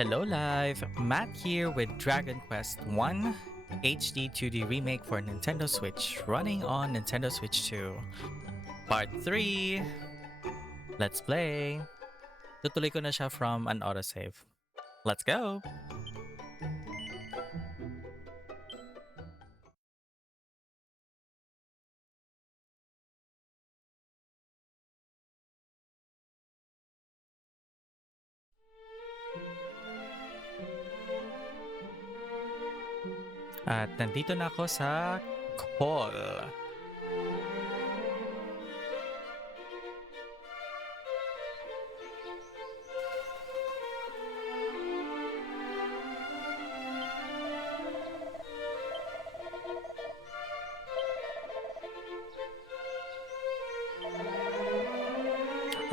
Hello Live, Matt here with Dragon Quest 1 HD-2D Remake for Nintendo Switch, running on Nintendo Switch 2. Part 3! Let's play! Tutuloy ko na siya from an autosave. Let's go! At nandito na ako sa call.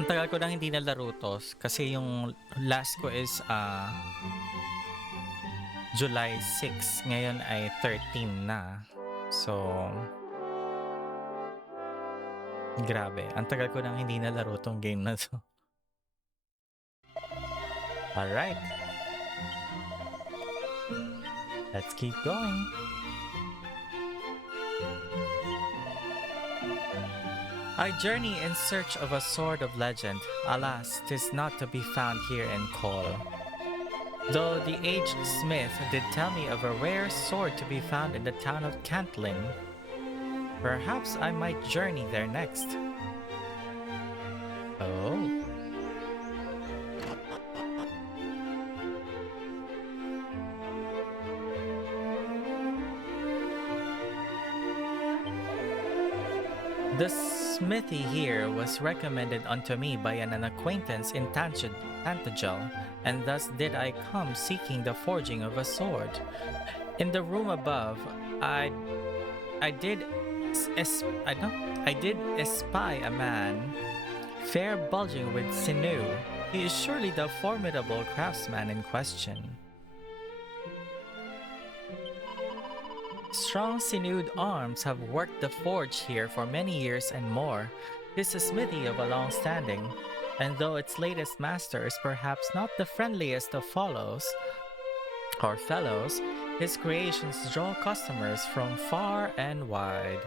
Ang tagal ko nang hindi nalaro to kasi yung last ko is July 6. Ngayon ay 13 na. So, grabe. Ang tagal ko nang hindi nalaro tong game na to. Alright. Let's keep going. I journey in search of a sword of legend. Alas, 'tis not to be found here in Kol. Though the aged smith did tell me of a rare sword to be found in the town of Cantlin. Perhaps I might journey there next. Oh. The smithy here was recommended unto me by an acquaintance in Tantagel, and thus did I come seeking the forging of a sword. In the room above, I did espy a man, fair bulging with sinew. He is surely the formidable craftsman in question. Strong sinewed arms have worked the forge here for many years and more. It is a smithy of a long standing, and though its latest master is perhaps not the friendliest of fellows, his creations draw customers from far and wide.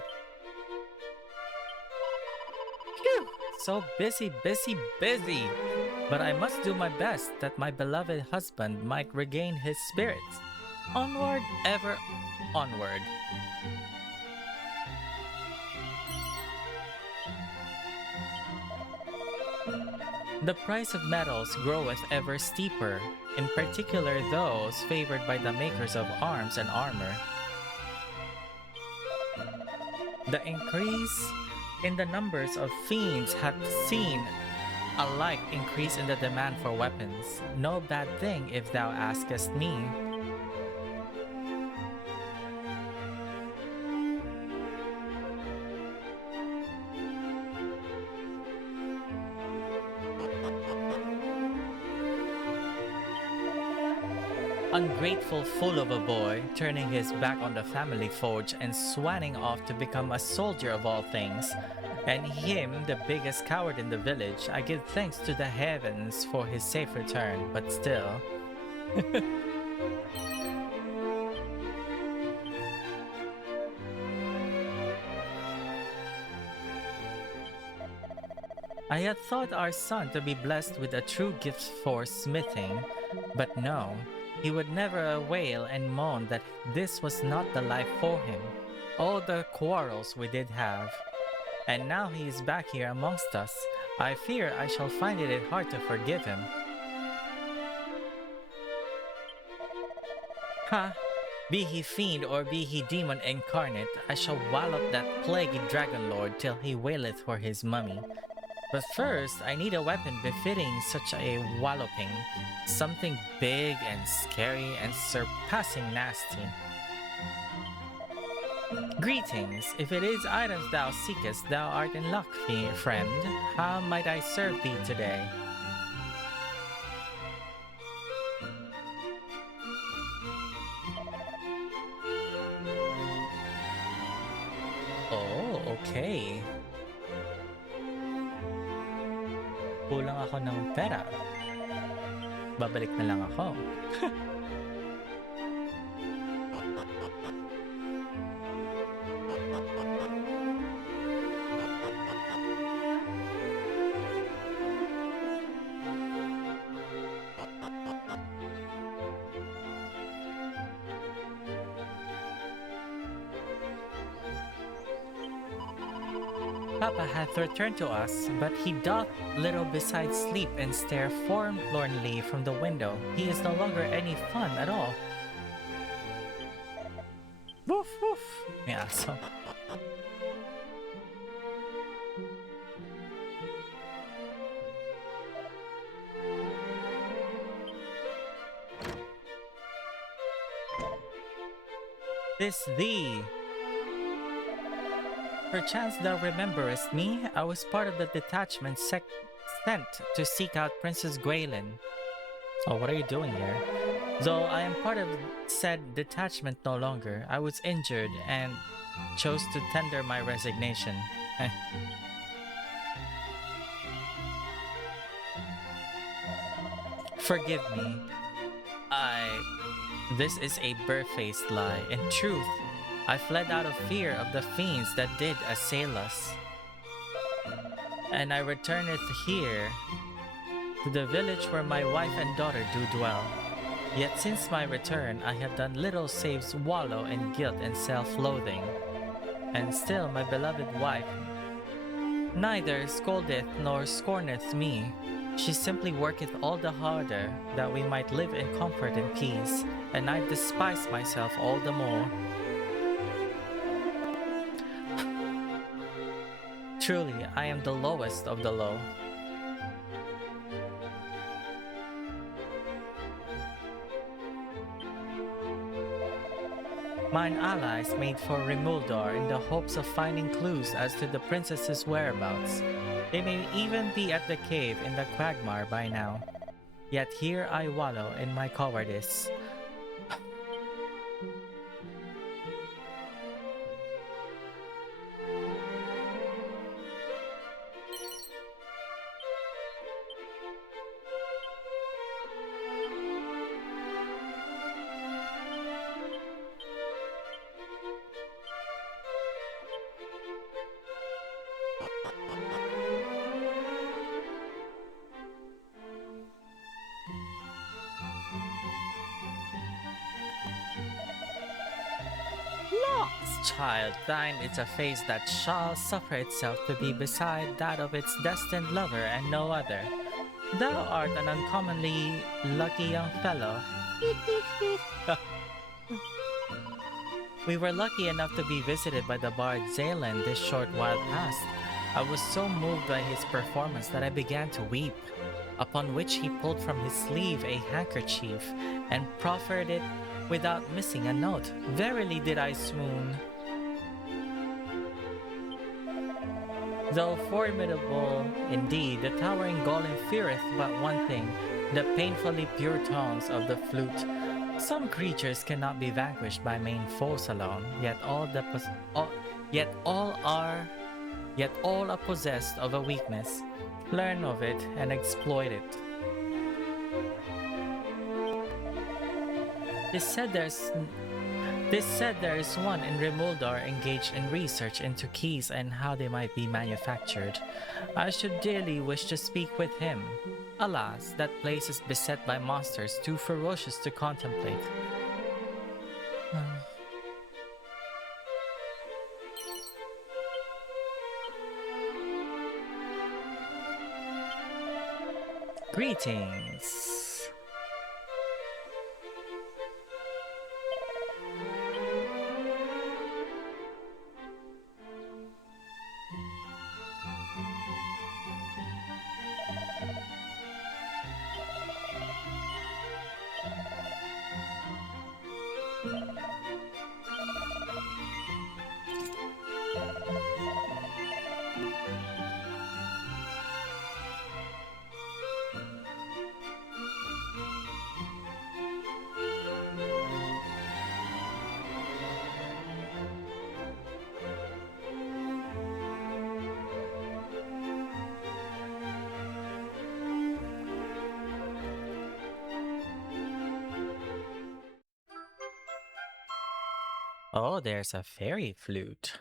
Phew! So busy. But I must do my best that my beloved husband might regain his spirits. Onward, ever onward. The price of metals groweth ever steeper, in particular those favored by the makers of arms and armor. The increase in the numbers of fiends hath seen a like increase in the demand for weapons. No bad thing if thou askest me. Ungrateful fool of a boy, turning his back on the family forge and swanning off to become a soldier of all things. And him, the biggest coward in the village, I give thanks to the heavens for his safe return, but still. I had thought our son to be blessed with a true gift for smithing, but no, he would never wail and moan that this was not the life for him. All the quarrels we did have. And now he is back here amongst us. I fear I shall find it hard to forgive him. Ha! Be he fiend or be he demon incarnate, I shall wallop that plaguey dragon lord till he waileth for his mummy. But first, I need a weapon befitting such a walloping. Something big and scary and surpassing nasty. Greetings! If it is items thou seekest, thou art in luck, friend. How might I serve thee today? Oh, okay. Kulang ako ng pera. Babalik na lang ako. Papa hath returned to us, but he doth little besides sleep and stare forlornly from the window. He is no longer any fun at all. Woof woof! Yeah, so... This thee! Perchance thou rememberest me? I was part of the detachment sent to seek out Princess Gwaelin. Oh, what are you doing here? Though I am part of said detachment no longer, I was injured and chose to tender my resignation. Forgive me. This is a barefaced lie. In truth, I fled out of fear of the fiends that did assail us. And I returneth here, to the village where my wife and daughter do dwell. Yet since my return, I have done little save wallow in guilt and self-loathing. And still my beloved wife neither scoldeth nor scorneth me. She simply worketh all the harder that we might live in comfort and peace, and I despise myself all the more. Truly, I am the lowest of the low. Mine allies made for Rimuldar in the hopes of finding clues as to the princess's whereabouts. They may even be at the cave in the quagmire by now. Yet here I wallow in my cowardice. child, thine is a face that shall suffer itself to be beside that of its destined lover and no other. Thou art an uncommonly lucky young fellow. We were lucky enough to be visited by the bard Zalen this short while past. I was so moved by his performance that I began to weep, upon which he pulled from his sleeve a handkerchief and proffered it without missing a note. Verily did I swoon. Though formidable indeed, the towering golem feareth but one thing, the painfully pure tones of the flute. Some creatures cannot be vanquished by main foes alone, yet all are possessed of a weakness. Learn of it and exploit it. This said there is one in Remuldar engaged in research into keys and how they might be manufactured. I should dearly wish to speak with him. Alas, that place is beset by monsters too ferocious to contemplate. Greetings. Oh, there's a fairy flute.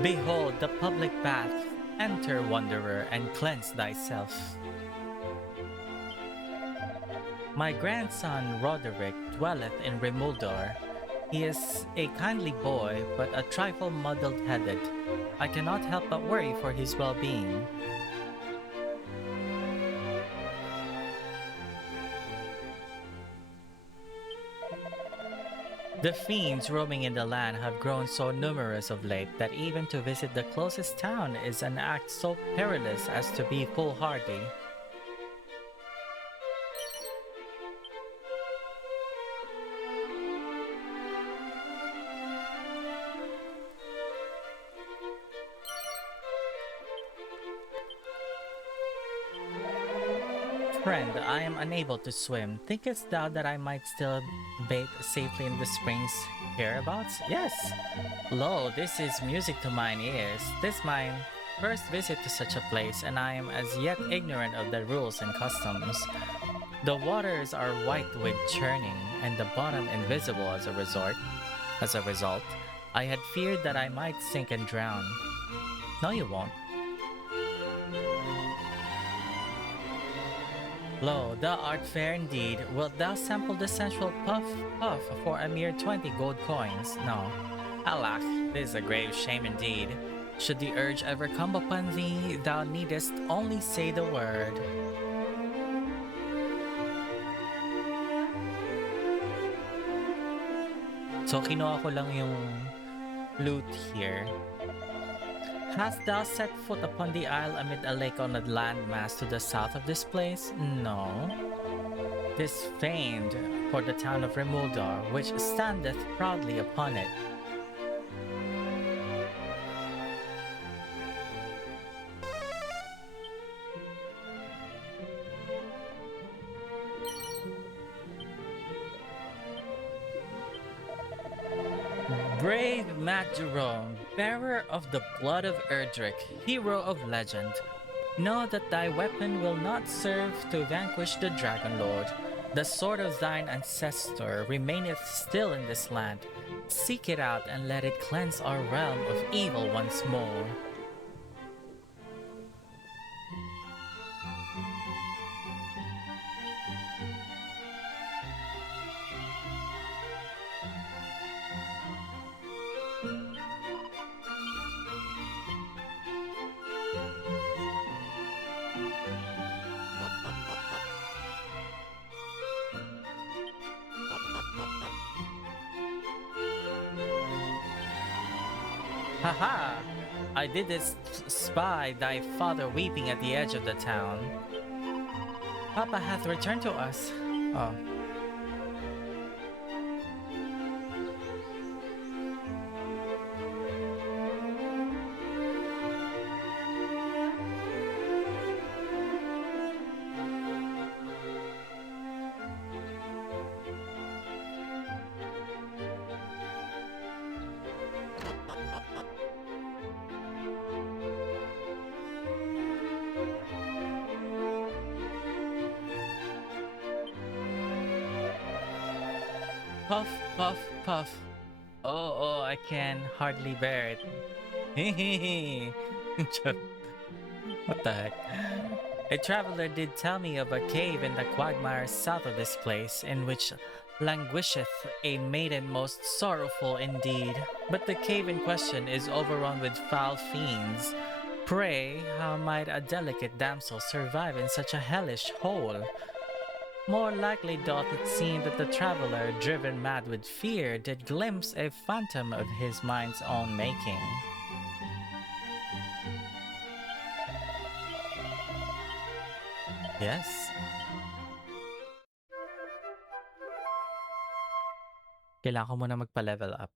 Behold the public bath. Enter, wanderer, and cleanse thyself. My grandson Roderick dwelleth in Remuldar. He is a kindly boy, but a trifle muddled-headed. I cannot help but worry for his well-being. The fiends roaming in the land have grown so numerous of late that even to visit the closest town is an act so perilous as to be foolhardy. Friend, I am unable to swim. Thinkest thou that I might still bathe safely in the springs hereabouts? Yes. Lo, this is music to mine ears. This mine first visit to such a place, and I am as yet ignorant of the rules and customs. The waters are white with churning, and the bottom invisible as a result. I had feared that I might sink and drown. No, you won't. Lo, thou art fair indeed. Wilt thou sample the sensual puff for a mere 20 gold coins? No. Alack, this is a grave shame indeed. Should the urge ever come upon thee, thou needest only say the word. So, kinuha ko lang yung loot here. Hast thou set foot upon the isle amid a lake on a landmass to the south of this place? No. This famed for the town of Remuldar, which standeth proudly upon it. Brave MattJerome, bearer of the blood of Erdrick, hero of legend, know that thy weapon will not serve to vanquish the Dragon Lord. The sword of thine ancestor remaineth still in this land. Seek it out and let it cleanse our realm of evil once more. Haha! I did spy thy father weeping at the edge of the town. Papa hath returned to us. Oh. Puff, puff, puff. Oh, I can hardly bear it. What the heck? A traveler did tell me of a cave in the quagmire south of this place, in which languisheth a maiden most sorrowful indeed. But the cave in question is overrun with foul fiends. Pray, how might a delicate damsel survive in such a hellish hole? More likely doth it seem that the traveler, driven mad with fear, did glimpse a phantom of his mind's own making. Yes? Kailangan ko muna magpa-level up.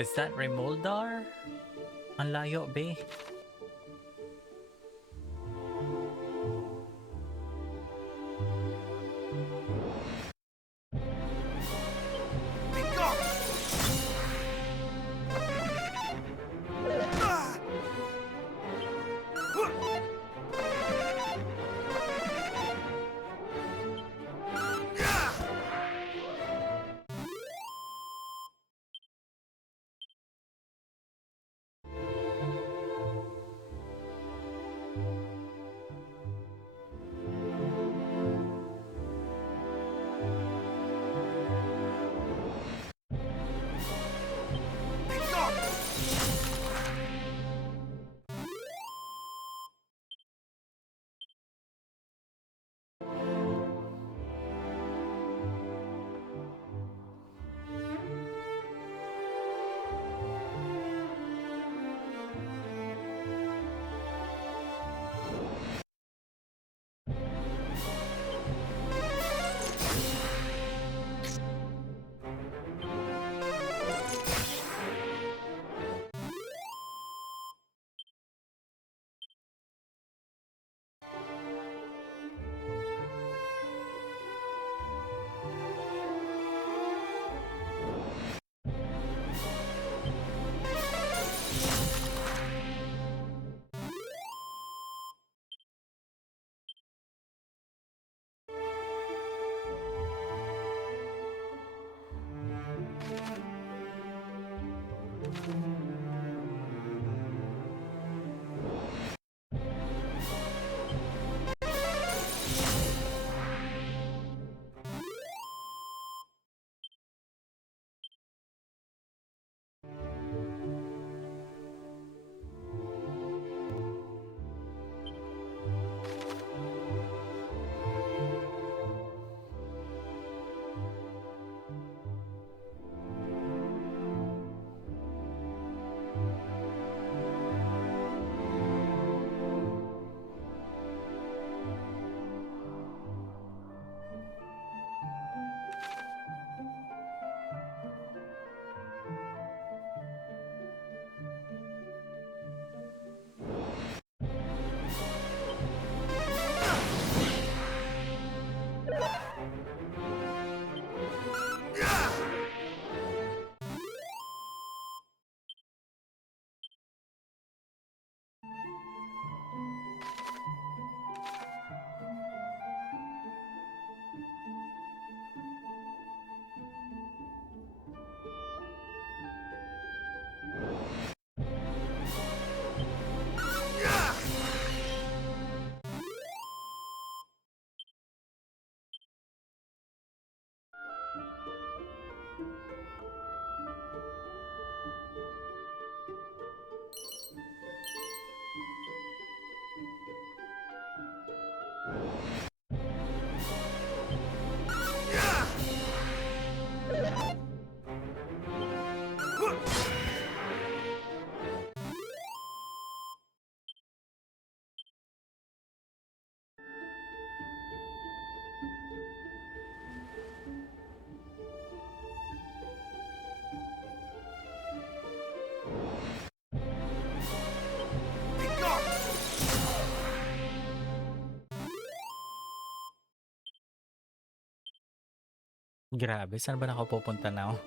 Is that Remoldar? Ang layo, be. Grabe, saan ba ako pupunta now?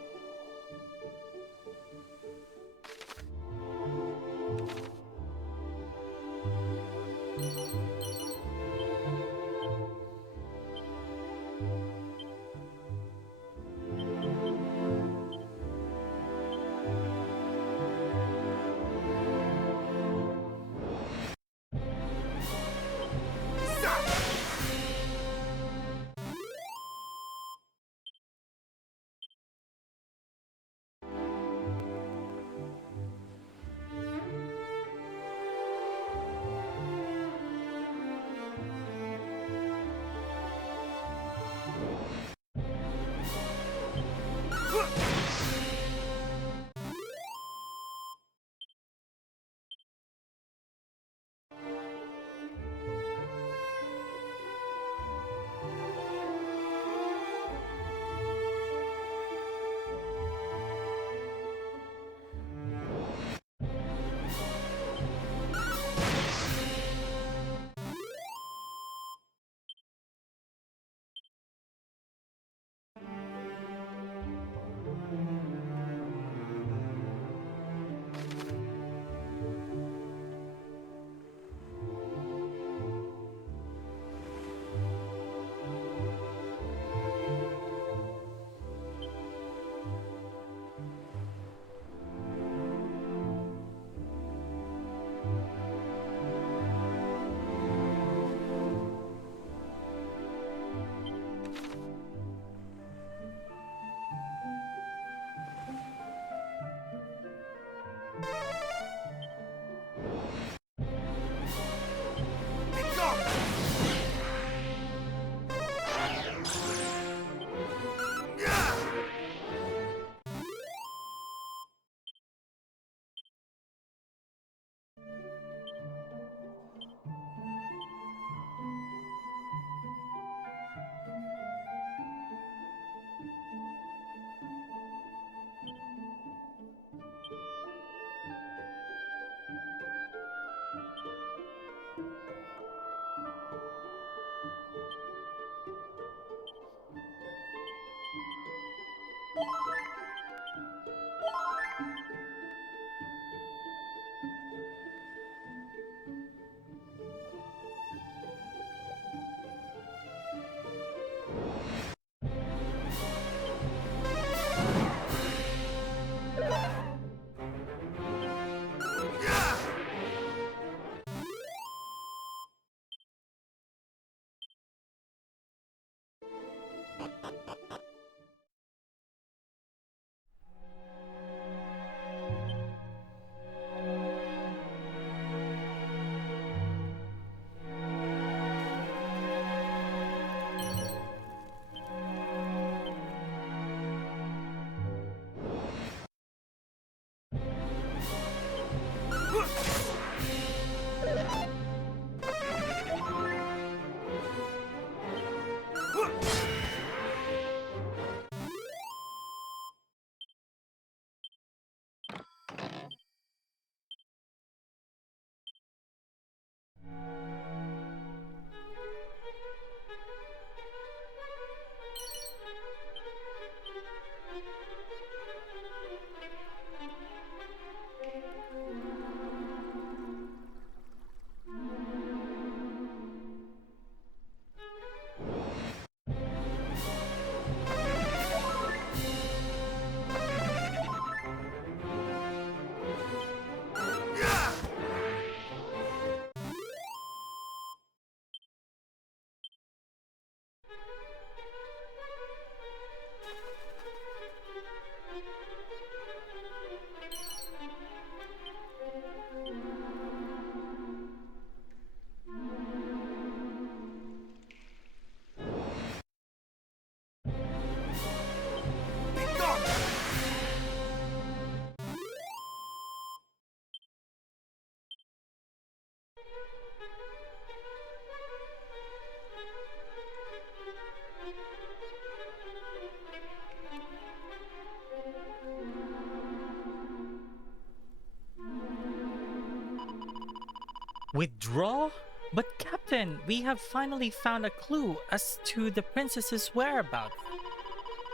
Withdraw? But Captain, we have finally found a clue as to the princess's whereabouts.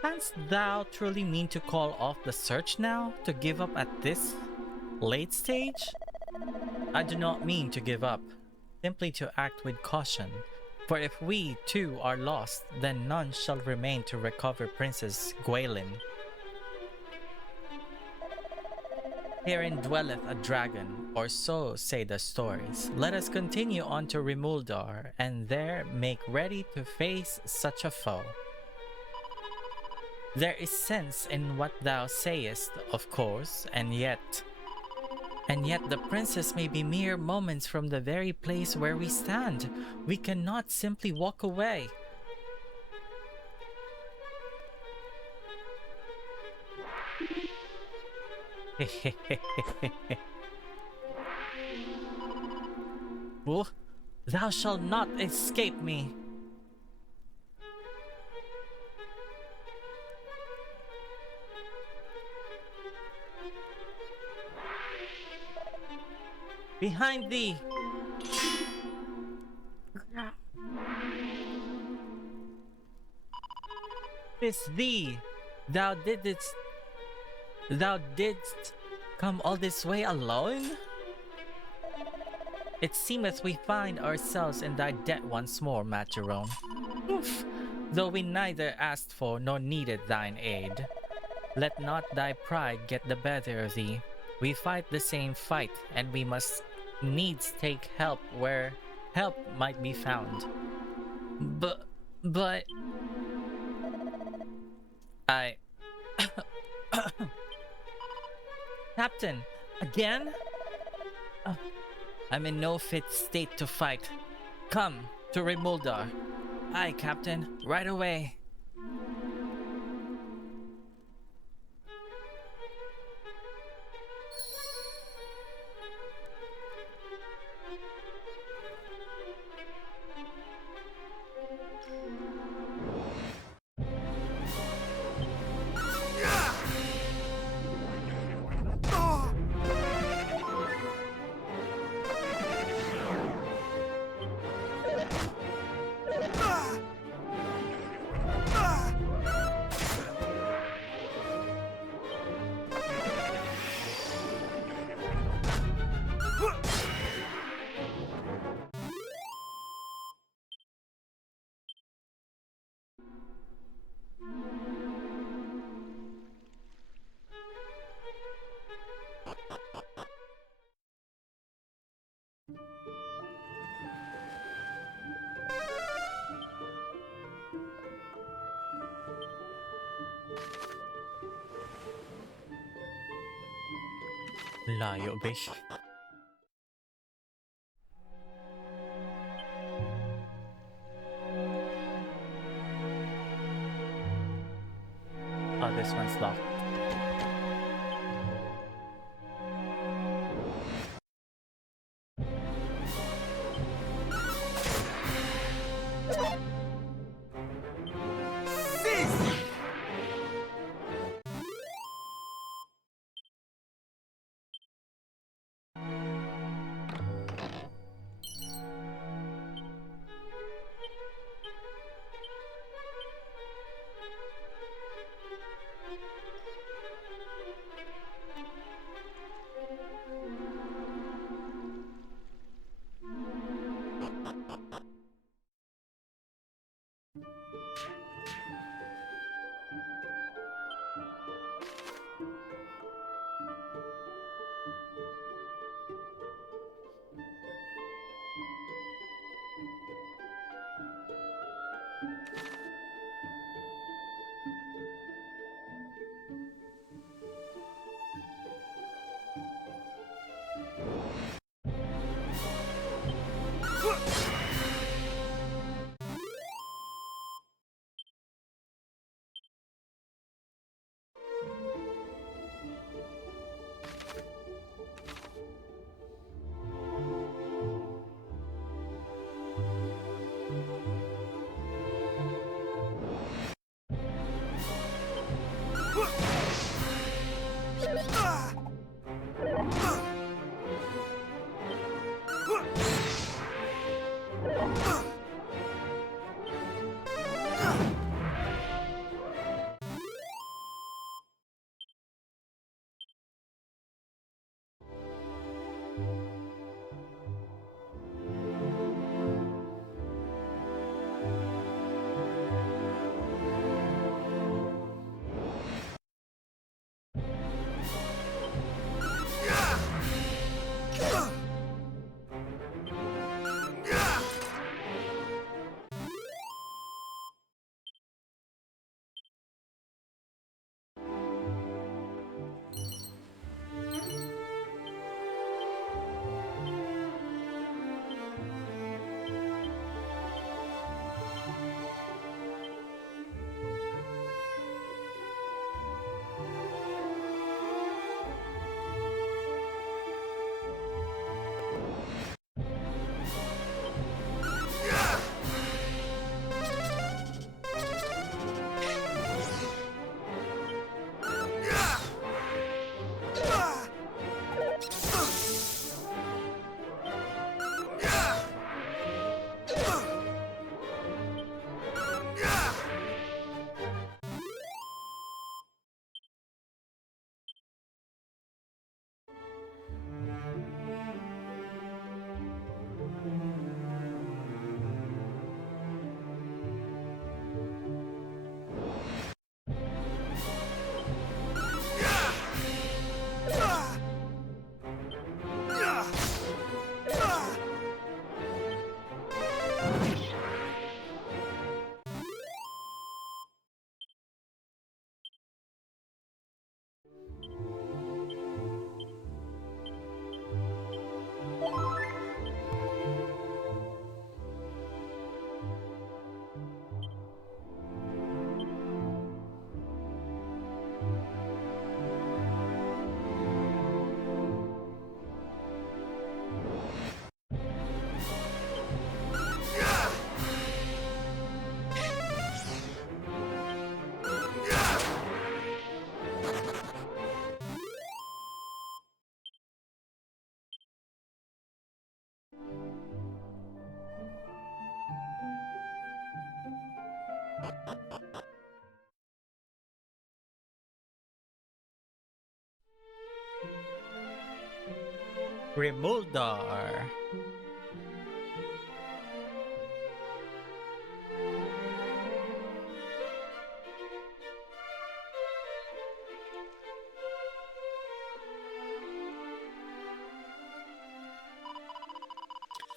Canst thou truly mean to call off the search now? To give up at this late stage? I do not mean to give up, simply to act with caution. For if we too are lost, then none shall remain to recover Princess Gwaelin. Herein dwelleth a dragon, or so say the stories. Let us continue on to Rimuldar, and there make ready to face such a foe. There is sense in what thou sayest, of course, and yet the princess may be mere moments from the very place where we stand. We cannot simply walk away. Oh, thou shalt not escape me. Behind thee! 'Tis thee! Thou didst come all this way alone? It seemeth we find ourselves in thy debt once more, MattJerome. Oof! Though we neither asked for nor needed thine aid. Let not thy pride get the better of thee. We fight the same fight, and we must needs take help where help might be found. But... I... Captain, again? I'm in no fit state to fight. Come to Rimuldar. Aye, Captain, right away. Layo, bish. Oh, this one's locked. Remuldar.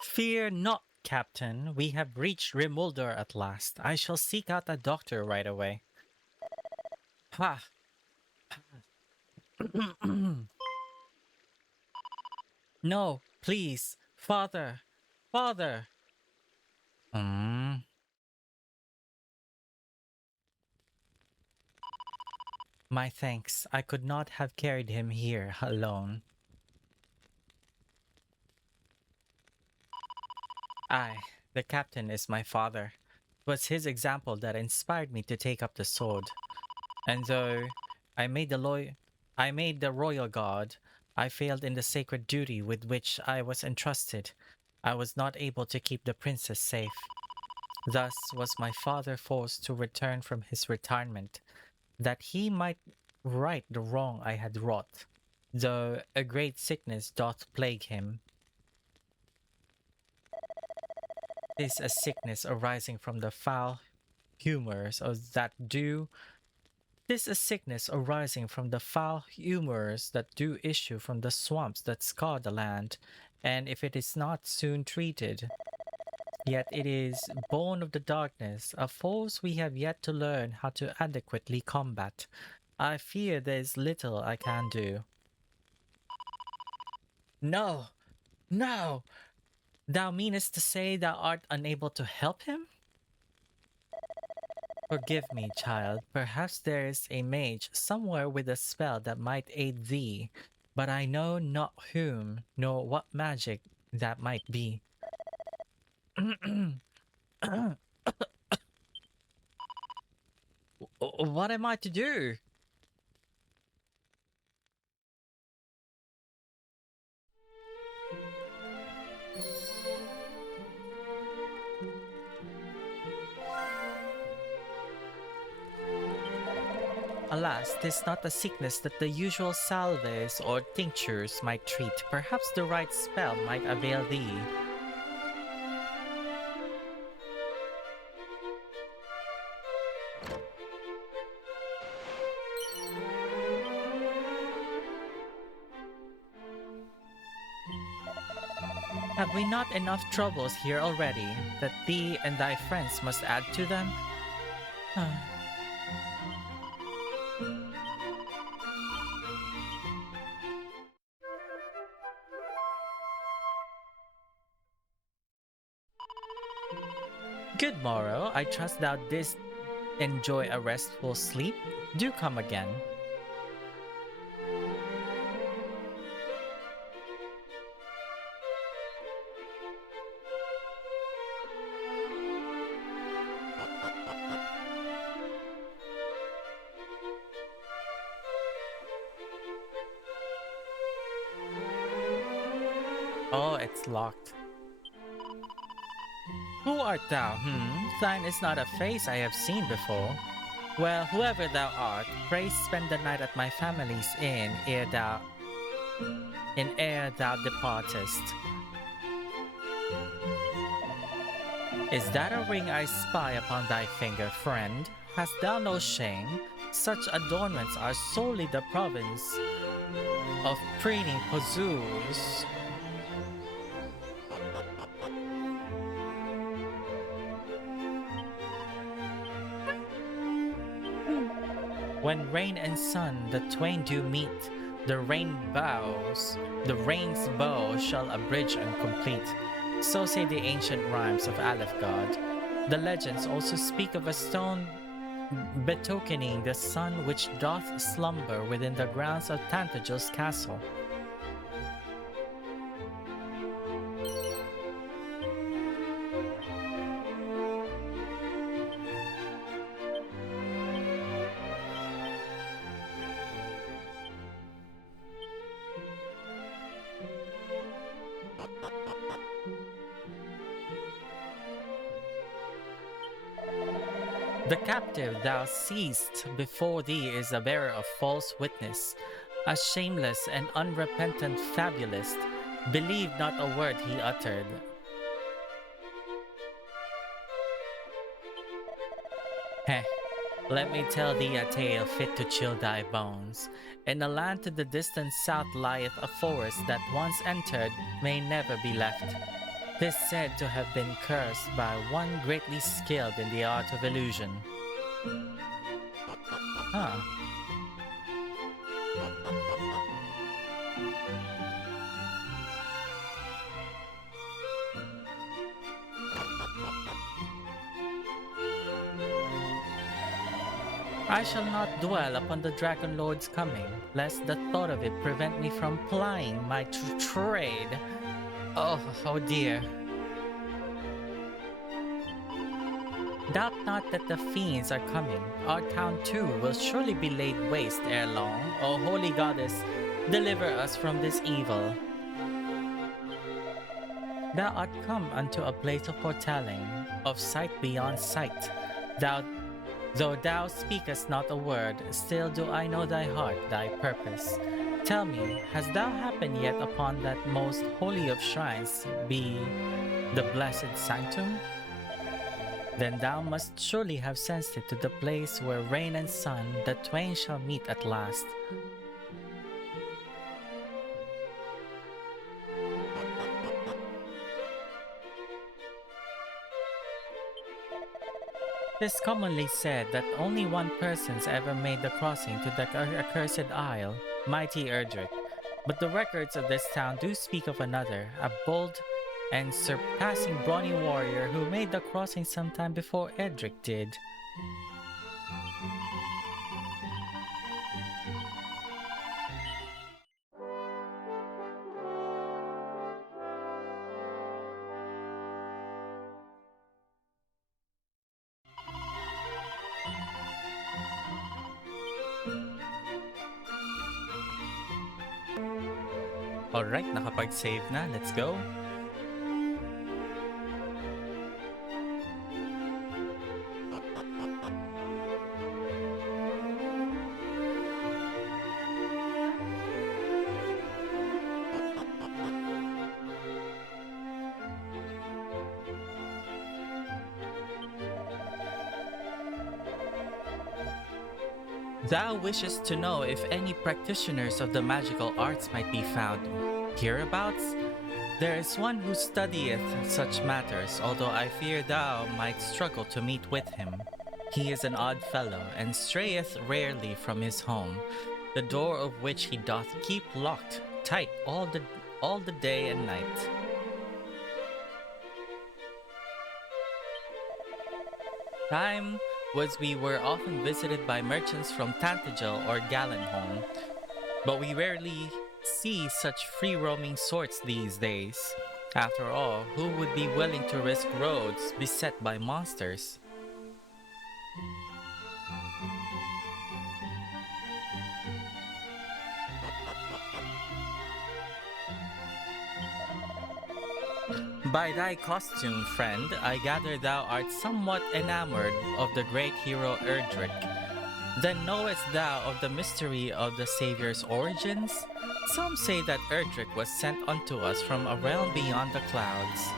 Fear not, Captain. We have reached Remuldar at last. I shall seek out a doctor right away. Ha! No, please. Father. Father. Hmm. My thanks. I could not have carried him here alone. Aye, the captain is my father. It was his example that inspired me to take up the sword. And though I made I made the royal guard, I failed in the sacred duty with which I was entrusted. I was not able to keep the princess safe. Thus was my father forced to return from his retirement, that he might right the wrong I had wrought, though a great sickness doth plague him. 'Tis a sickness arising from the foul humors of that do 'Tis a sickness arising from the foul humors that do issue from the swamps that scour the land, and if it is not soon treated, yet it is born of the darkness, a force we have yet to learn how to adequately combat. I fear there is little I can do. No, no! Thou meanest to say thou art unable to help him? Forgive me, child. Perhaps there is a mage somewhere with a spell that might aid thee, but I know not whom, nor what magic that might be. What am I to do? Alas, 'tis not a sickness that the usual salves or tinctures might treat. Perhaps the right spell might avail thee. Have we not enough troubles here already, that thee and thy friends must add to them? Good morrow, I trust thou didst enjoy a restful sleep. Do come again. Oh, it's locked. Who art thou? Thine is not a face I have seen before. Well, whoever thou art, pray spend the night at my family's inn ere thou departest. Is that a ring I spy upon thy finger, friend? Hast thou no shame? Such adornments are solely the province of preening pozoos. When rain and sun the twain do meet, the rain's bow shall abridge and complete. So say the ancient rhymes of Alefgard. The legends also speak of a stone betokening the sun which doth slumber within the grounds of Tantagel's castle. The captive thou seest before thee is a bearer of false witness, a shameless and unrepentant fabulist. Believe not a word he uttered. Heh, let me tell thee a tale fit to chill thy bones. In a land to the distant south lieth a forest that once entered may never be left. 'Tis said to have been cursed by one greatly skilled in the art of illusion. Huh. I shall not dwell upon the Dragon Lord's coming, lest the thought of it prevent me from plying my trade. Oh dear. Doubt not that the fiends are coming. Our town too will surely be laid waste ere long. O holy goddess, deliver us from this evil. Thou art come unto a place of foretelling, of sight beyond sight. Though thou speakest not a word, still do I know thy heart, thy purpose. Tell me, hast thou happened yet upon that most holy of shrines, be the blessed sanctum? Then thou must surely have sensed it to the place where rain and sun, the twain shall meet at last. Tis commonly said that only one person's ever made the crossing to the accursed isle, mighty Erdrick. But the records of this town do speak of another, a bold and surpassing brawny warrior who made the crossing sometime before Erdrick did. Alright, nakapag-save na. Let's go. Thou wishest to know if any practitioners of the magical arts might be found hereabouts? There is one who studieth such matters, although I fear thou might struggle to meet with him. He is an odd fellow, and strayeth rarely from his home, the door of which he doth keep locked tight all the day and night. Time was we were often visited by merchants from Tantagel or Gallenholm, but we rarely see such free-roaming sorts these days. After all, who would be willing to risk roads beset by monsters? By thy costume, friend, I gather thou art somewhat enamored of the great hero Erdrick. Then knowest thou of the mystery of the Savior's origins? Some say that Erdrick was sent unto us from a realm beyond the clouds.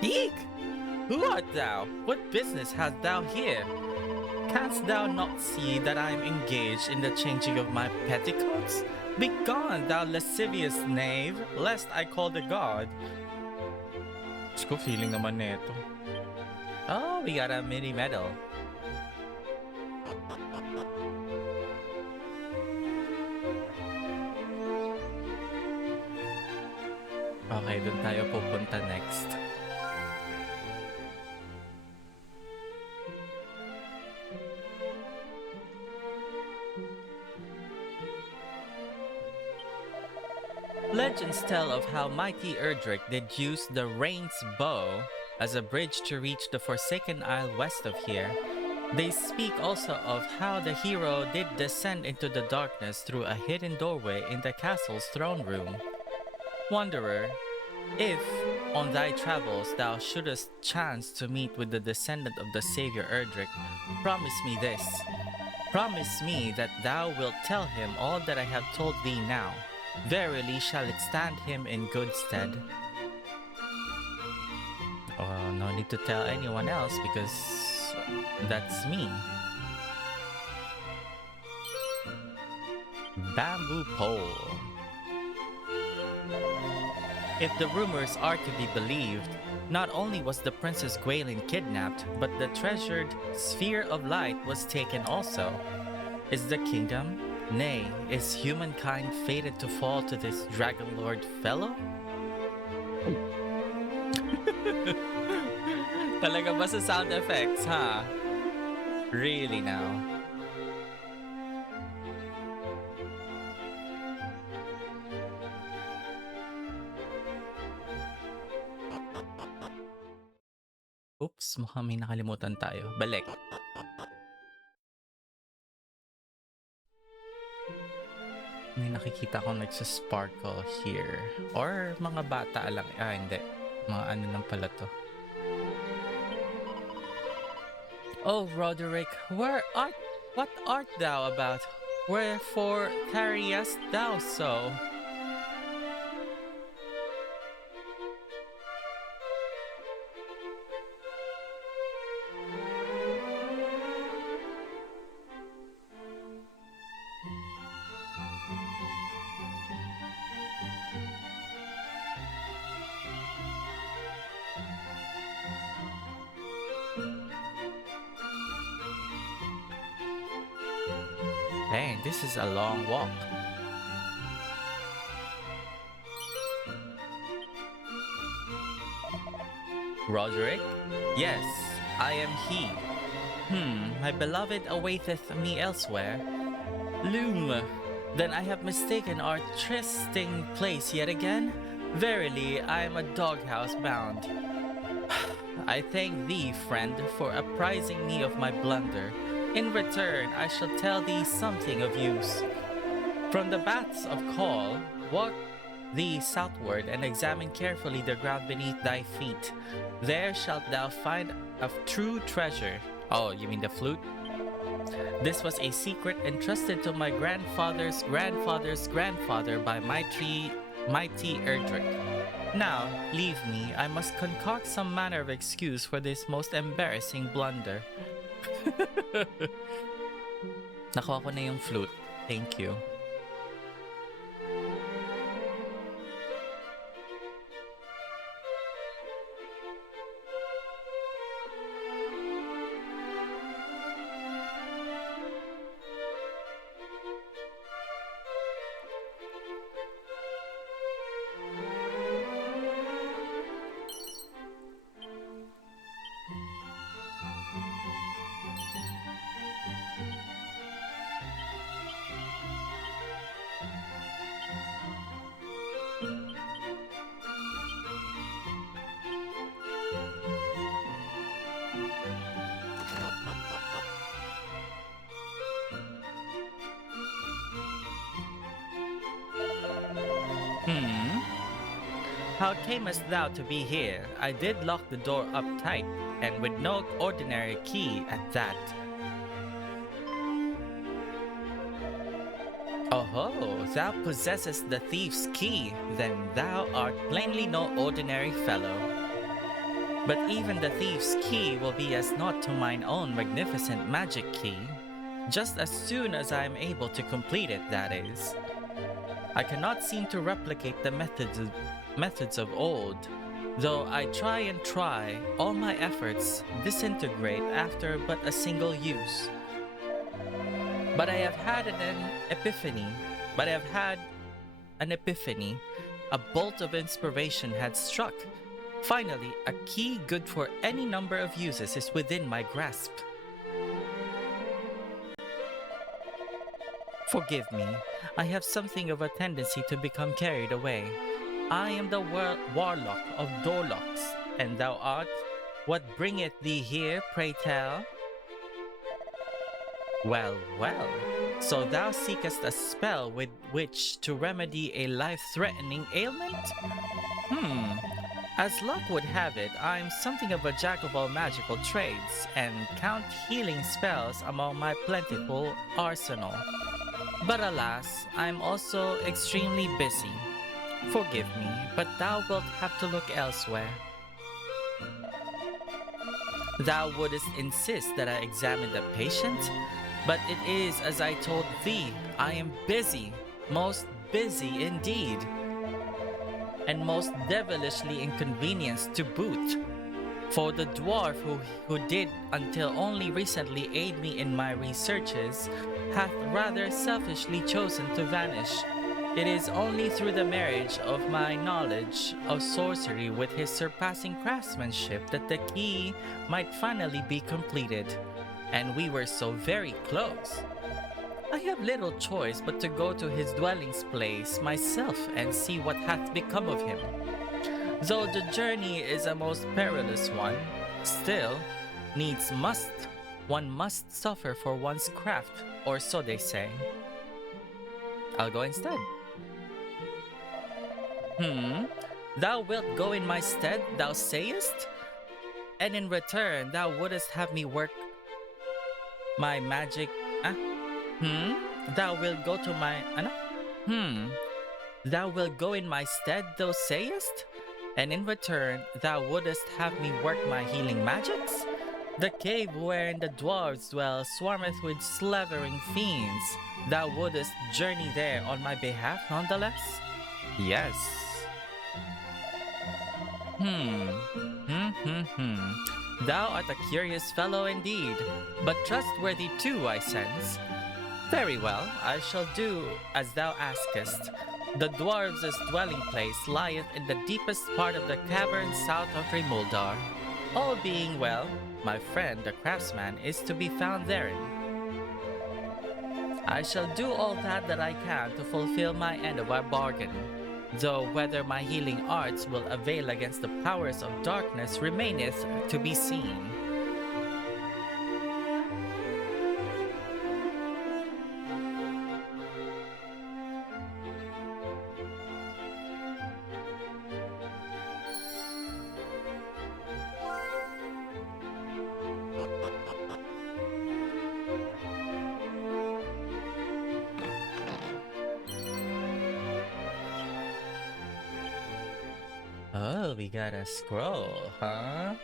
Eek! Who art thou? What business hast thou here? Canst thou not see that I am engaged in the changing of my petticoats? Begone, thou lascivious knave, lest I call the god. Diyos ko, feeling naman neto. Oh, we got a mini medal. Okay, dun tayo pupunta next. Legends tell of how mighty Erdrick did use the Rain's bow as a bridge to reach the Forsaken Isle west of here. They speak also of how the hero did descend into the darkness through a hidden doorway in the castle's throne room. Wanderer, if on thy travels thou shouldest chance to meet with the descendant of the Savior Erdrick, promise me this. Promise me that thou wilt tell him all that I have told thee now. Verily shall it stand him in good stead. Oh, no need to tell anyone else because that's me. Bamboo pole. If the rumors are to be believed, not only was the Princess Gwaelin kidnapped, but the treasured Sphere of Light was taken also. Is the kingdom, nay, is humankind fated to fall to this Dragon Lord fellow? Talaga ba sa sound effects, ha? Really now? Oops, mukhang may nakalimutan tayo. Balik. May nakikita akong nagsasparkle here. Or mga bata lang. Ah, hindi. Mga ano lang pala to. Oh, Roderick, what art thou about? Wherefore tarriest thou so? Dang, this is a long walk. Roderick? Yes, I am he. My beloved awaiteth me elsewhere. Loom, then I have mistaken our trysting place yet again? Verily, I am a doghouse bound. I thank thee, friend, for apprising me of my blunder. In return, I shall tell thee something of use. From the baths of Call, walk thee southward and examine carefully the ground beneath thy feet. There shalt thou find a true treasure. Oh, you mean the flute? This was a secret entrusted to my grandfather's grandfather's grandfather by mighty Erdrick. Now, leave me. I must concoct some manner of excuse for this most embarrassing blunder. Nakuha ko na yung flute. Thank you. How camest thou to be here? I did lock the door up tight, and with no ordinary key at that. Oho, thou possessest the thief's key, then thou art plainly no ordinary fellow. But even the thief's key will be as naught to mine own magnificent magic key, just as soon as I am able to complete it, that is. I cannot seem to replicate the methods of old, though I try and try, all my efforts disintegrate after but a single use. But I have had an epiphany. A bolt of inspiration had struck. Finally, a key good for any number of uses is within my grasp. Forgive me, I have something of a tendency to become carried away. I am the warlock of Dorlocks, and thou art? What bringeth thee here, pray tell? Well, well. So thou seekest a spell with which to remedy a life-threatening ailment? Hmm. As luck would have it, I'm something of a jack of all magical trades, and count healing spells among my plentiful arsenal. But alas, I'm also extremely busy. Forgive me, but thou wilt have to look elsewhere. Thou wouldst insist that I examine the patient? But it is as I told thee, I am busy, most busy indeed, and most devilishly inconvenienced to boot. For the dwarf who did until only recently aid me in my researches hath rather selfishly chosen to vanish. It is only through the marriage of my knowledge of sorcery with his surpassing craftsmanship that the key might finally be completed. And we were so very close. I have little choice but to go to his dwelling place myself and see what hath become of him. Though the journey is a most perilous one, still, needs one must suffer for one's craft, or so they say. I'll go instead. Thou wilt go in my stead, thou sayest? And in return, thou wouldst have me work my magic. Thou wilt go to my. Thou wilt go in my stead, thou sayest? And in return, thou wouldst have me work my healing magics? The cave wherein the dwarves dwell swarmeth with slavering fiends. Thou wouldst journey there on my behalf nonetheless? Yes. Thou art a curious fellow indeed, but trustworthy too, I sense. Very well, I shall do as thou askest. The dwarves' dwelling place lieth in the deepest part of the cavern south of Rimuldar. All being well, my friend the craftsman is to be found therein. I shall do all that I can to fulfill my end of our bargain, though whether my healing arts will avail against the powers of darkness remaineth to be seen. Oh, we got a scroll, huh?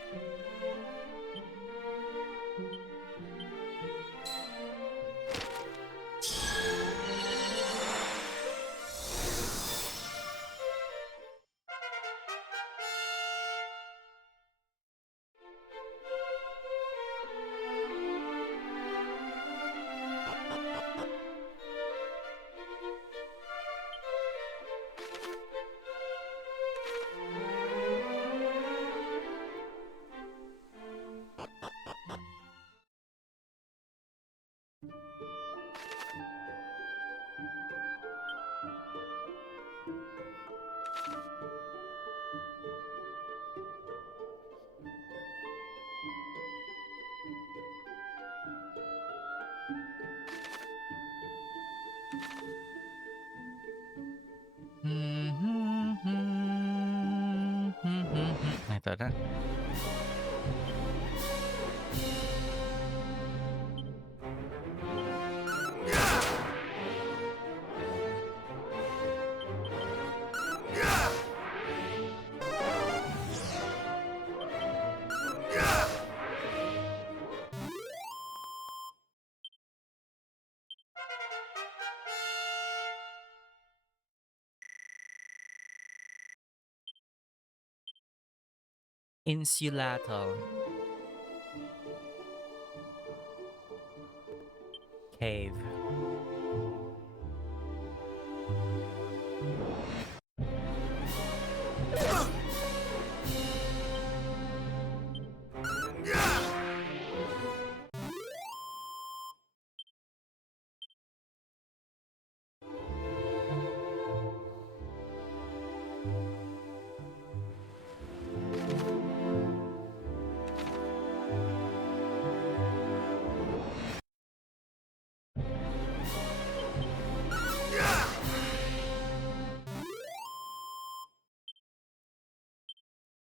Ito na. Insulatal. Cave.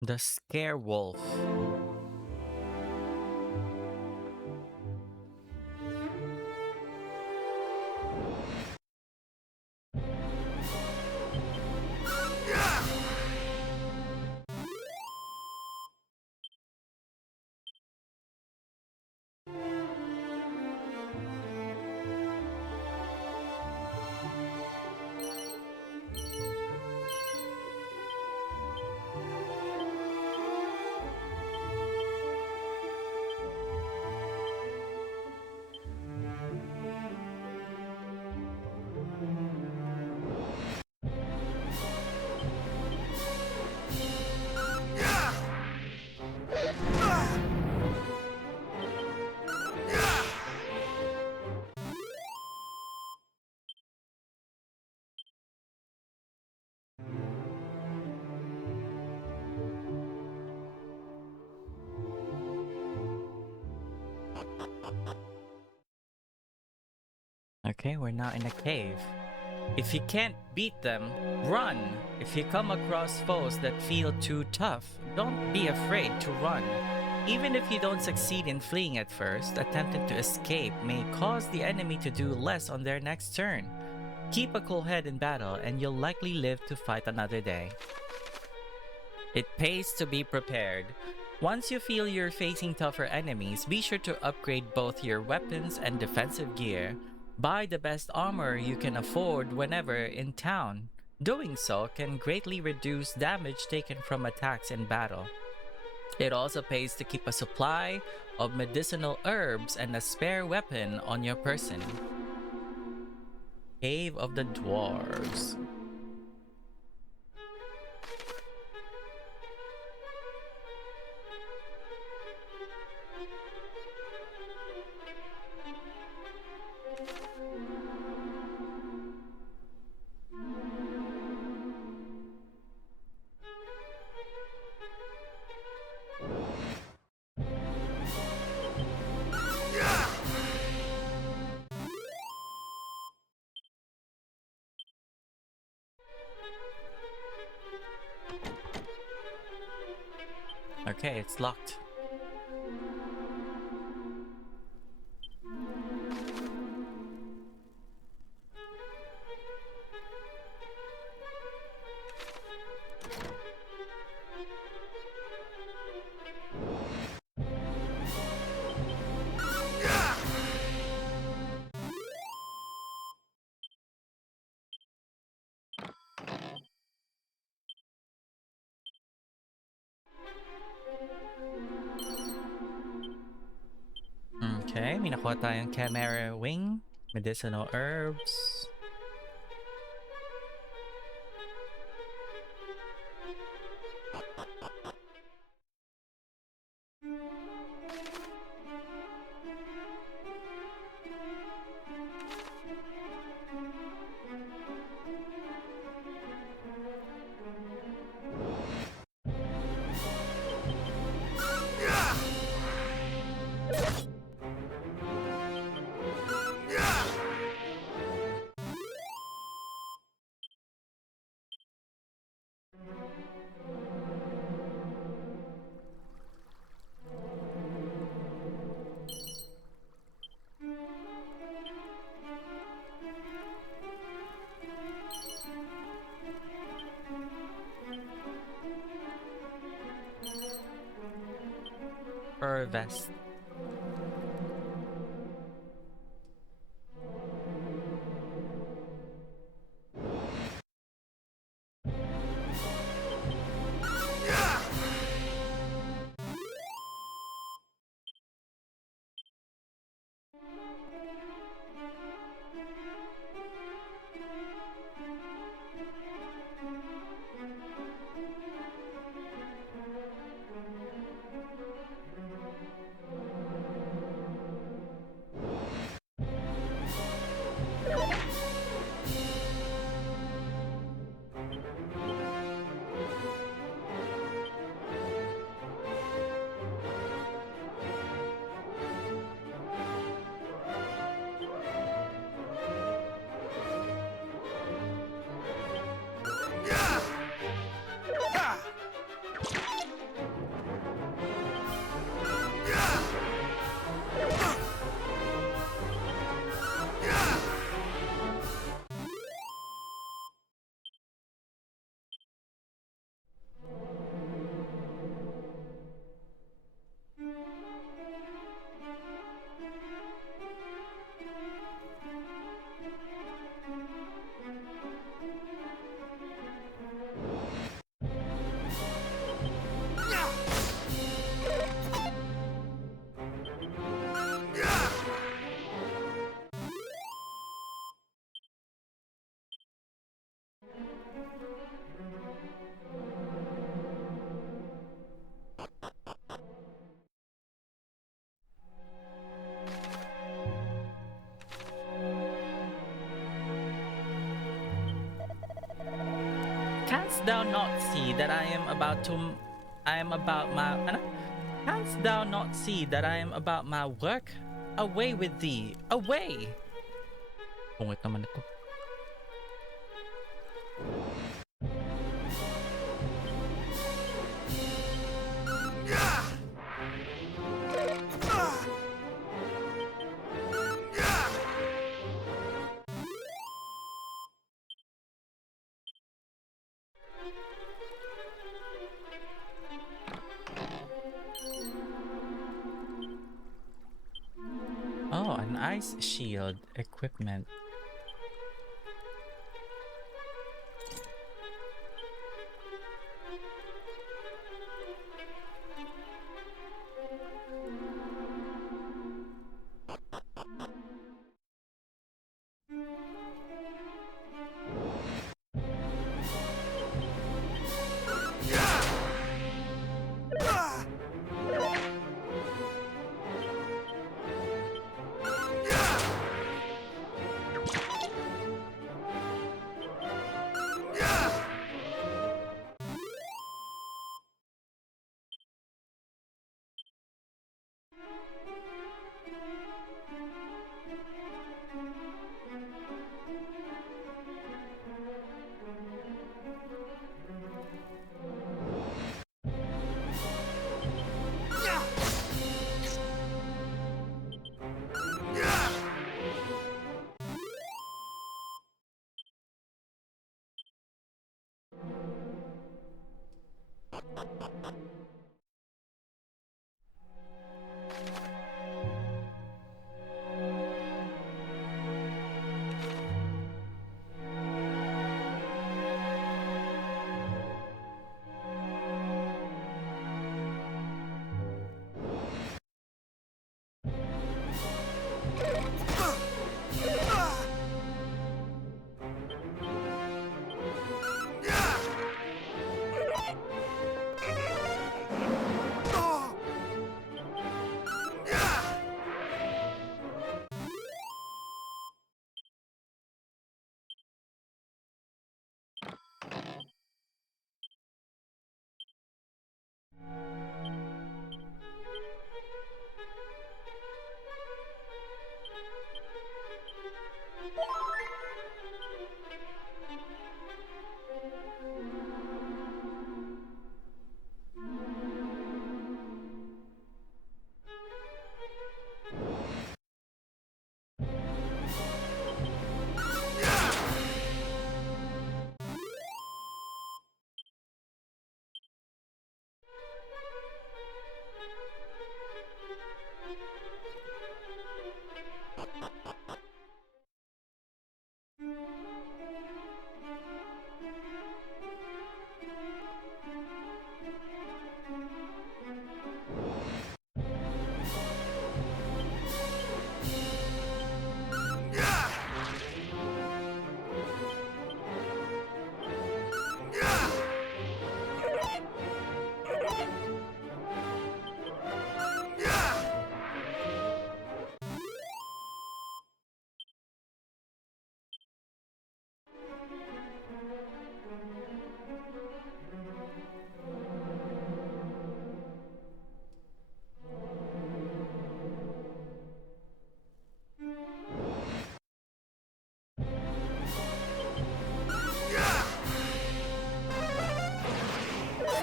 The Scare Wolf. Okay, we're now in a cave. If you can't beat them, run! If you come across foes that feel too tough, don't be afraid to run. Even if you don't succeed in fleeing at first, attempting to escape may cause the enemy to do less on their next turn. Keep a cool head in battle and you'll likely live to fight another day. It pays to be prepared. Once you feel you're facing tougher enemies, be sure to upgrade both your weapons and defensive gear. Buy the best armor you can afford whenever in town. Doing so can greatly reduce damage taken from attacks in battle. It also pays to keep a supply of medicinal herbs and a spare weapon on your person. Cave of the Dwarves. Okay, it's locked. Okay, may nakuha tayong Chimera Wing, medicinal herbs. Fur vest. Canst thou not see that I am about to... I am about my... Ano? Canst thou not see that I am about my work? Away with thee! Away! Pungit naman ito. Oh, an ice shield equipment.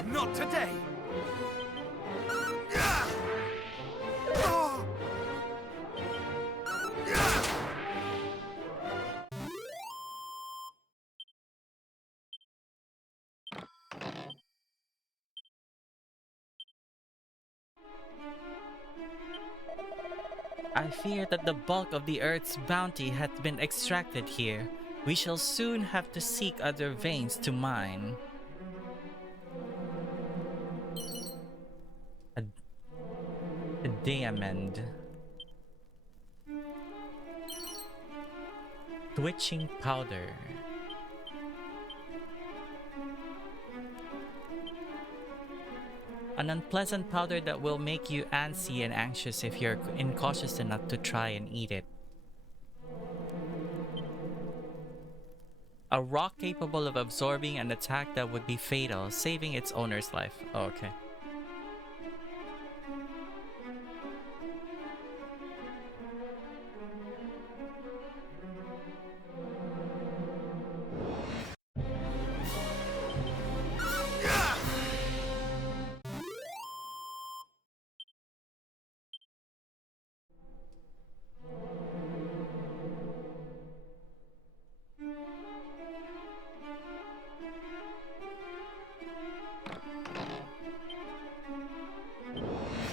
Not today! I fear that the bulk of the Earth's bounty hath been extracted here. We shall soon have to seek other veins to mine. A diamond. Twitching powder. An unpleasant powder that will make you antsy and anxious if you're incautious enough to try and eat it. A rock capable of absorbing an attack that would be fatal, saving its owner's life. Oh, okay.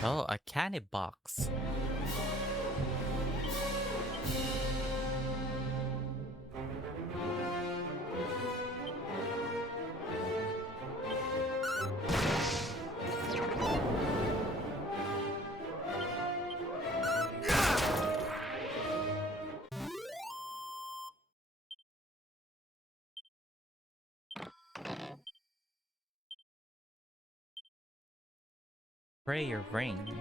Oh, a candy box. Prayer ring.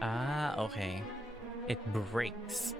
Ah, okay. It breaks.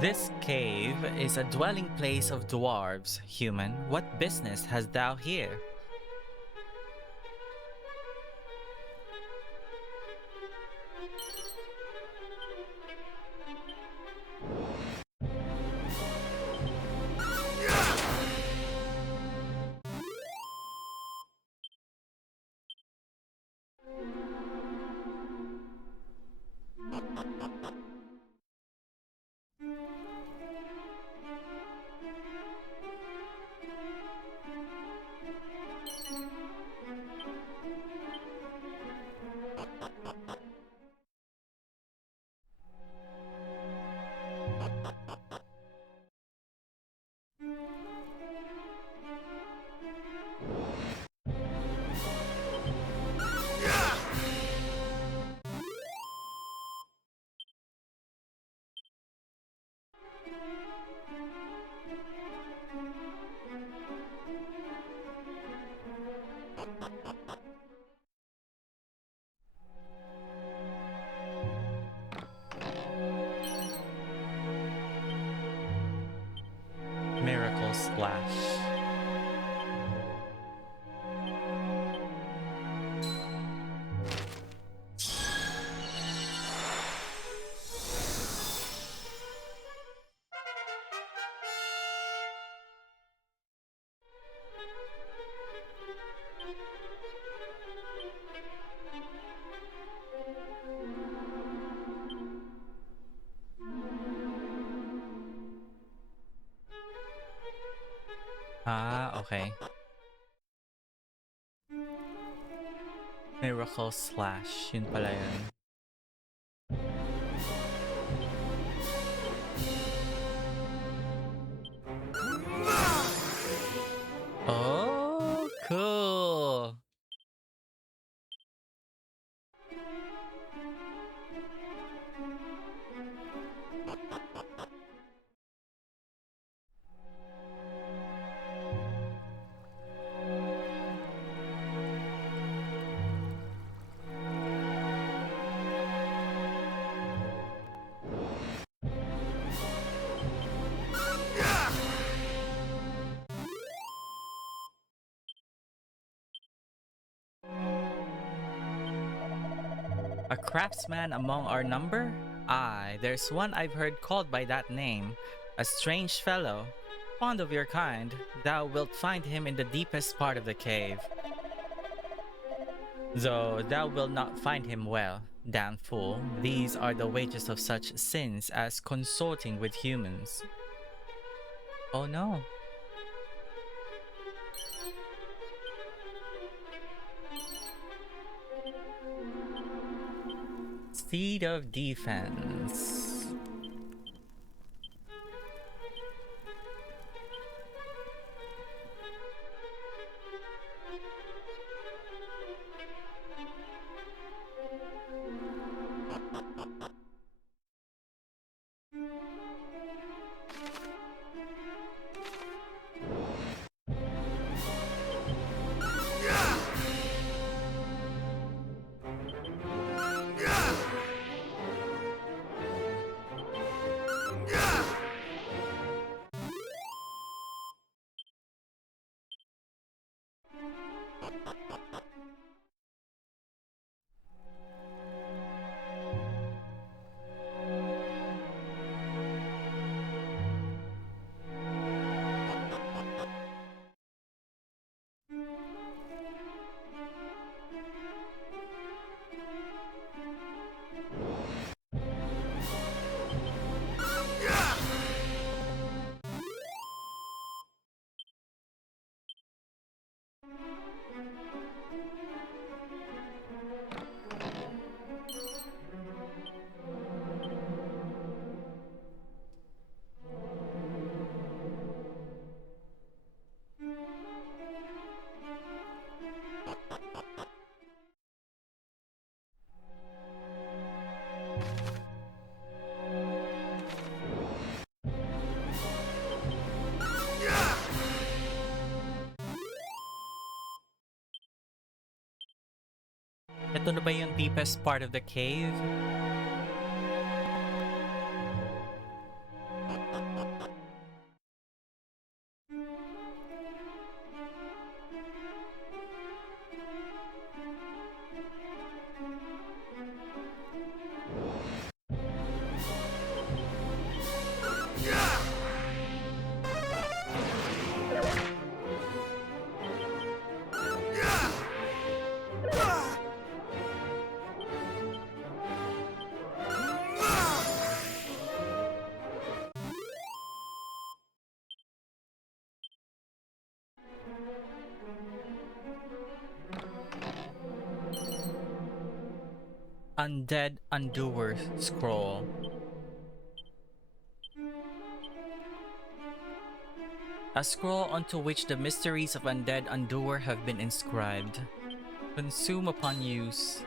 This cave is a dwelling place of dwarves. Human, what business hast thou here? Miracle Splash. Ah, okay. Miracle Slash. Yun pala yun. Oh, cool. A craftsman among our number? Aye, there's one I've heard called by that name. A strange fellow. Fond of your kind, thou wilt find him in the deepest part of the cave. Though thou wilt not find him well, damn fool. These are the wages of such sins as consorting with humans. Oh no. Seed of Defense. Ito na ba yung deepest part of the cave? Undead Undoer Scroll. A scroll onto which the mysteries of Undead Undoer have been inscribed. Consume upon use.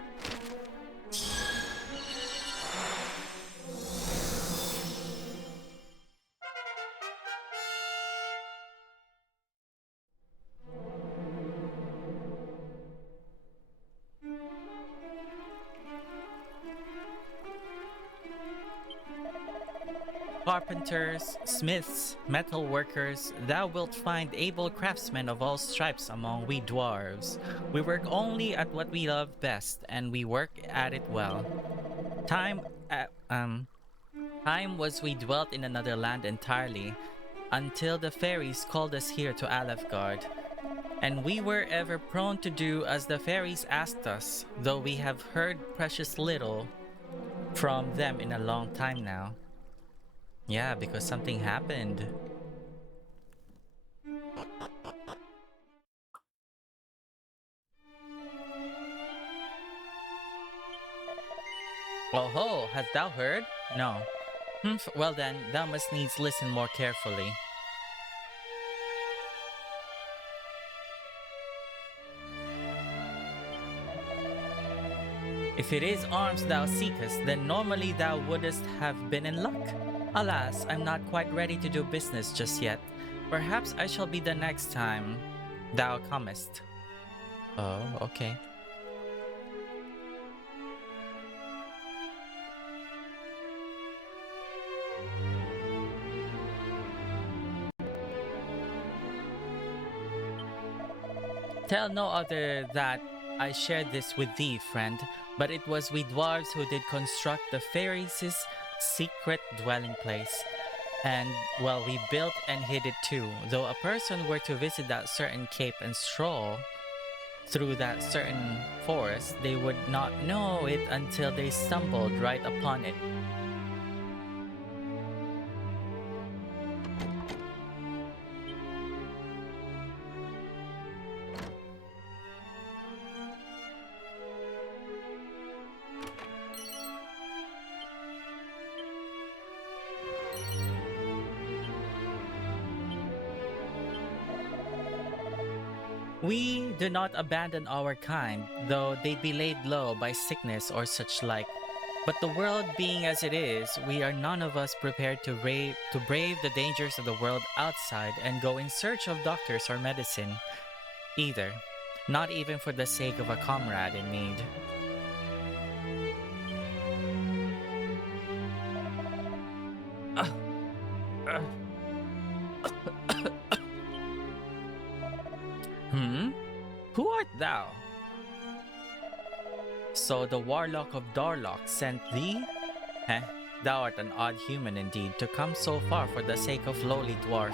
Carpenters, smiths, metal workers, thou wilt find able craftsmen of all stripes among we dwarves. We work only at what we love best, and we work at it well. Time was we dwelt in another land entirely, until the fairies called us here to Alefgard. And we were ever prone to do as the fairies asked us, though we have heard precious little from them in a long time now. Yeah, because something happened. Oh ho, hast thou heard? No. Humph, well then, thou must needs listen more carefully. If it is arms thou seekest, then normally thou wouldst have been in luck. Alas, I'm not quite ready to do business just yet. Perhaps I shall be the next time thou comest. Oh, okay. Tell no other that I shared this with thee, friend, but it was we dwarves who did construct the fairies' secret dwelling place. And, well, we built and hid it too, though a person were to visit that certain cape and stroll, through that certain forest, they would not know it until they stumbled right upon it. We do not abandon our kind, though they be laid low by sickness or such like. But the world being as it is, we are none of us prepared to brave the dangers of the world outside and go in search of doctors or medicine, either. Not even for the sake of a comrade in need. Hmm? Who art thou? So the Warlock of Darlock sent thee? Heh, thou art an odd human indeed to come so far for the sake of lowly dwarf.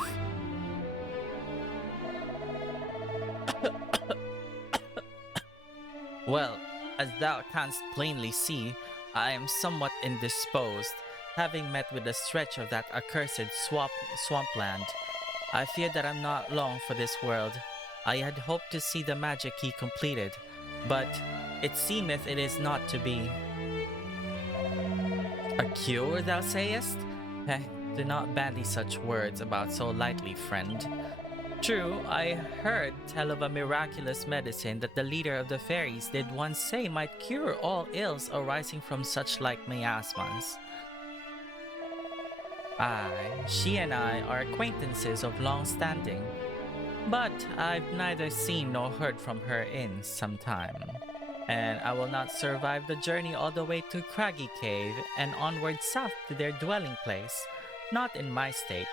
Well, as thou canst plainly see, I am somewhat indisposed, having met with the stretch of that accursed swampland. I fear that I'm not long for this world. I had hoped to see the magic key completed, but it seemeth it is not to be. A cure, thou sayest? Heh, do not bandy such words about so lightly, friend. True, I heard tell of a miraculous medicine that the leader of the fairies did once say might cure all ills arising from such like miasmas. Aye, she and I are acquaintances of long standing, but I've neither seen nor heard from her in some time. And I will not survive the journey all the way to Craggy Cave and onward south to their dwelling place. Not in my state.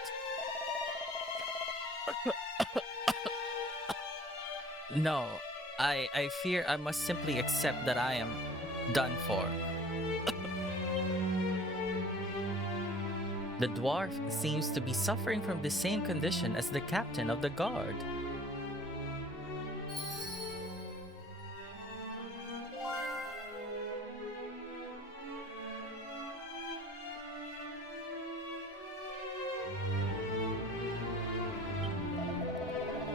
No, I fear I must simply accept that I am done for. The dwarf seems to be suffering from the same condition as the captain of the guard.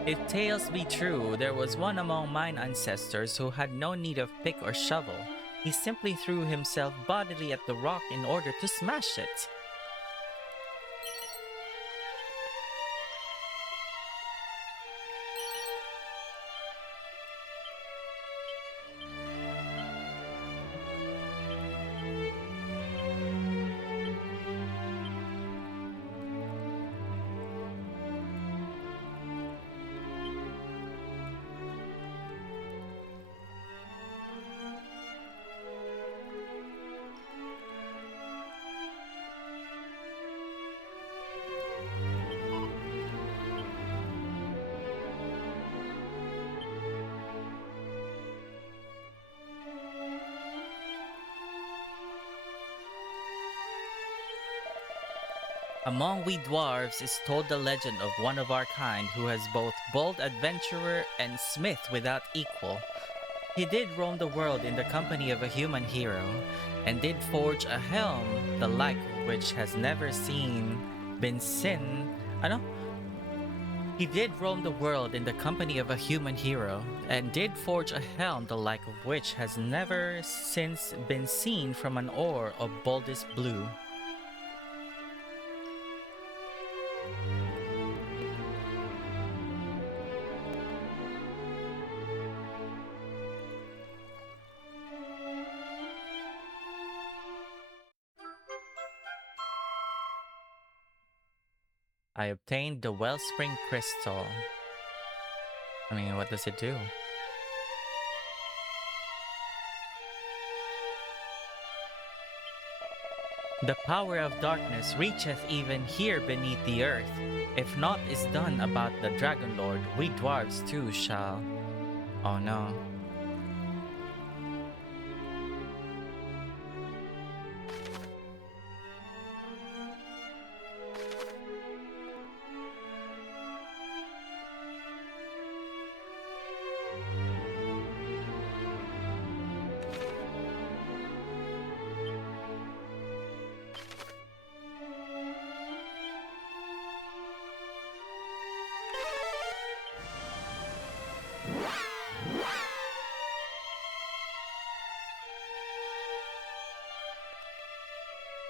If tales be true, there was one among mine ancestors who had no need of pick or shovel. He simply threw himself bodily at the rock in order to smash it. Among we dwarves is told the legend of one of our kind who has both bold adventurer and smith without equal. He did roam the world in the company of a human hero, and did forge a helm the like of which has never been seen. Ano? He did roam the world in the company of a human hero, and did forge a helm the like of which has never since been seen from an ore of boldest blue. I obtained the Wellspring Crystal. I mean, what does it do? The power of darkness reacheth even here beneath the earth. If naught is done about the Dragon Lord, we dwarves too shall... Oh no.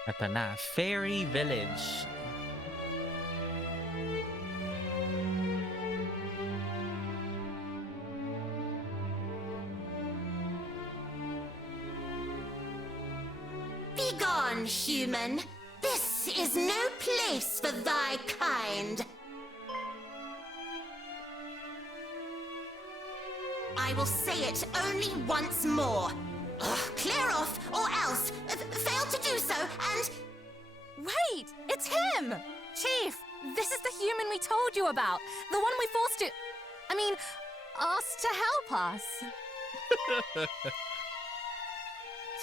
Ito na, Fairy Village. Begone, human! This is no place for thy kind! I will say it only once more. Clear off, or else fail to do so, and... Wait! It's him! Chief, this is the human we told you about. The one we forced to... asked to help us.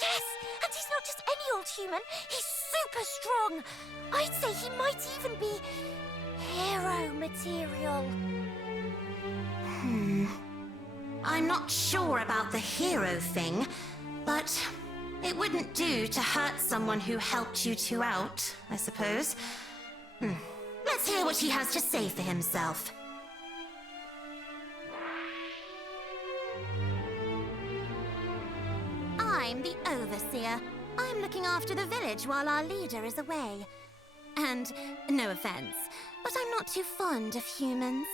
Yes! And he's not just any old human, he's super strong! I'd say he might even be... hero material. I'm not sure about the hero thing, but it wouldn't do to hurt someone who helped you two out, I suppose. Let's hear what he has to say for himself. I'm the Overseer. I'm looking after the village while our leader is away. And, no offense, but I'm not too fond of humans.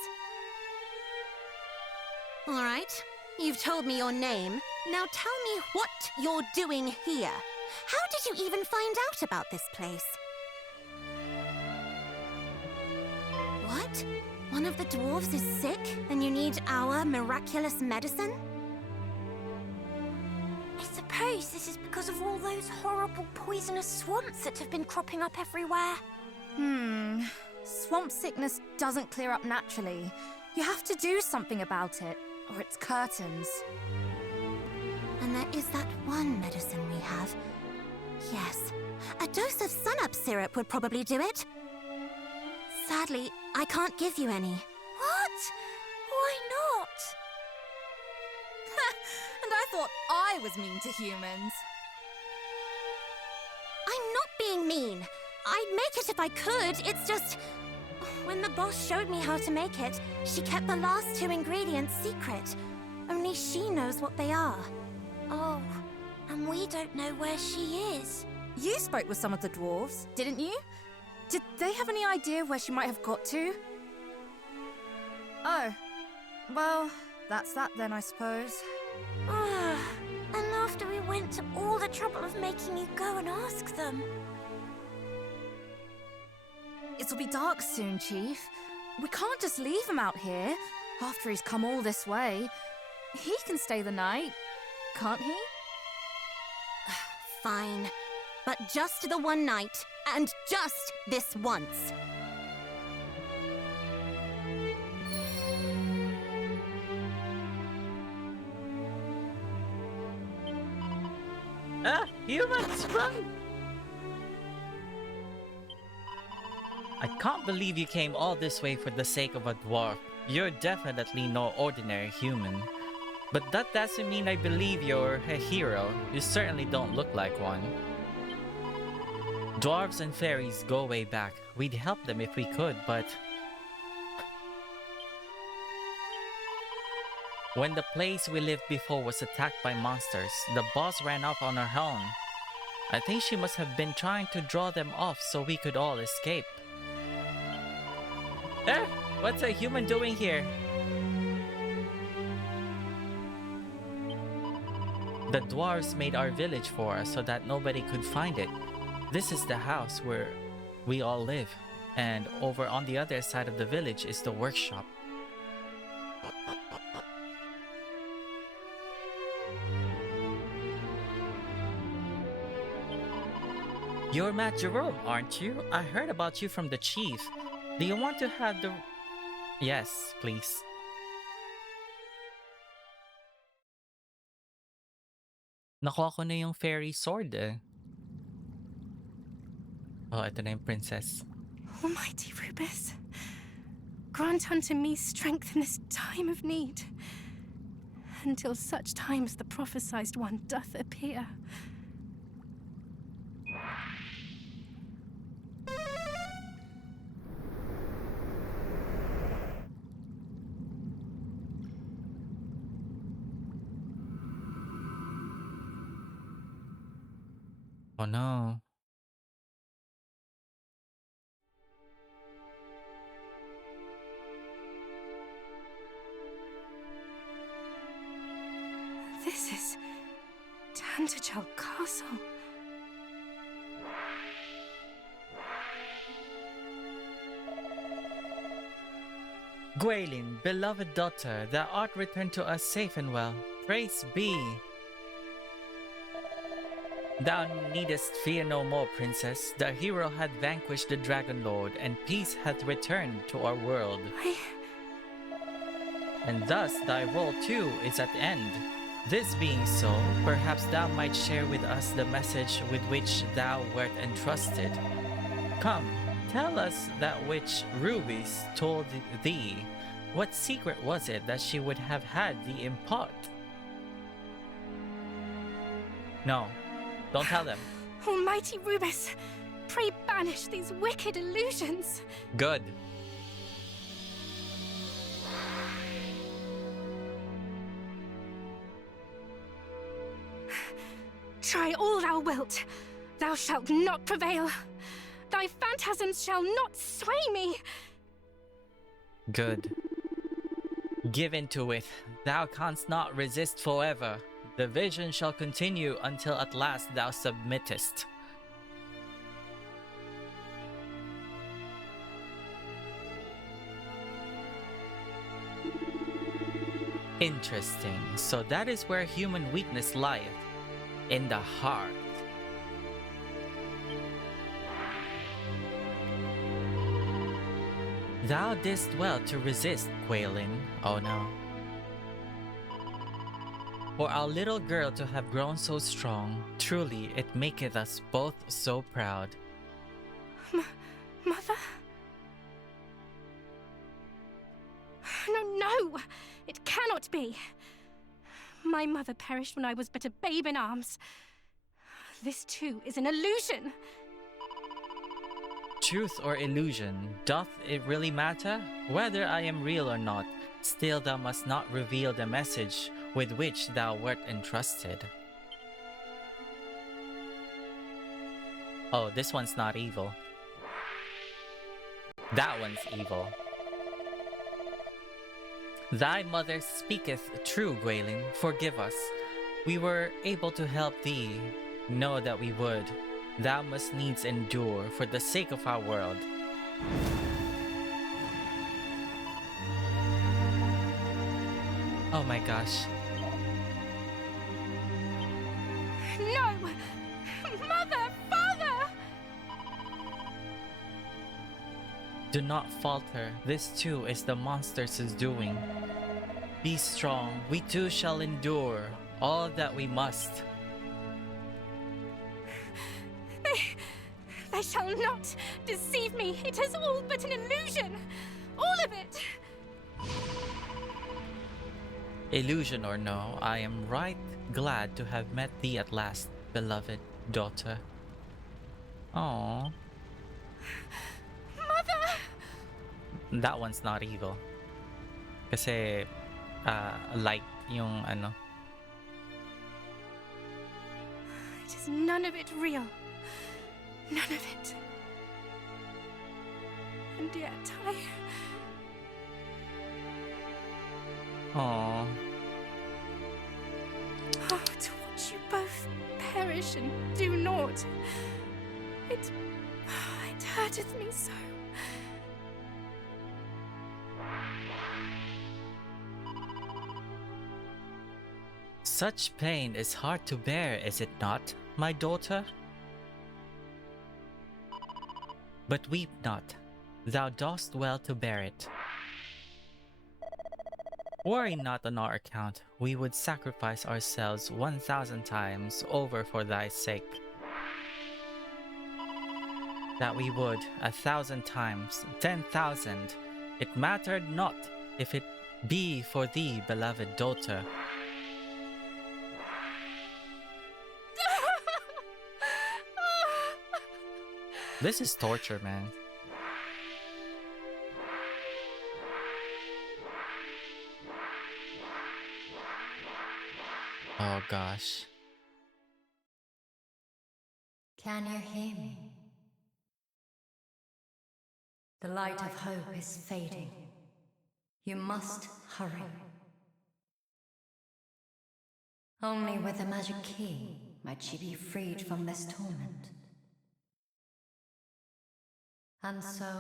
All right, you've told me your name. Now tell me what you're doing here. How did you even find out about this place? What? One of the dwarves is sick, and you need our miraculous medicine? I suppose this is because of all those horrible poisonous swamps that have been cropping up everywhere. Swamp sickness doesn't clear up naturally. You have to do something about it, or it's curtains. And there is that one medicine we have. Yes, a dose of sun-up syrup would probably do it. Sadly, I can't give you any. What? Why not? And I thought I was mean to humans. I'm not being mean. I'd make it if I could, it's just... When the boss showed me how to make it, she kept the last two ingredients secret. Only she knows what they are. Oh, and we don't know where she is. You spoke with some of the dwarves, didn't you? Did they have any idea where she might have got to? Oh, well, that's that then, I suppose. And after we went to all the trouble of making you go and ask them. It'll be dark soon, Chief. We can't just leave him out here, after he's come all this way. He can stay the night, can't he? Fine. But just the one night, and just this once. Humans, run! I can't believe you came all this way for the sake of a dwarf. You're definitely no ordinary human. But that doesn't mean I believe you're a hero. You certainly don't look like one. Dwarves and fairies go way back. We'd help them if we could, but... When the place we lived before was attacked by monsters, the boss ran off on her own. I think she must have been trying to draw them off so we could all escape. What's a human doing here? The dwarves made our village for us so that nobody could find it. This is the house where we all live, and over on the other side of the village is the workshop. You're MattJerome, aren't you? I heard about you from the chief. Do you want to have the... Yes, please. Nakuha ko na yung fairy sword eh. Oh, ito na yung princess. Almighty Rubus, grant unto me strength in this time of need, until such time as the prophesied one doth appear. Oh no. Vantajal Castle. Gwaelin, beloved daughter, thou art returned to us safe and well. Praise be. Thou needest fear no more, princess. The hero hath vanquished the Dragon Lord, and peace hath returned to our world. And thus thy role too is at end. This being so, perhaps thou might share with us the message with which thou wert entrusted. Come, tell us that which Rubies told thee. What secret was it that she would have had thee impart? No, don't tell them. Almighty Rubis, pray banish these wicked illusions. Good. Try all thou wilt. Thou shalt not prevail. Thy phantasms shall not sway me. Good. Give in to it. Thou canst not resist forever. The vision shall continue until at last thou submittest. Interesting. So that is where human weakness lieth. In the heart. Thou didst well to resist, Gwaelin. Oh no. For our little girl to have grown so strong, truly it maketh us both so proud. Mother? No! It cannot be! My mother perished when I was but a babe in arms. This too is an illusion. Truth or illusion, doth it really matter? Whether I am real or not, still thou must not reveal the message with which thou wert entrusted. Oh, this one's not evil. That one's evil. Thy mother speaketh true, Gwaelin. Forgive us. We were able to help thee. Know that we would. Thou must needs endure for the sake of our world. Oh my gosh. No! Mother! Father! Do not falter. This too is the monster's doing. Be strong. We too shall endure all that we must. They shall not deceive me. It is all but an illusion. All of it. Illusion or no, I am right glad to have met thee at last, beloved daughter. Aww. Mother! That one's not evil. Kasi, light yung ano. It is none of it real. None of it. And yet Aww. Oh, to watch you both perish and do naught. It hurteth me so. Such pain is hard to bear, is it not, my daughter? But weep not. Thou dost well to bear it. Worry not on our account. We would sacrifice ourselves 1,000 times over for thy sake. That we would 1,000 times, 10,000. It mattered not if it be for thee, beloved daughter. This is torture, man. Oh gosh. Can you hear me? The light of hope is fading. You must hurry. Only with the magic key might she be freed from this torment. And so,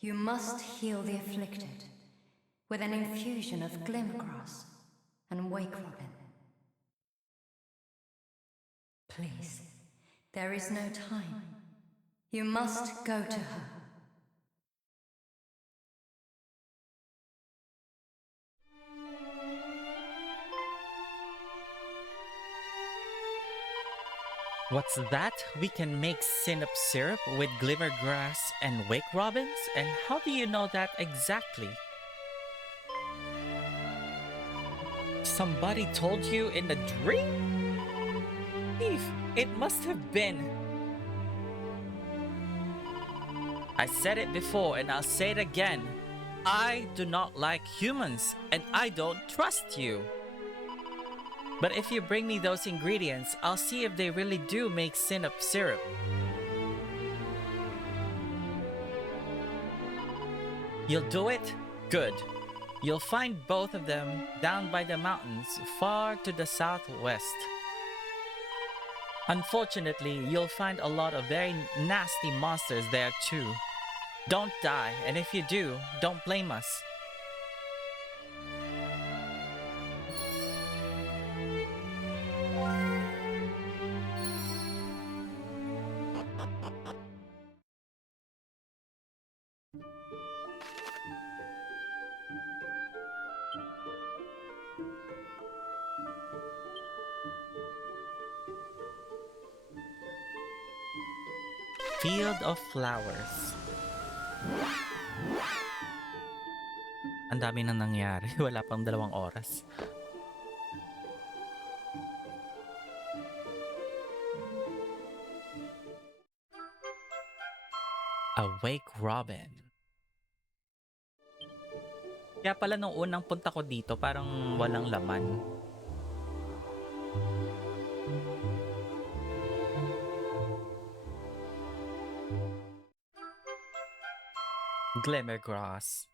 you must heal the afflicted with an infusion of Glimmergrass and Wake Robin. Please, there is no time. You must go to her. What's that? We can make Sinop syrup with Glimmergrass and Wake Robins? And how do you know that exactly? Somebody told you in a dream? Chief, it must have been. I said it before and I'll say it again. I do not like humans and I don't trust you. But if you bring me those ingredients, I'll see if they really do make Sinop syrup. You'll do it? Good. You'll find both of them down by the mountains far to the southwest. Unfortunately, you'll find a lot of very nasty monsters there too. Don't die, and if you do, don't blame us. Field of Flowers. Ang dami nang nangyari. Wala pang 2 oras. Awake Robin. Kaya pala nung unang punta ko dito, parang walang laman. Glimmergrass.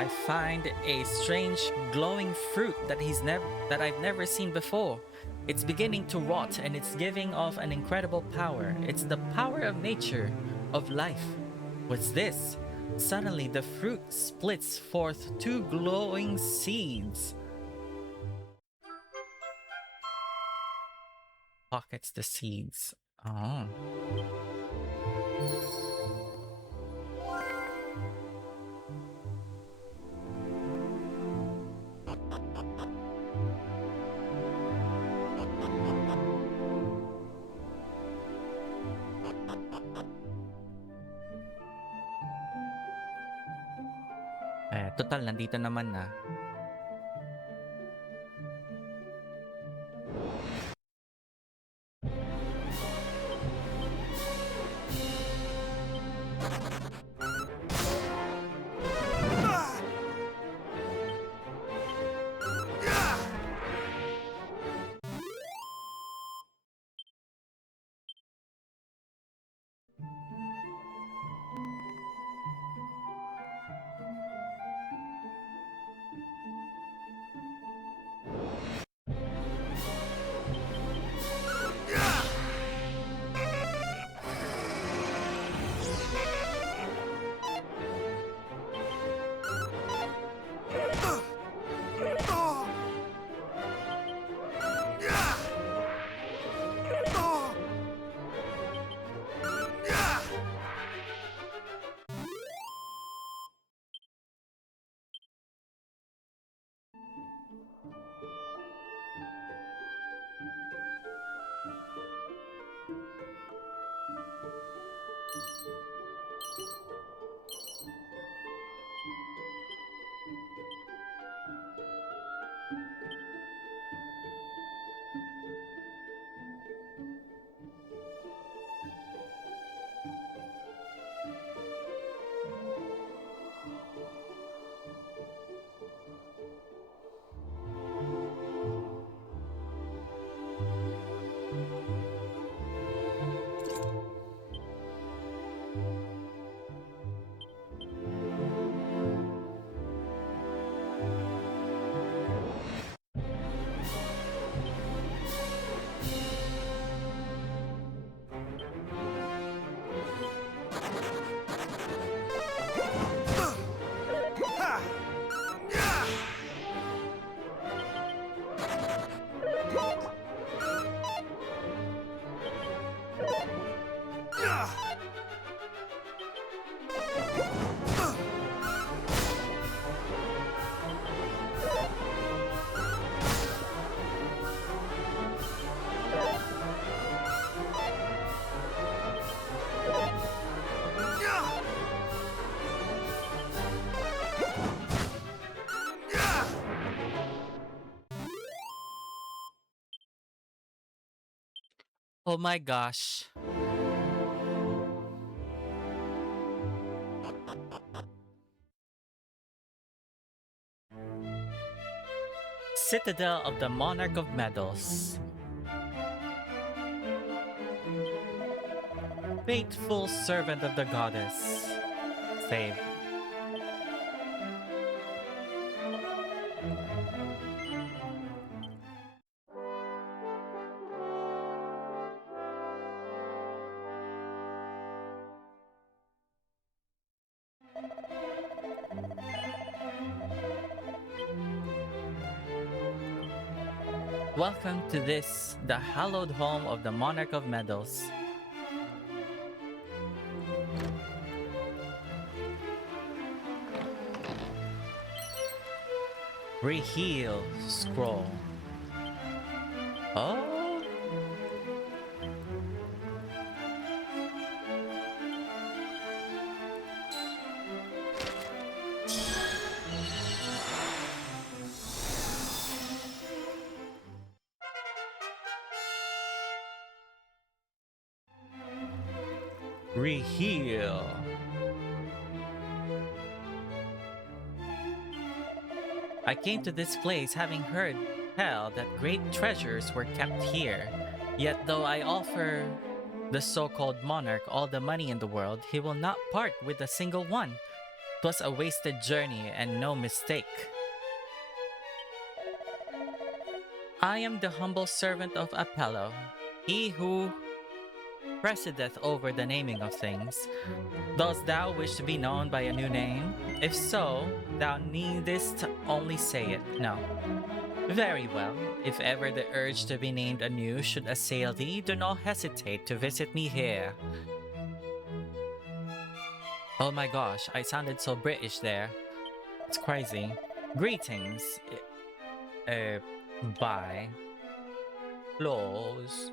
I find a strange glowing fruit that I've never seen before. It's beginning to rot and it's giving off an incredible power. It's the power of nature, of life. What's this? Suddenly the fruit splits forth 2 glowing seeds. Pockets the seeds. Oh. Total, nandito naman na. Oh my gosh. Citadel of the Monarch of Metals. Faithful servant of the goddess. Save. Welcome to this, the hallowed home of the Monarch of Metals. Reheal scroll. Oh. Reheal. I came to this place having heard tell that great treasures were kept here. Yet though I offer the so-called monarch all the money in the world, he will not part with a single one. 'Twas a wasted journey and no mistake. I am the humble servant of Apello, he who presideth over the naming of things. Dost thou wish to be known by a new name? If so, thou needest only say it. No. Very well. If ever the urge to be named anew should assail thee, do not hesitate to visit me here. Oh my gosh, I sounded so British there. It's crazy. Greetings. Bye. Close.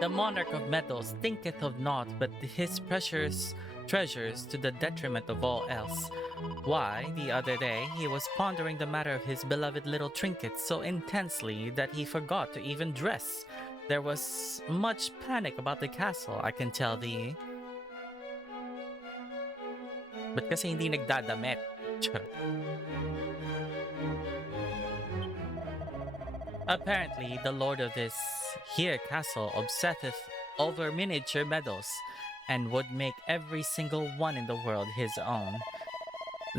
The monarch of metals thinketh of naught but his precious treasures to the detriment of all else. Why, the other day, he was pondering the matter of his beloved little trinkets so intensely that he forgot to even dress. There was much panic about the castle, I can tell thee. Ba't kasi hindi nagdadamit? Apparently, the lord of this here castle over miniature medals, and would make every single one in the world his own.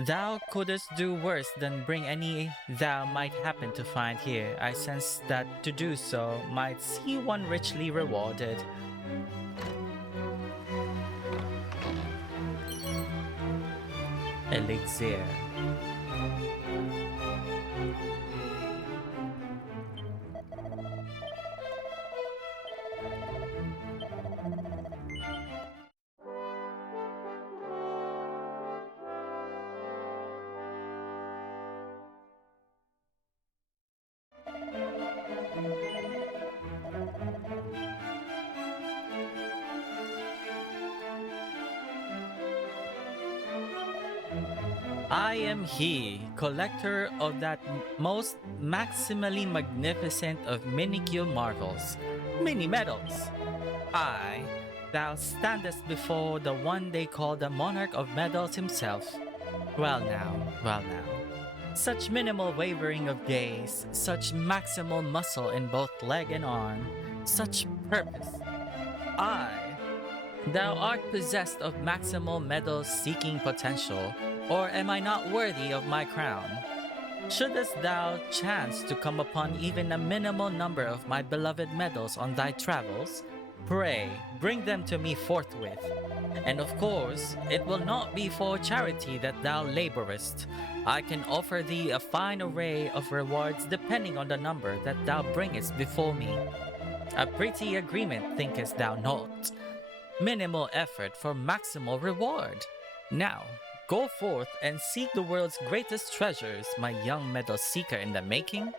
Thou couldst do worse than bring any thou might happen to find here. I sense that to do so might see one richly rewarded. Elixir. I am he, collector of that most maximally magnificent of minicule marvels, mini medals. I, thou standest before the one they call the monarch of medals himself. Well now. Such minimal wavering of gaze, such maximal muscle in both leg and arm, such purpose. Thou art possessed of maximal medal-seeking potential, or am I not worthy of my crown? Shouldst thou chance to come upon even a minimal number of my beloved medals on thy travels, pray bring them to me forthwith. And of course, it will not be for charity that thou laborest. I can offer thee a fine array of rewards depending on the number that thou bringest before me. A pretty agreement, thinkest thou not? Minimal effort for maximal reward. Now, go forth and seek the world's greatest treasures, my young medal seeker in the making.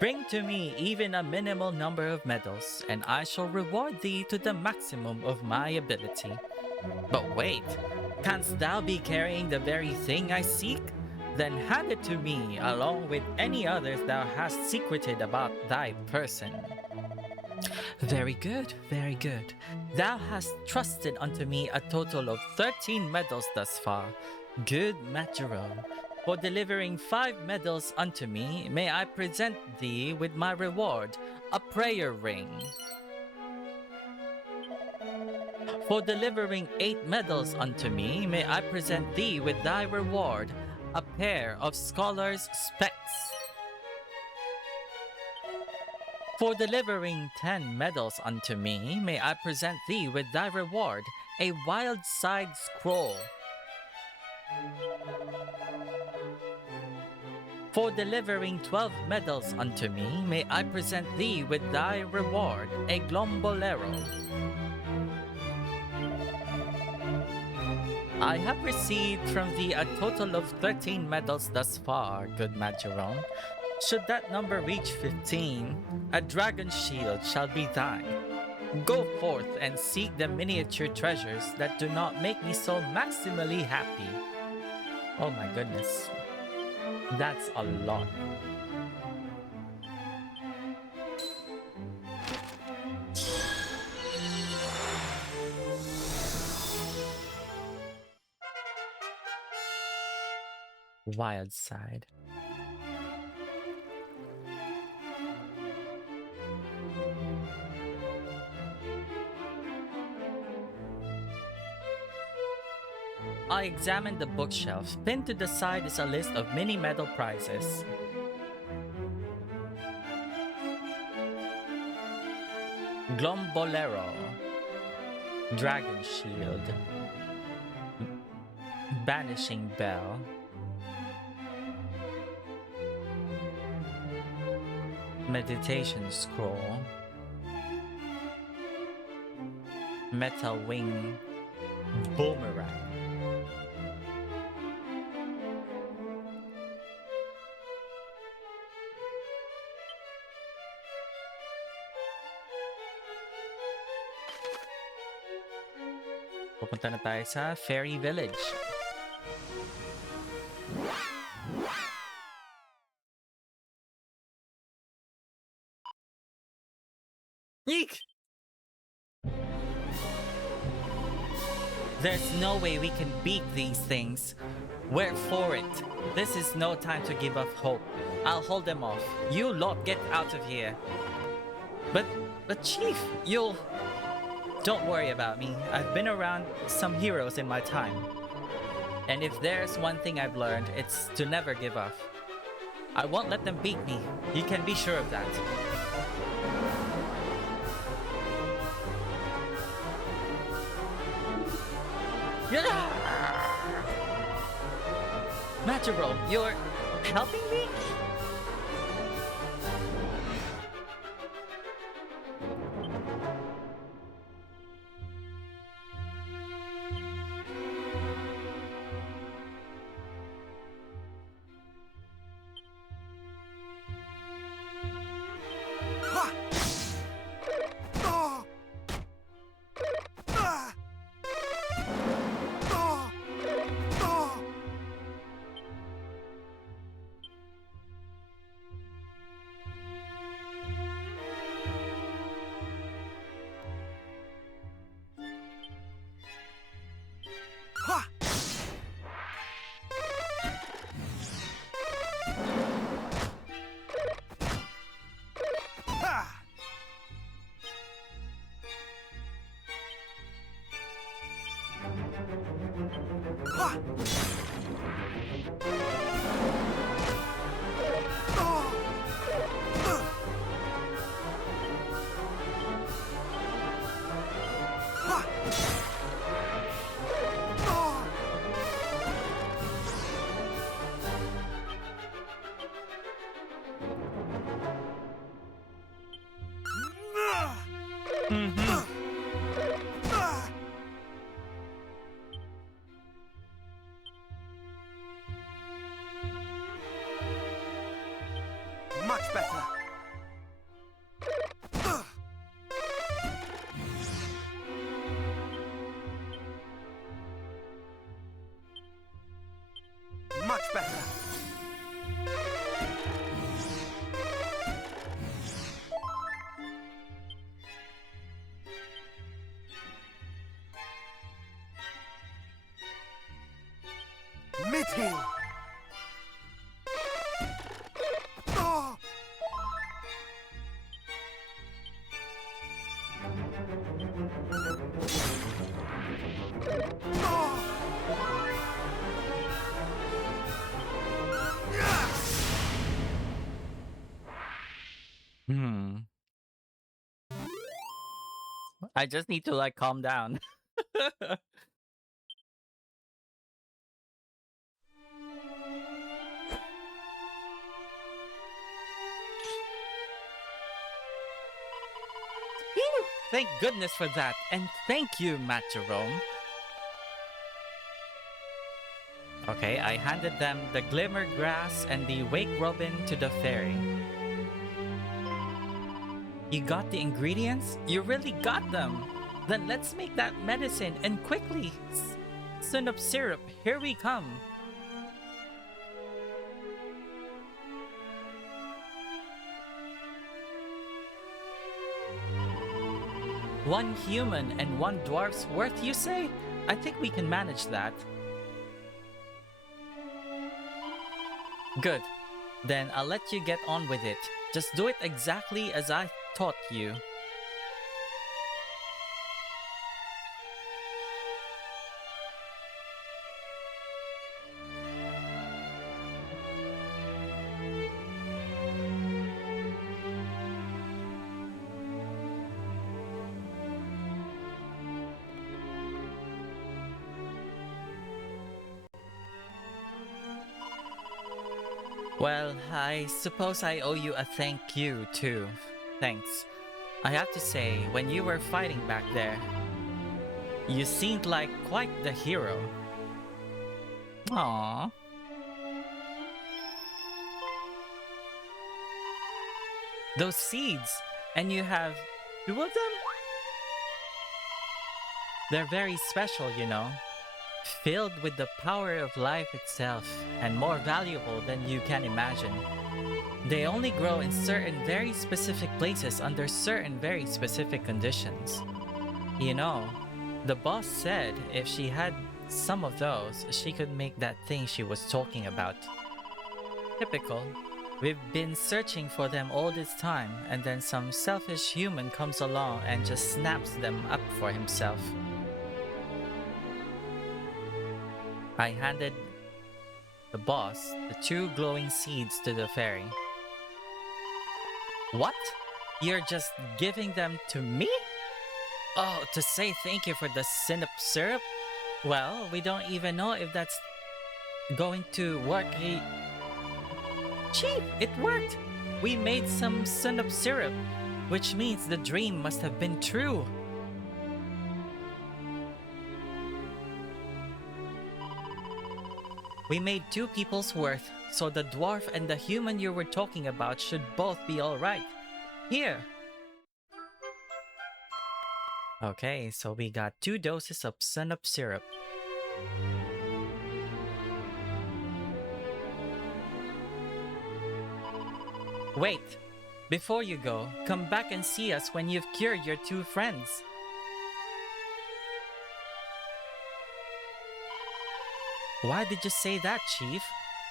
Bring to me even a minimal number of medals, and I shall reward thee to the maximum of my ability. But wait, canst thou be carrying the very thing I seek? Then hand it to me, along with any others thou hast secreted about thy person. Very good, very good. Thou hast trusted unto me a total of 13 medals thus far. Good MattJerome. For delivering 5 medals unto me, may I present thee with my reward, a prayer ring. For delivering 8 medals unto me, may I present thee with thy reward, a pair of scholar's specs. For delivering 10 medals unto me, may I present thee with thy reward, a wild side scroll. For delivering 12 medals unto me, may I present thee with thy reward, a glombolero. I have received from thee a total of 13 medals thus far, good MattJerome. Should that number reach 15, a dragon shield shall be thine. Go forth and seek the miniature treasures that do not make me so maximally happy. Oh my goodness. That's a lot. Wild side. I examined the bookshelf. Pinned to the side is a list of mini medal prizes. Glombolero, Dragon Shield, Banishing Bell, Meditation Scroll, Metal Wing, Boomerang. Pupunta na tayo sa Fairy Village. Eek! There's no way we can beat these things. We're for it. This is no time to give up hope. I'll hold them off. You lot get out of here. But Chief, you'll... Don't worry about me. I've been around some heroes in my time. And if there's one thing I've learned, it's to never give up. I won't let them beat me. You can be sure of that. MattJerome, you're helping me? Much better. Much better. Mid-heel. I just need to like calm down. Thank goodness for that, and thank you, MattJerome. Okay, I handed them the glimmer grass and the wake robin to the fairy. You got the ingredients? You really got them! Then let's make that medicine, and quickly! Sunup syrup, here we come! One human and one dwarf's worth, you say? I think we can manage that. Good. Then I'll let you get on with it. Just do it exactly as I taught you. Well, I suppose I owe you a thank you too. Thanks. I have to say, when you were fighting back there, you seemed like quite the hero. Aww. Those seeds! And you have 2 of them? They're very special, you know. Filled with the power of life itself, and more valuable than you can imagine. They only grow in certain very specific places under certain very specific conditions. You know, the boss said if she had some of those, she could make that thing she was talking about. Typical. We've been searching for them all this time, and then some selfish human comes along and just snaps them up for himself. I handed the boss the 2 glowing seeds to the fairy. What? You're just giving them to me? Oh, to say thank you for the synap syrup? Well, we don't even know if that's going to work. Chief, it worked! We made some synap syrup, which means the dream must have been true. We made 2 people's worth, so the dwarf and the human you were talking about should both be alright. Here! Okay, so we got 2 doses of synap syrup. Wait! Before you go, come back and see us when you've cured your 2 friends. Why did you say that, Chief?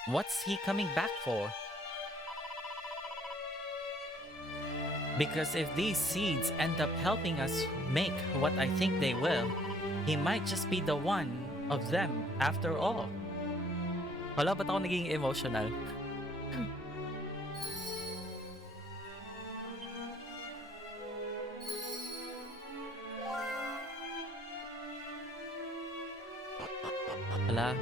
What's he coming back for? Because if these seeds end up helping us make what I think they will, he might just be the one of them after all. Wala, ba't ako naging emotional? Wala.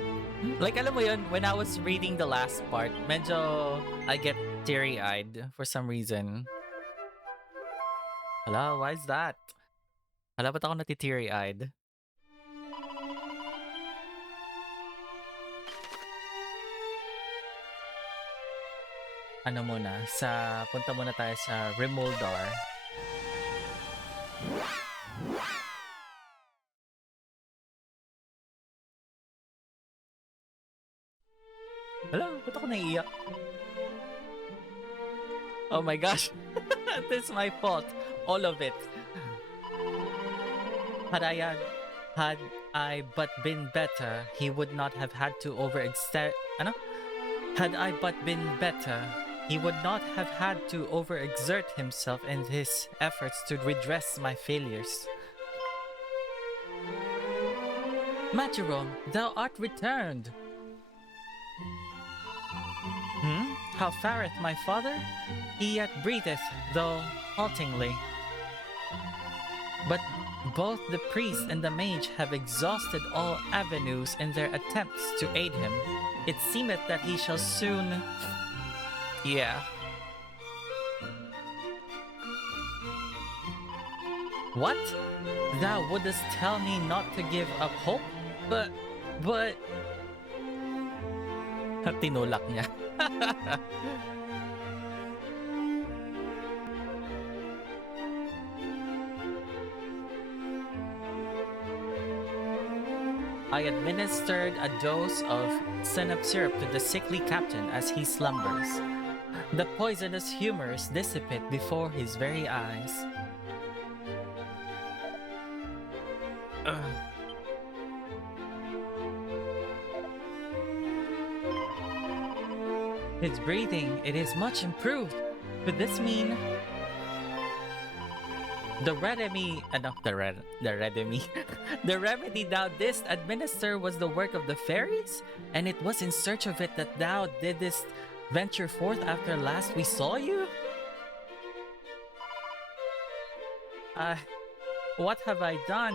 Like, alam mo yun, when I was reading the last part, medyo I get teary-eyed for some reason. Hala, why is that? Hala, ba't ako natiteary-eyed? Ano muna? Punta muna tayo sa Remoldar. Hala, ba't ako naiiyak? Oh my gosh. This is my fault. All of it. Had I but been better, he would not have had to overexert. Ano? Had I but been better, he would not have had to overexert himself in his efforts to redress my failures. MattJerome, thou art returned. How fareth my father? He yet breatheth, though haltingly. But both the priest and the mage have exhausted all avenues in their attempts to aid him. It seemeth that he shall soon... Yeah. What? Thou wouldst tell me not to give up hope? But... Tinulak niya. I administered a dose of synap syrup to the sickly captain as he slumbers. The poisonous humors dissipate before his very eyes. His breathing, it is much improved. Could this mean... The remedy thou didst administer was the work of the fairies? And it was in search of it that thou didst venture forth after last we saw you? What have I done?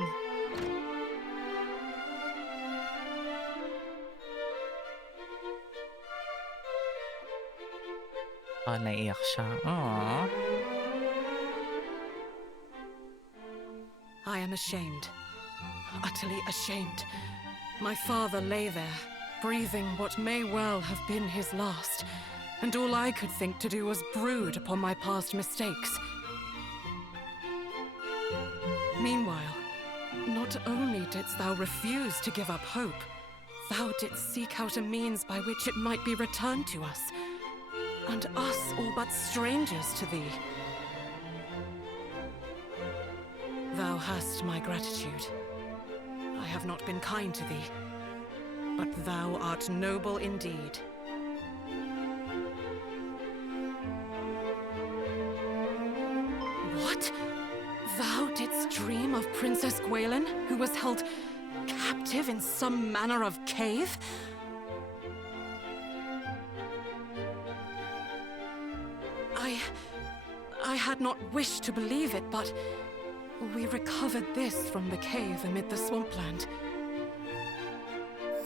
Naiiyak siya. Aww. I am ashamed. Utterly ashamed. My father lay there, breathing what may well have been his last, and all I could think to do was brood upon my past mistakes. Meanwhile, not only didst thou refuse to give up hope, thou didst seek out a means by which it might be returned to us, and us all but strangers to thee. Thou hast my gratitude. I have not been kind to thee, but thou art noble indeed. Princess Gwaelin, who was held captive in some manner of cave? I had not wished to believe it, but we recovered this from the cave amid the swampland.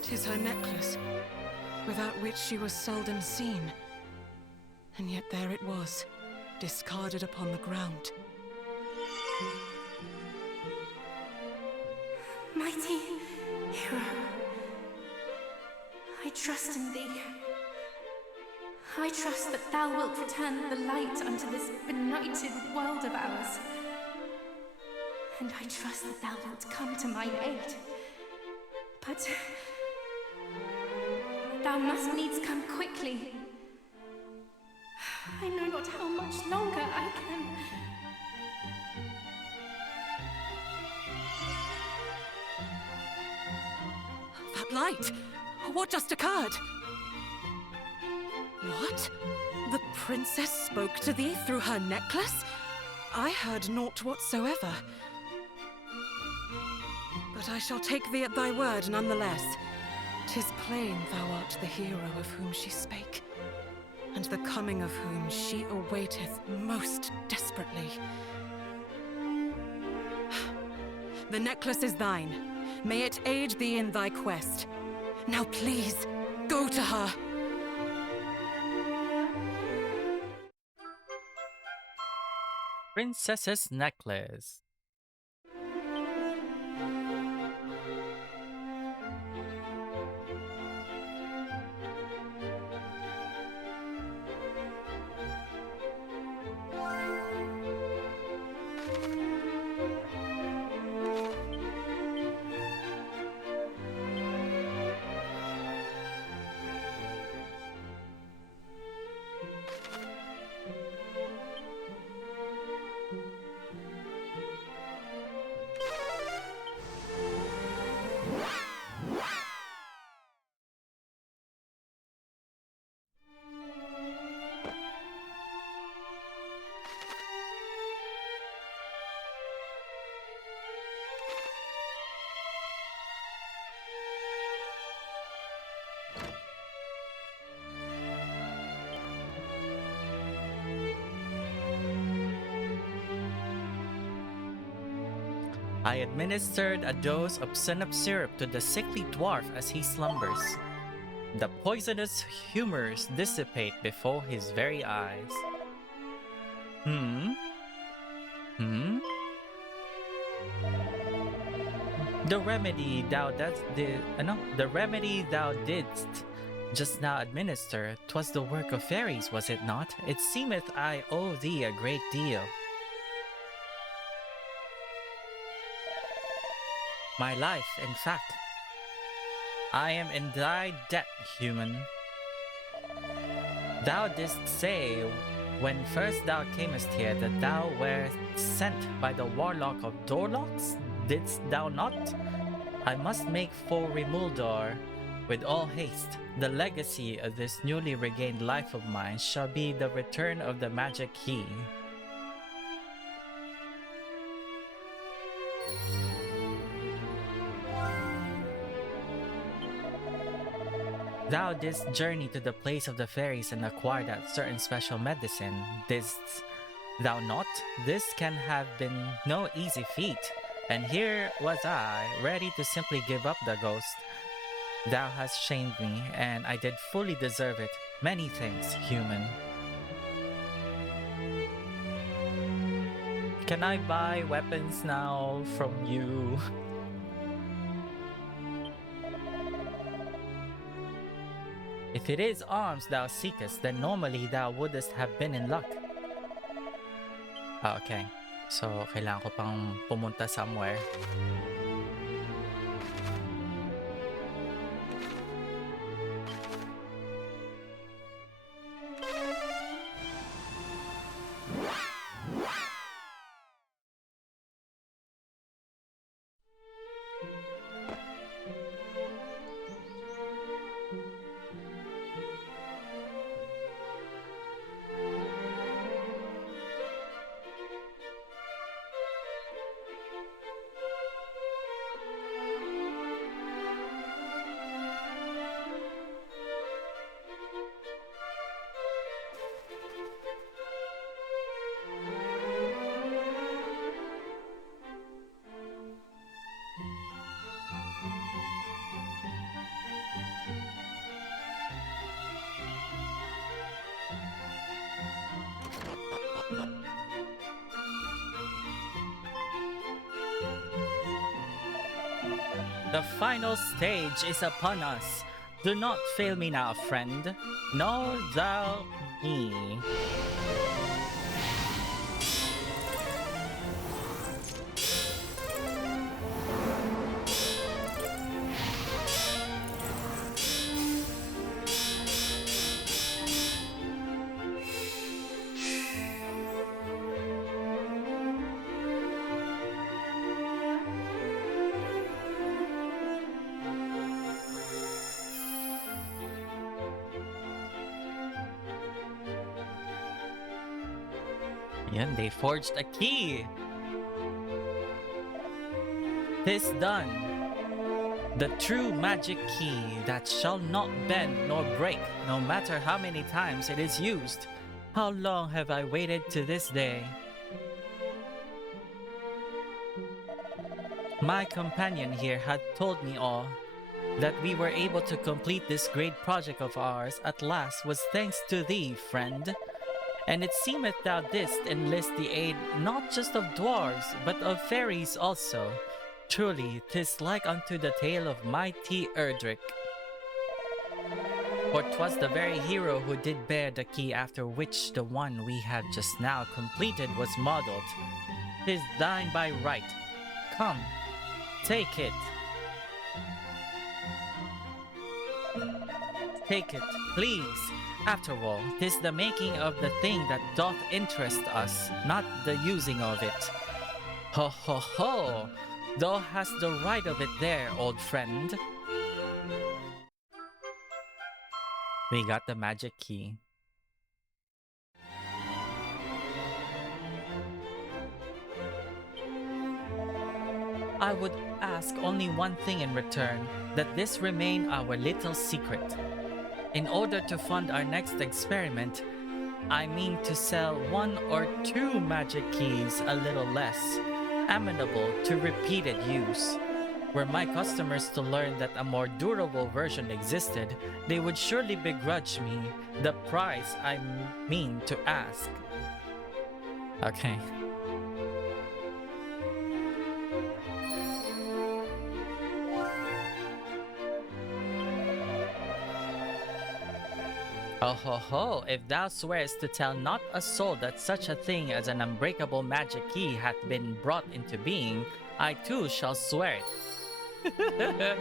'Tis her necklace, without which she was seldom seen. And yet there it was, discarded upon the ground. Mighty hero, I trust in thee. I trust that thou wilt return the light unto this benighted world of ours. And I trust that thou wilt come to mine aid. But thou must needs come quickly. I know not how much longer I can. That light! What just occurred? What? The princess spoke to thee through her necklace? I heard naught whatsoever. But I shall take thee at thy word nonetheless. 'Tis plain thou art the hero of whom she spake, and the coming of whom she awaiteth most desperately. The necklace is thine. May it aid thee in thy quest. Now please, go to her. Princess's necklace. I administered a dose of synap syrup to the sickly dwarf as he slumbers. The poisonous humors dissipate before his very eyes. The remedy thou didst just now administer, 'twas the work of fairies, was it not? It seemeth I owe thee a great deal. My life, in fact. I am in thy debt, human. Thou didst say, when first thou camest here, that thou wert sent by the warlock of Dorlocks, didst thou not? I must make for Rimuldor with all haste. The legacy of this newly regained life of mine shall be the return of the magic key. Thou didst journey to the place of the fairies and acquire that certain special medicine, didst thou not? This can have been no easy feat, and here was I, ready to simply give up the ghost. Thou hast shamed me, and I did fully deserve it. Many thanks, human. Can I buy weapons now from you? If it is arms thou seekest, then normally thou wouldst have been in luck. Okay. So, kailangan ko pang pumunta somewhere. The final stage is upon us. Do not fail me now, friend. Know thou me. Yan, they forged a key. Tis done. The true magic key that shall not bend nor break, no matter how many times it is used. How long have I waited to this day? My companion here had told me all. That we were able to complete this great project of ours at last was thanks to thee, friend. And it seemeth thou didst enlist the aid not just of dwarves, but of fairies also. Truly, 'tis like unto the tale of mighty Erdrick. For 'twas the very hero who did bear the key after which the one we have just now completed was modeled. 'Tis thine by right. Come, take it. Take it, please. After all, 'tis the making of the thing that doth interest us, not the using of it. Ho ho ho! Thou hast the right of it there, old friend. We got the magic key. I would ask only one thing in return, that this remain our little secret. In order to fund our next experiment, I mean to sell 1 or 2 magic keys a little less, amenable to repeated use. Were my customers to learn that a more durable version existed, they would surely begrudge me the price I mean to ask. Okay. Oh ho ho, if thou swearest to tell not a soul that such a thing as an unbreakable magic key hath been brought into being, I too shall swear it.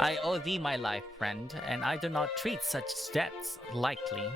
I owe thee my life, friend, and I do not treat such debts lightly.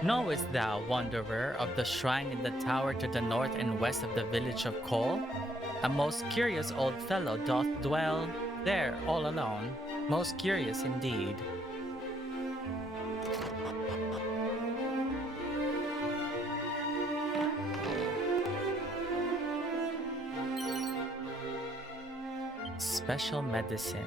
Knowest thou, wanderer, of the shrine in the tower to the north and west of the village of Kol? A most curious old fellow doth dwell there all alone. Most curious indeed. Special medicine.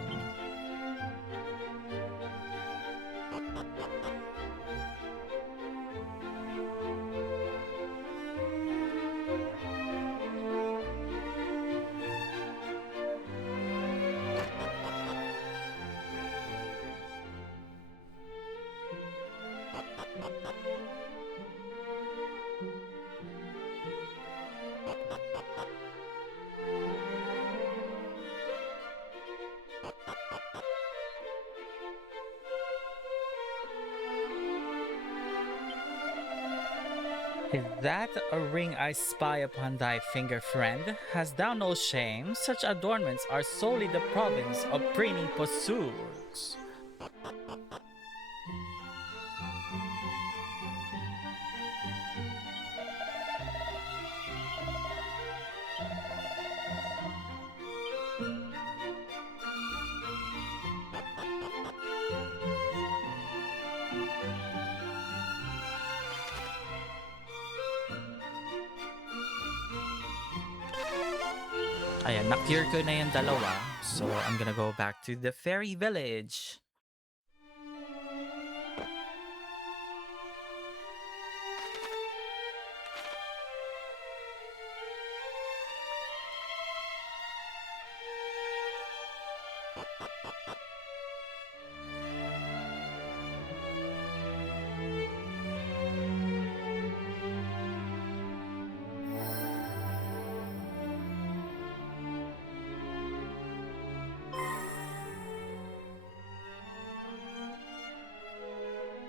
Is that a ring I spy upon thy finger, friend? Hast thou no shame? Such adornments are solely the province of preening pursuers. Ayan, na-clear ko na yung dalawa. So, I'm gonna go back to the fairy village.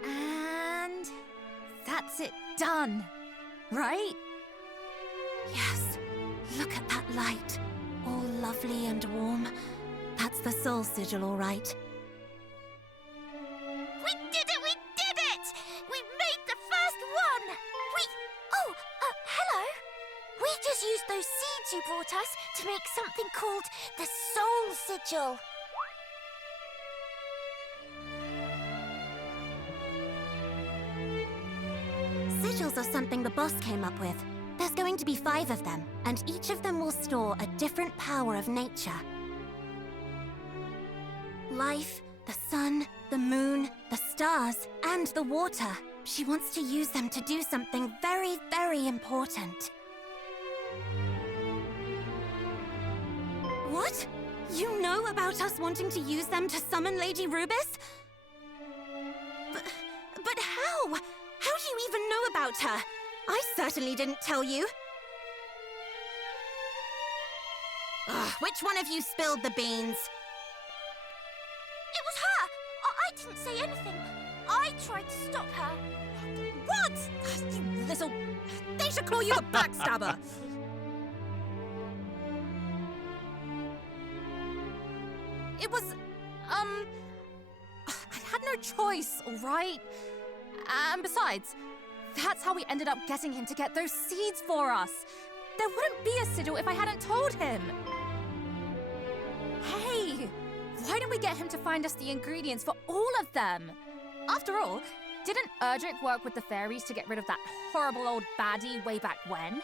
And that's it done, right? Yes. Look at that light. All lovely and warm. That's the soul sigil, all right. We did it! We did it! We made the first one! Oh, hello. We just used those seeds you brought us to make something called the soul sigil. Sigils are something the boss came up with. There's going to be 5 of them, and each of them will store a different power of nature. Life, the sun, the moon, the stars, and the water. She wants to use them to do something very, very important. What? You know about us wanting to use them to summon Lady Rubis? But how? How do you even know about her? I certainly didn't tell you. Ugh, which one of you spilled the beans? It was her! I didn't say anything. I tried to stop her. What? You little... They should call you the backstabber. It was, I had no choice, all right? And besides, that's how we ended up getting him to get those seeds for us. There wouldn't be a sigil if I hadn't told him. Hey, why don't we get him to find us the ingredients for all of them? After all, didn't Erdrick work with the fairies to get rid of that horrible old baddie way back when?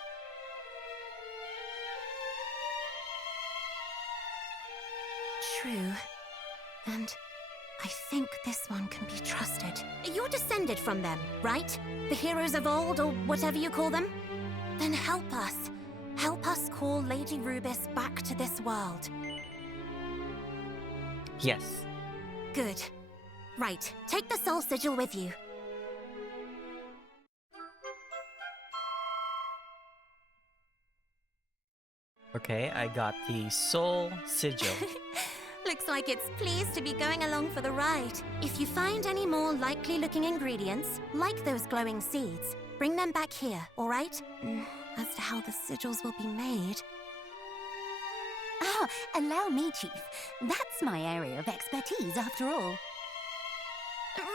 True. And I think this one can be trusted. You're descended from them, right? The heroes of old, or whatever you call them? Then help us. Help us call Lady Rubis back to this world. Yes. Good. Right, take the soul sigil with you. Okay, I got the soul sigil. Looks like it's pleased to be going along for the ride. If you find any more likely-looking ingredients, like those glowing seeds, bring them back here, all right? As to how the sigils will be made... Ah, allow me, Chief. That's my area of expertise, after all.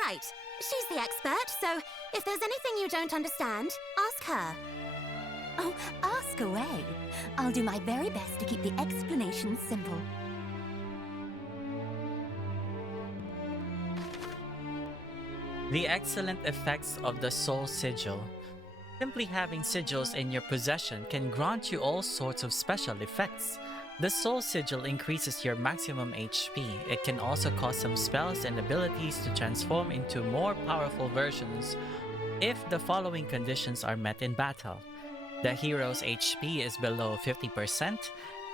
Right. She's the expert, so if there's anything you don't understand, ask her. Oh, ask away. I'll do my very best to keep the explanation simple. The excellent effects of the soul sigil. Simply having sigils in your possession can grant you all sorts of special effects. The soul sigil increases your maximum HP. It can also cause some spells and abilities to transform into more powerful versions if the following conditions are met in battle. The hero's HP is below 50%,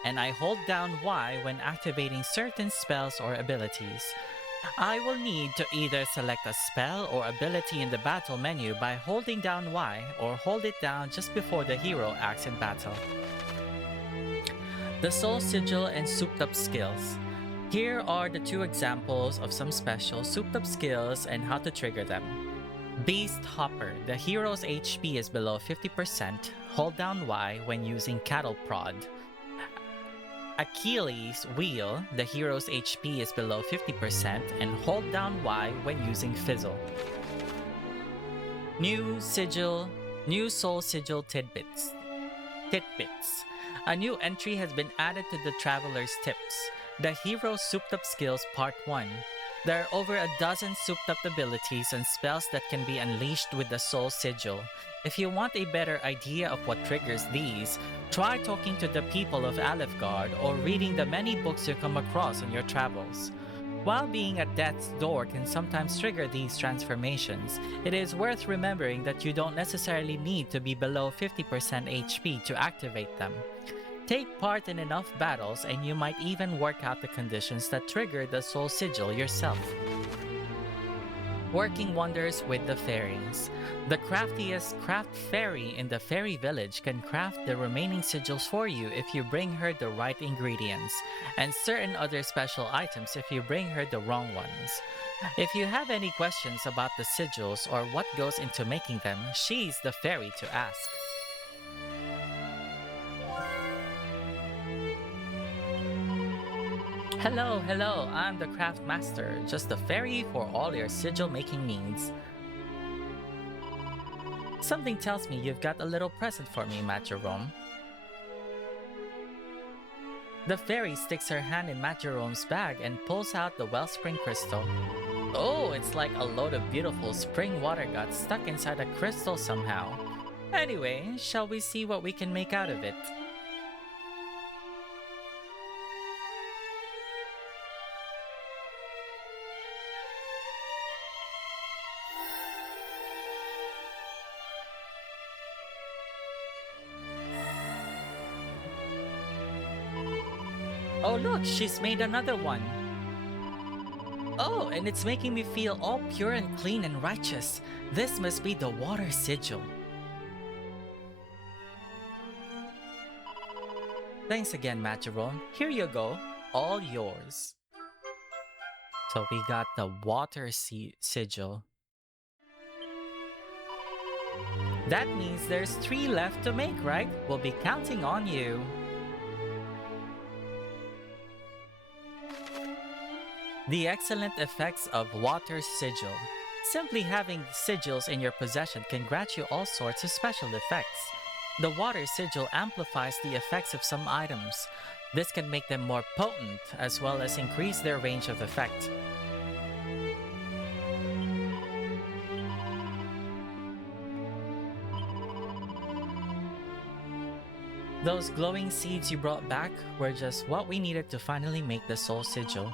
and I hold down Y when activating certain spells or abilities. I will need to either select a spell or ability in the battle menu by holding down Y or hold it down just before the hero acts in battle. The Soul Sigil and Souped Up Skills. Here are the 2 examples of some special souped up skills and how to trigger them. Beast Hopper. The hero's HP is below 50%. Hold down Y when using Cattle Prod. Achilles Wheel. The hero's HP is below 50% and hold down Y when using Fizzle. New Soul Sigil Tidbits. A new entry has been added to the Traveler's Tips. The Hero Souped Up Skills Part 1. There are over a dozen souped up abilities and spells that can be unleashed with the Soul Sigil. If you want a better idea of what triggers these, try talking to the people of Alefgard or reading the many books you come across on your travels. While being at death's door can sometimes trigger these transformations, it is worth remembering that you don't necessarily need to be below 50% HP to activate them. Take part in enough battles and you might even work out the conditions that trigger the Soul Sigil yourself. Working wonders with the fairies. The craftiest craft fairy in the fairy village can craft the remaining sigils for you if you bring her the right ingredients, and certain other special items if you bring her the wrong ones. If you have any questions about the sigils or what goes into making them, she's the fairy to ask. Hello, I'm the craft master, just a fairy for all your sigil making needs. Something tells me you've got a little present for me, MattJerome. The fairy sticks her hand in MattJerome's bag and pulls out the wellspring crystal. Oh, it's like a load of beautiful spring water got stuck inside a crystal somehow. Anyway, shall we see what we can make out of it? Oh look, she's made another one! Oh, and it's making me feel all pure and clean and righteous. This must be the water sigil. Thanks again, MattJerome. Here you go. All yours. So we got the water sigil. That means there's 3 left to make, right? We'll be counting on you. The excellent effects of Water Sigil. Simply having sigils in your possession can grant you all sorts of special effects. The Water Sigil amplifies the effects of some items. This can make them more potent, as well as increase their range of effect. Those glowing seeds you brought back were just what we needed to finally make the Soul Sigil.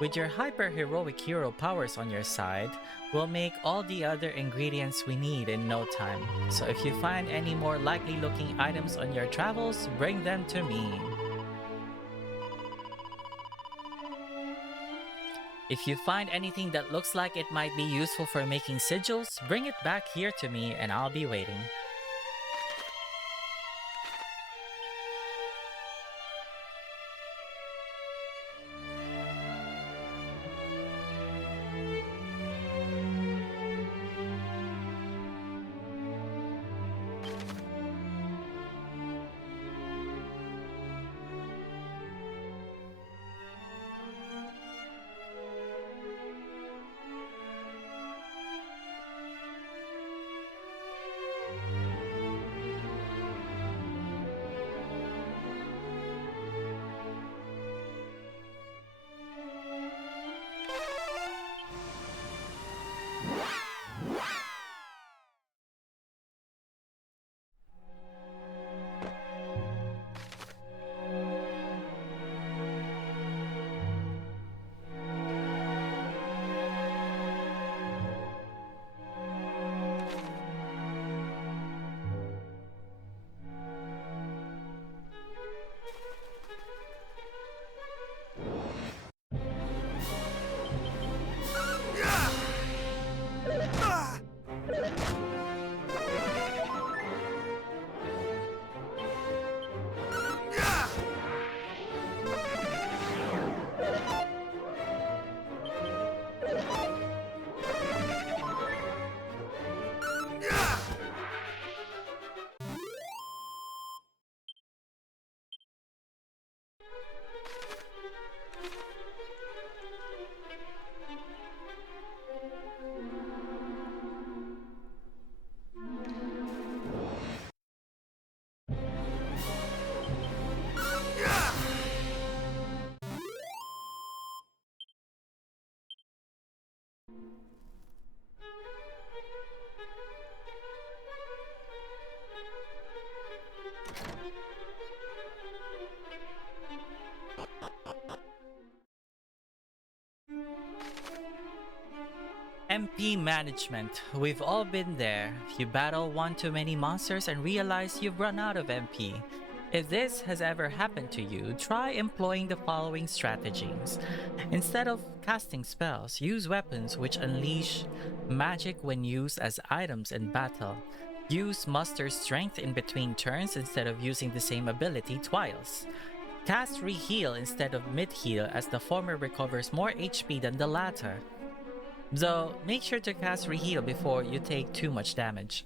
With your hyper-heroic hero powers on your side, we'll make all the other ingredients we need in no time. So if you find any more likely looking items on your travels, bring them to me. If you find anything that looks like it might be useful for making sigils, bring it back here to me and I'll be waiting. MP management. We've all been there. You battle one too many monsters and realize you've run out of MP. If this has ever happened to you, try employing the following strategies. Instead of casting spells, use weapons which unleash magic when used as items in battle. Use muster strength in between turns instead of using the same ability twice. Cast Reheal instead of Mid-Heal, as the former recovers more HP than the latter. Though, make sure to cast Reheal before you take too much damage.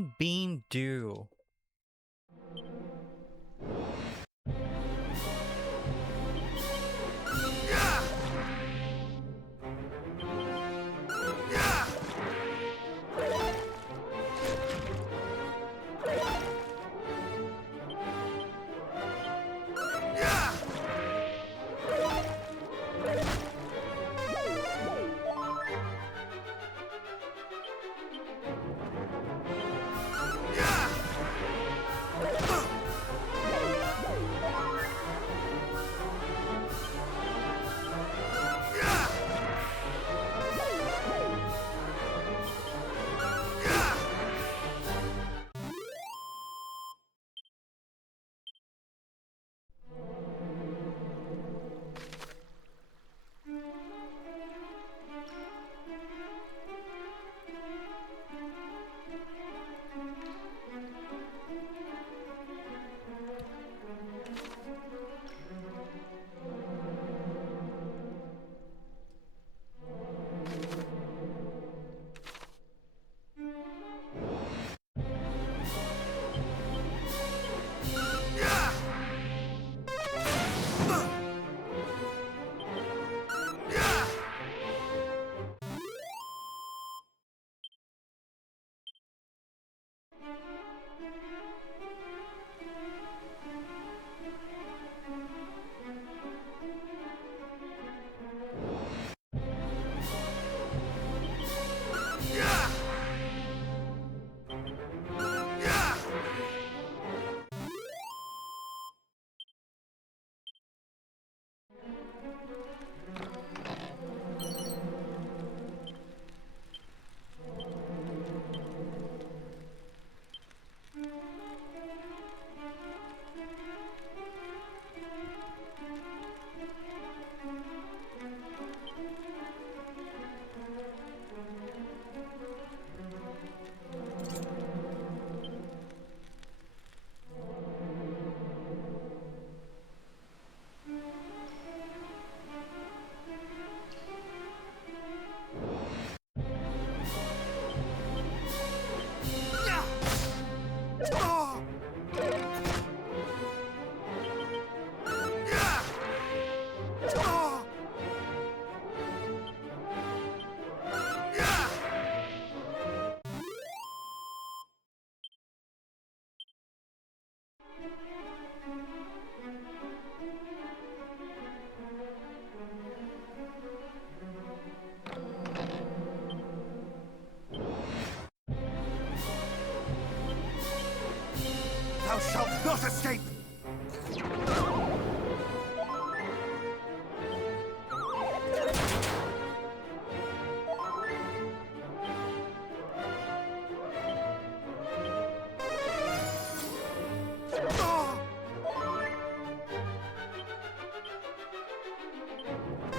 Sunbeam Dew. Thou shalt not escape!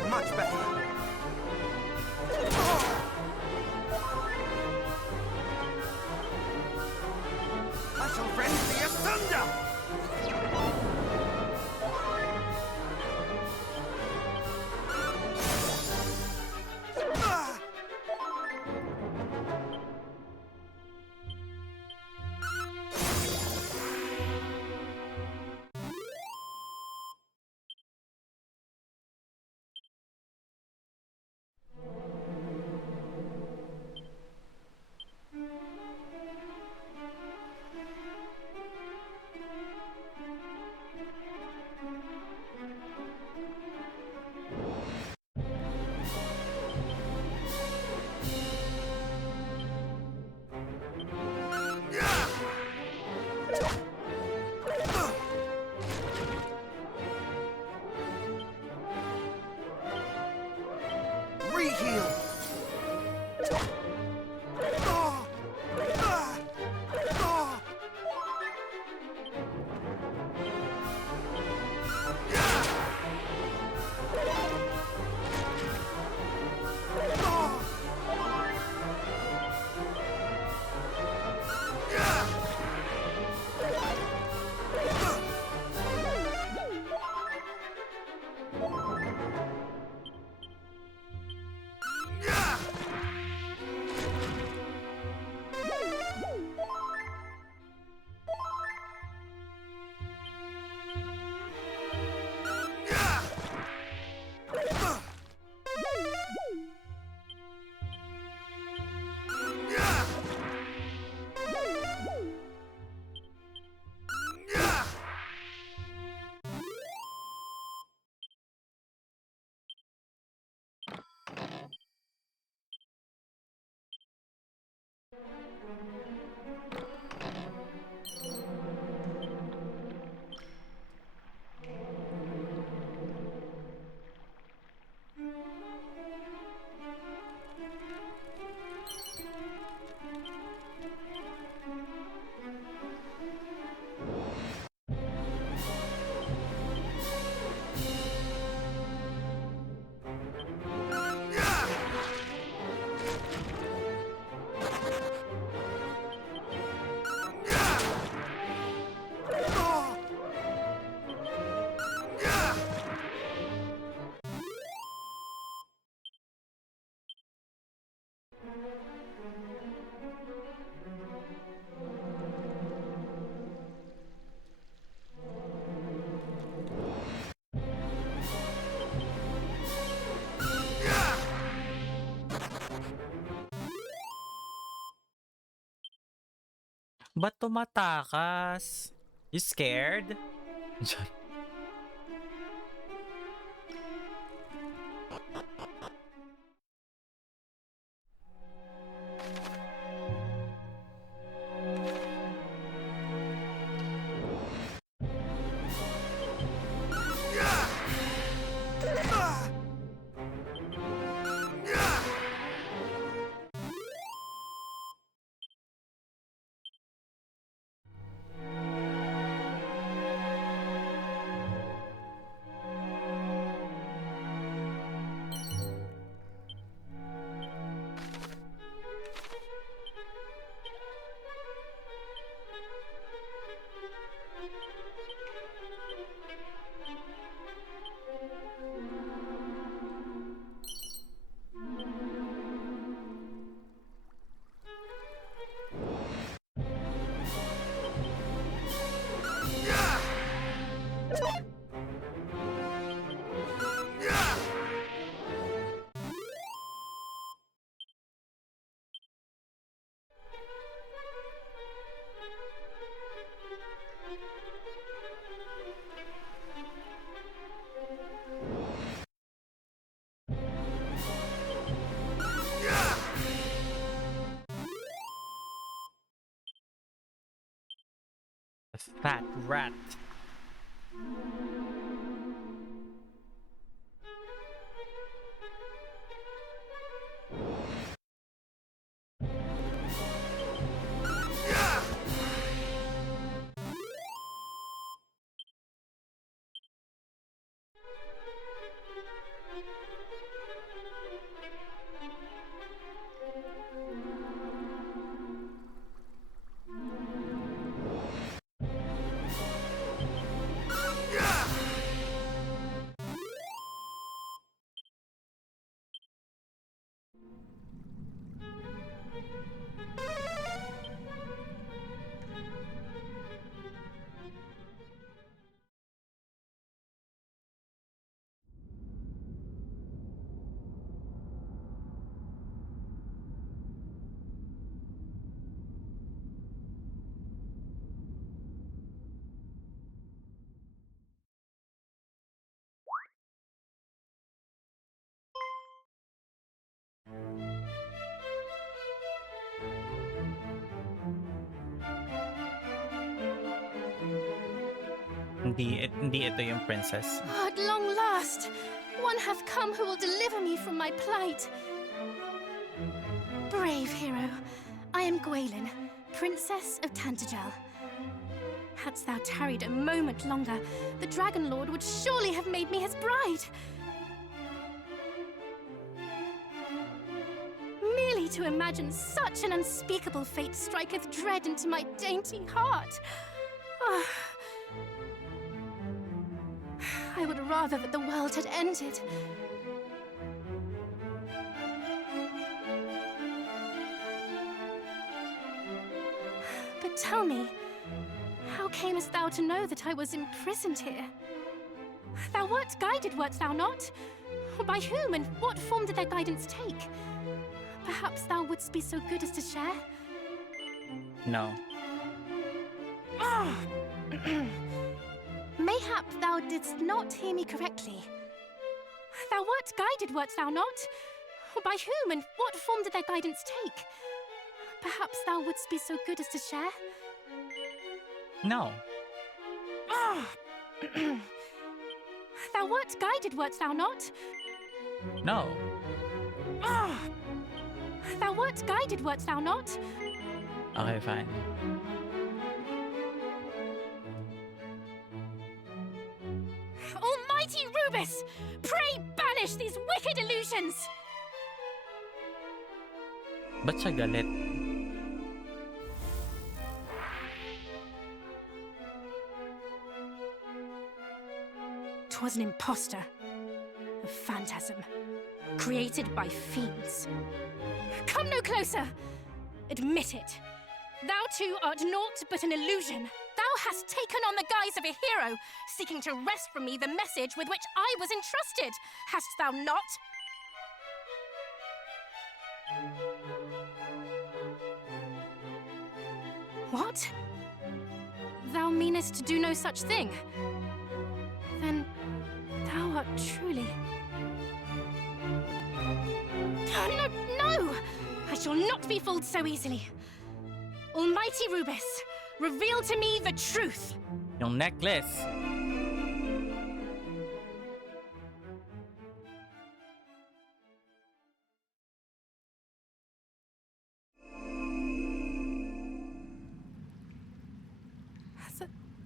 Much better. I shall rend thee asunder! Ba't tumatakas? You scared? Fat rat. Hindi ito yung princess. At long last, one hath come who will deliver me from my plight. Brave hero, I am Gwaelin, Princess of Tantagel. Hadst thou tarried a moment longer, the Dragon Lord would surely have made me his bride. Merely to imagine such an unspeakable fate striketh dread into my dainty heart. Ah. I would rather that the world had ended. But tell me, how camest thou to know that I was imprisoned here? Thou wert guided, wert thou not? By whom and what form did their guidance take? Perhaps thou wouldst be so good as to share? No. Mayhap thou didst not hear me correctly. Thou wert guided, wert thou not? By whom and what form did their guidance take? Perhaps thou wouldst be so good as to share? No. Thou wert guided, wert thou not? No. Thou wert guided, wert thou not? Okay, fine. Almighty Rubus! Pray banish these wicked illusions! Ba't siya galit? 'Twas an impostor, a phantasm, created by fiends. Come no closer! Admit it. Thou too art naught but an illusion. Thou hast taken on the guise of a hero, seeking to wrest from me the message with which I was entrusted. Hast thou not? What? Thou meanest to do no such thing? Then thou art truly... No, no! I shall not be fooled so easily. Almighty Rubis, reveal to me the truth! Yung necklace.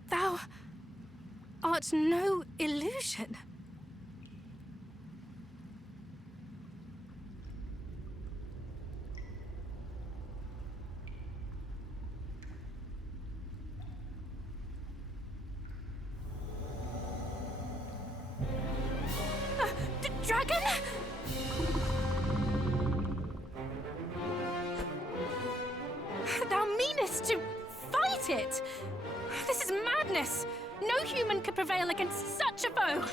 Thou art no illusion. Dragon? Thou meanest to fight it? This is madness! No human could prevail against such a foe!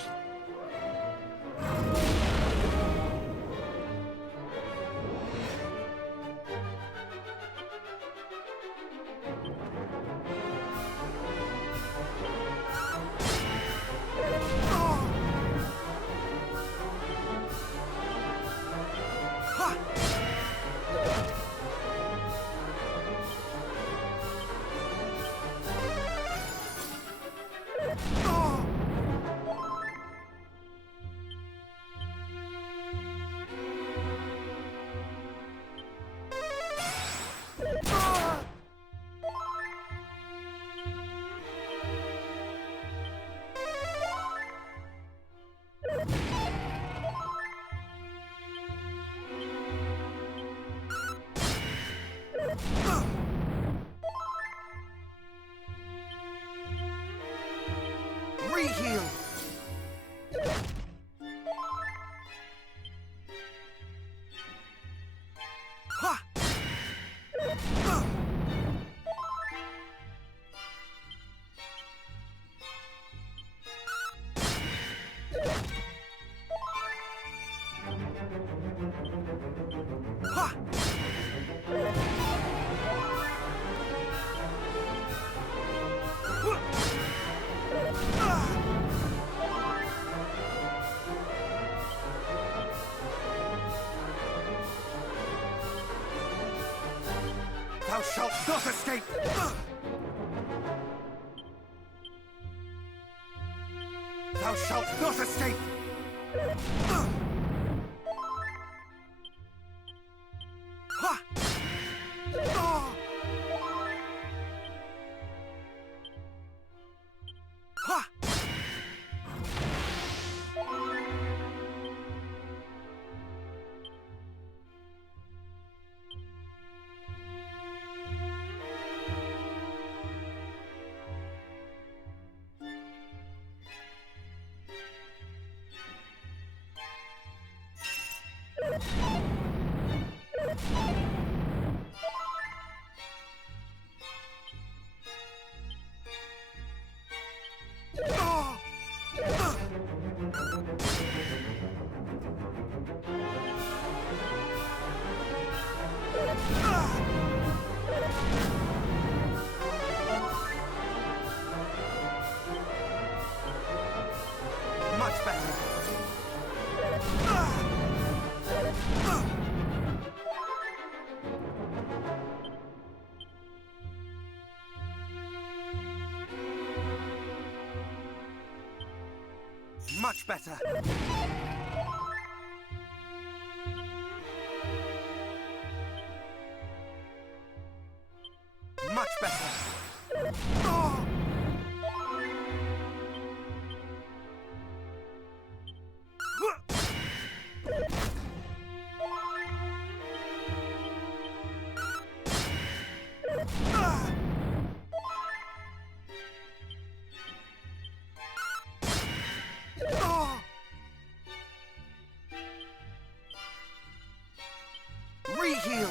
Re-heal! Ha! Ha! Thou shalt not escape! Thou shalt not escape! Ha! Ha! Much better. Much better. Much better. Oh! Re-heal!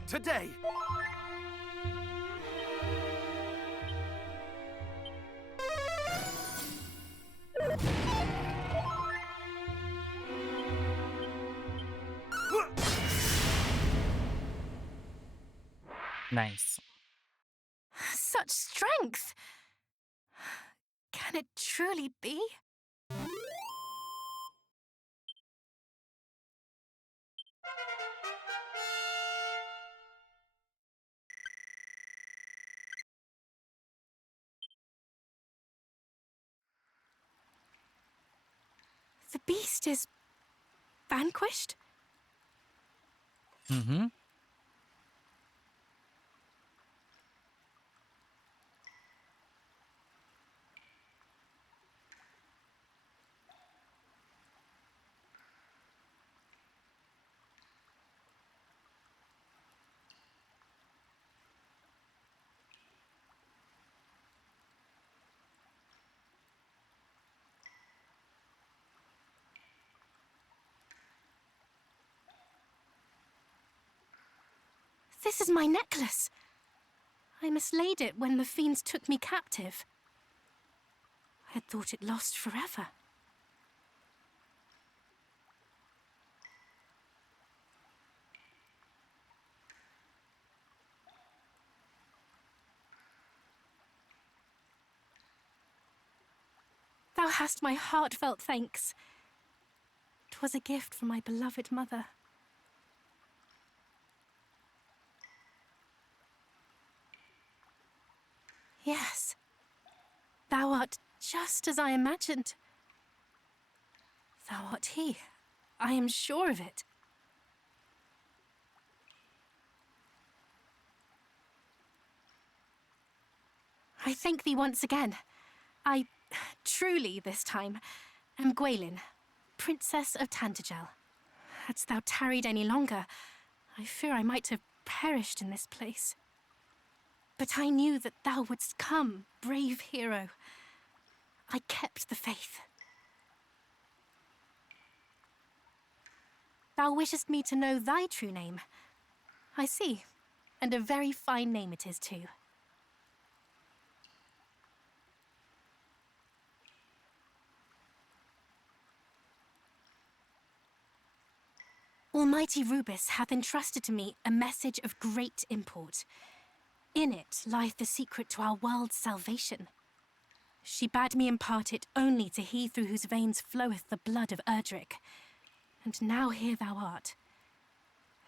Not today! Nice. Such strength! Can it truly be? The beast is vanquished? Mm-hmm. This is my necklace. I mislaid it when the fiends took me captive. I had thought it lost forever. Thou hast my heartfelt thanks. 'Twas a gift from my beloved mother. Yes, thou art just as I imagined. Thou art he. I am sure of it. I thank thee once again. I, truly this time, am Gwaelin, Princess of Tantagel. Hadst thou tarried any longer, I fear I might have perished in this place. But I knew that thou wouldst come, brave hero. I kept the faith. Thou wishest me to know thy true name. I see, and a very fine name it is too. Almighty Rubus hath entrusted to me a message of great import. In it lieth the secret to our world's salvation. She bade me impart it only to he through whose veins floweth the blood of Erdrick. And now here thou art.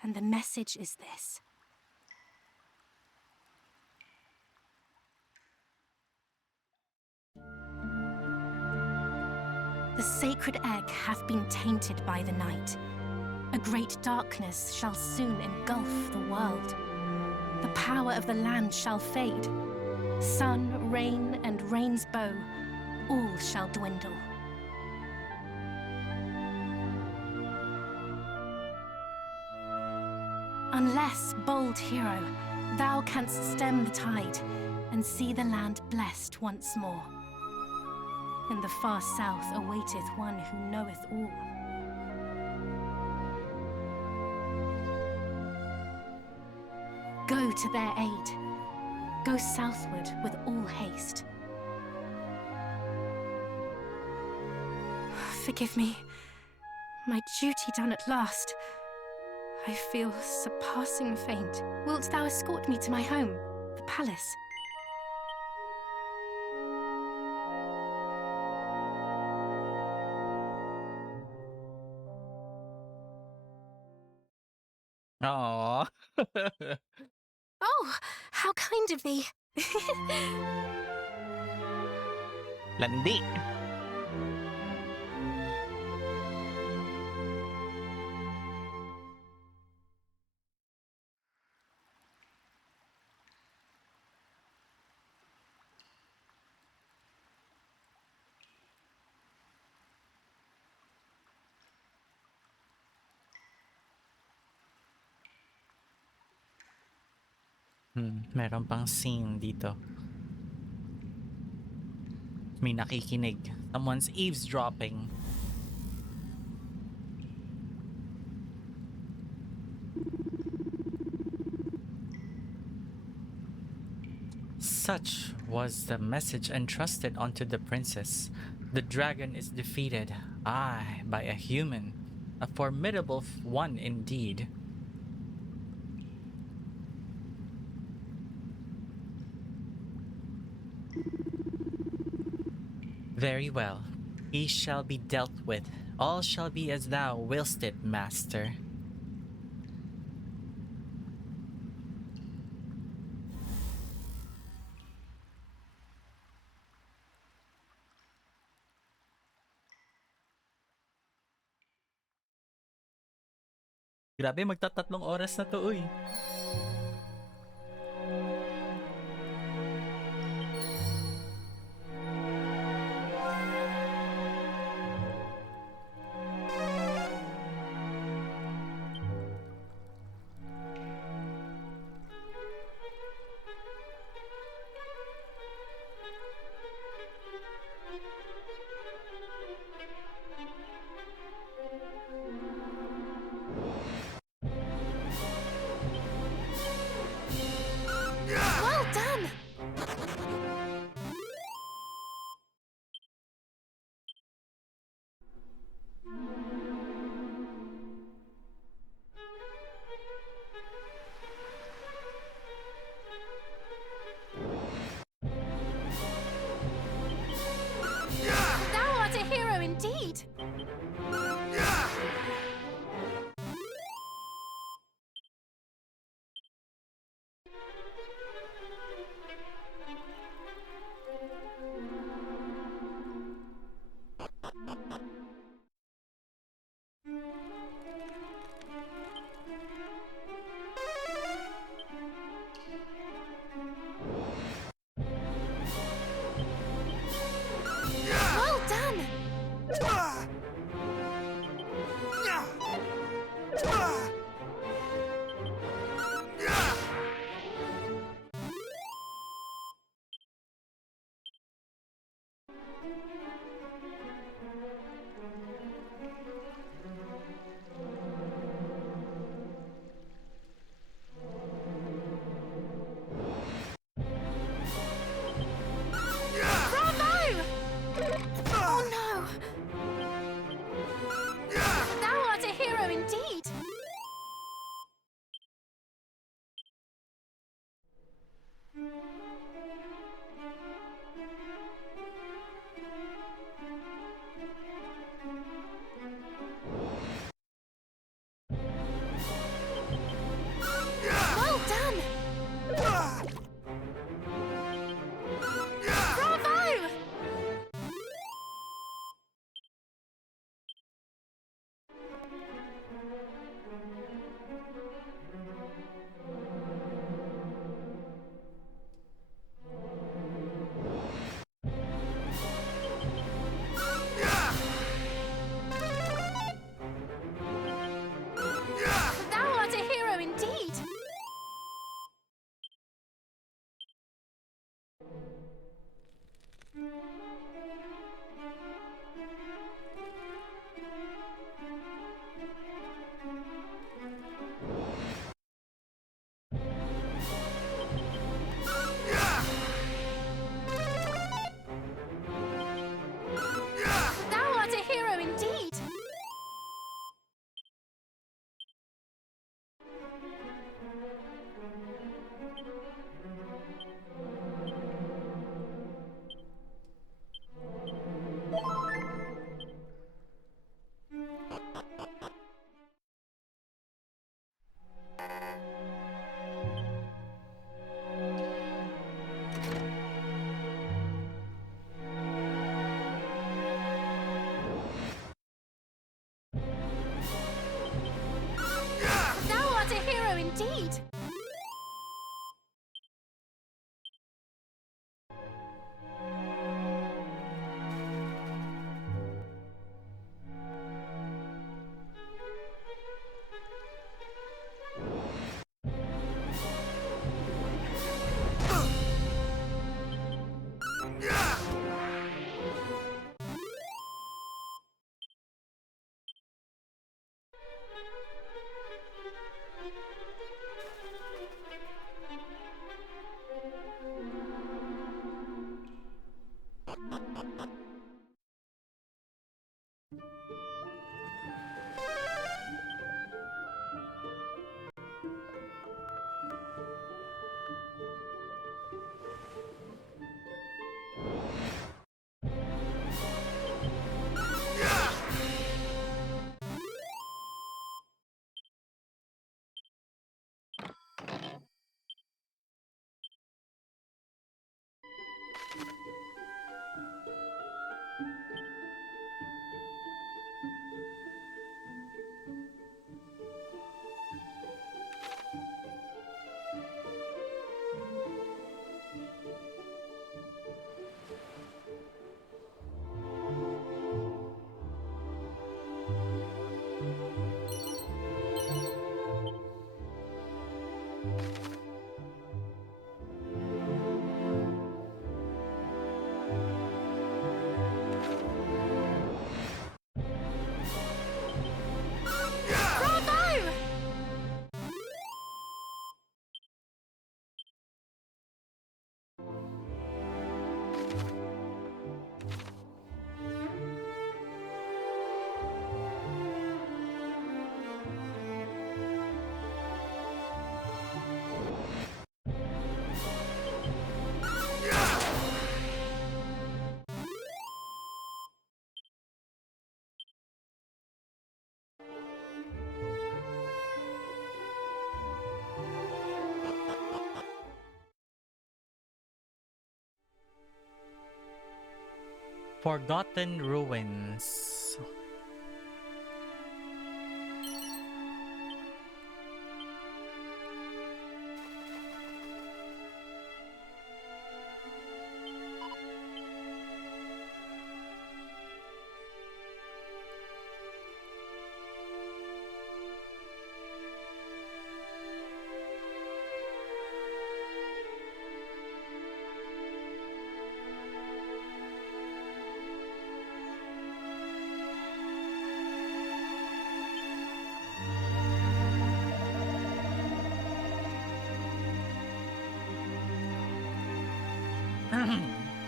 And the message is this. The sacred egg hath been tainted by the night. A great darkness shall soon engulf the world. The power of the land shall fade. Sun, rain, and rain's bow, all shall dwindle. Unless, bold hero, thou canst stem the tide and see the land blessed once more. In the far south awaiteth one who knoweth all. Go to their aid. Go southward with all haste. Forgive me. My duty done at last. I feel surpassing faint. Wilt thou escort me to my home, the palace? Aww. Oh, how kind of thee. Landi. Meron pang scene dito. May nakikinig. Someone's eavesdropping. Such was the message entrusted unto the princess. The dragon is defeated, aye, by a human, a formidable one indeed. Very well. He shall be dealt with. All shall be as thou willst it, master. Grabe, magtatatlong oras na to, uy. Well done! Thou art a hero indeed! Well done! Bravo! Oh no! Thou art a hero indeed! Well done! Bravo! Thou art a hero indeed! Thou art a hero indeed! Thou art a hero indeed! Forgotten Ruins.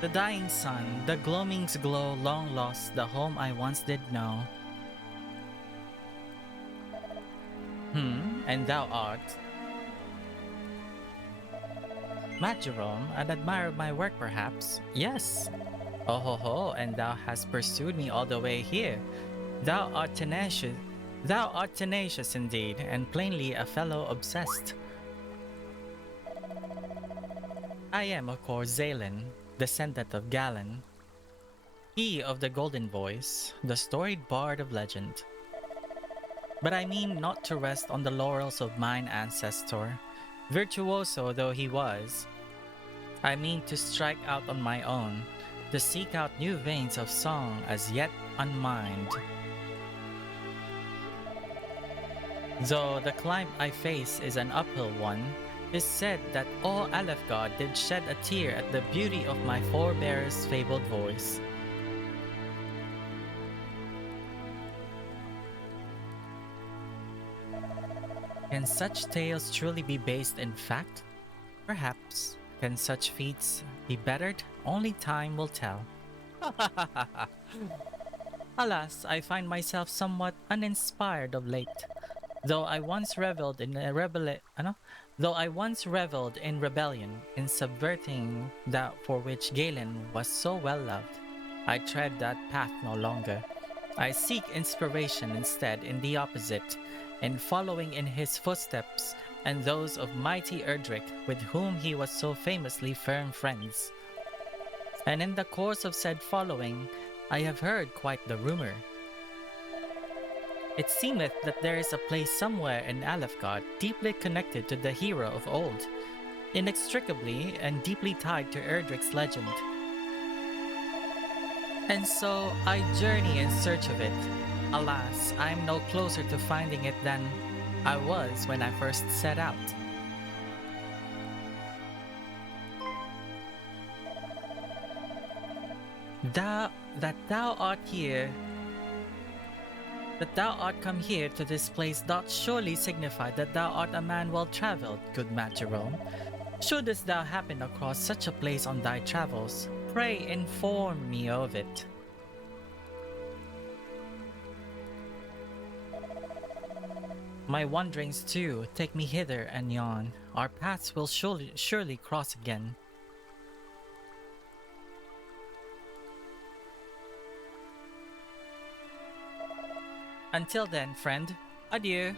The dying sun, the gloaming's glow long lost, the home I once did know. And thou art? MattJerome, and admire my work perhaps? Yes. Oh ho ho, and thou hast pursued me all the way here. Thou art tenacious indeed, and plainly a fellow obsessed. I am, of course, Zalen, descendant of Galen, he of the golden voice, the storied bard of legend. But I mean not to rest on the laurels of mine ancestor, virtuoso though he was. I mean to strike out on my own, to seek out new veins of song as yet unmined. Though the climb I face is an uphill one, 'tis said that all Aleph God did shed a tear at the beauty of my forebear's fabled voice. Can such tales truly be based in fact? Perhaps. Can such feats be bettered? Only time will tell. Alas, I find myself somewhat uninspired of late. Though I once reveled in rebellion, in subverting that for which Galen was so well loved, I tread that path no longer. I seek inspiration instead in the opposite, in following in his footsteps and those of mighty Erdrick, with whom he was so famously firm friends. And in the course of said following, I have heard quite the rumor. It seemeth that there is a place somewhere in Alefgard deeply connected to the hero of old, inextricably and deeply tied to Erdrick's legend. And so I journey in search of it. Alas, I am no closer to finding it than I was when I first set out. That thou art come here to this place doth surely signify that thou art a man well travelled, good MattJerome. Shouldest thou happen across such a place on thy travels, pray inform me of it. My wanderings too take me hither and yon. Our paths will surely cross again. Until then, friend, adieu.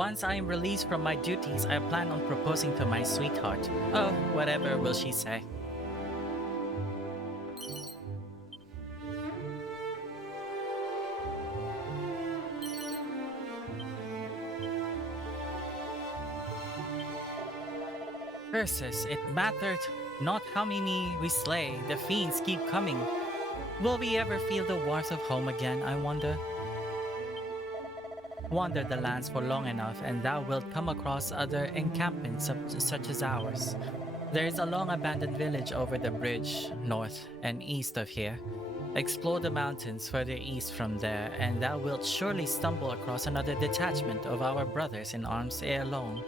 Once I am released from my duties, I plan on proposing to my sweetheart. Oh, whatever will she say? Curses, it mattered not how many we slay, the fiends keep coming. Will we ever feel the warmth of home again, I wonder? Wander the lands for long enough, and thou wilt come across other encampments such as ours. There is a long abandoned village over the bridge, north and east of here. Explore the mountains further east from there, and thou wilt surely stumble across another detachment of our brothers in arms ere long.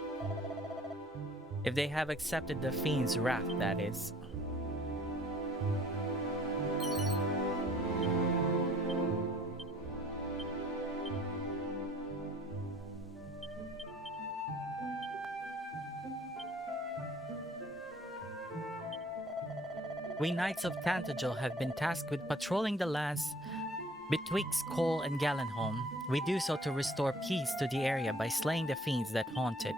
If they have accepted the fiend's wrath, that is. We Knights of Tantagel have been tasked with patrolling the lands betwixt Cole and Gallenholm. We do so to restore peace to the area by slaying the fiends that haunt it.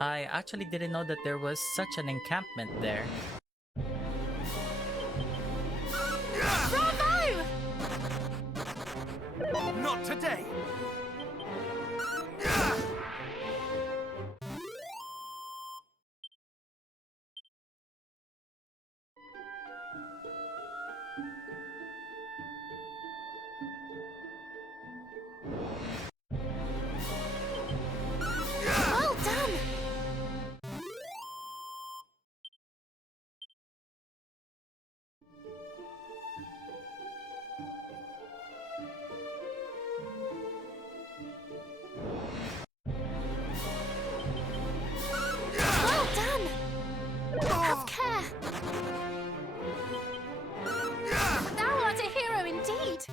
I actually didn't know that there was such an encampment there. Bravo! Not today! Well done! Well done! Have care! Thou art a hero indeed!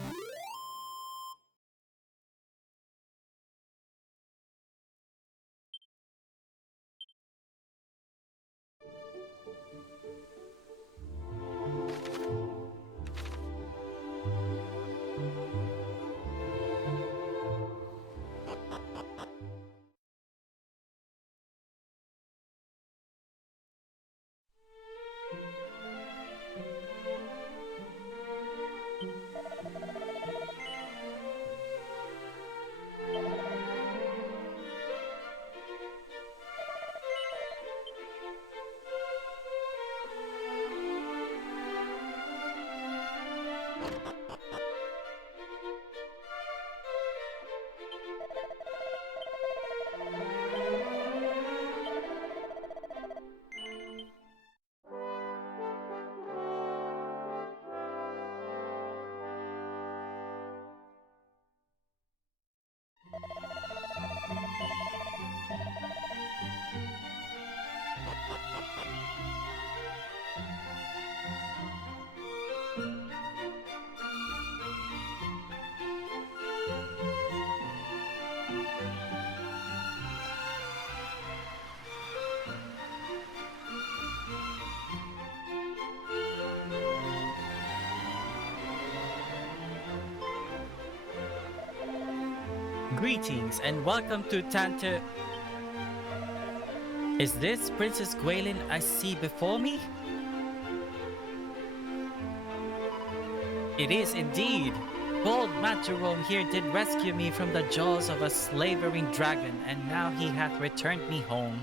Greetings and welcome to Tanta... Is this Princess Gwaelin I see before me? It is indeed. Bold MattJerome here did rescue me from the jaws of a slavering dragon, and now he hath returned me home.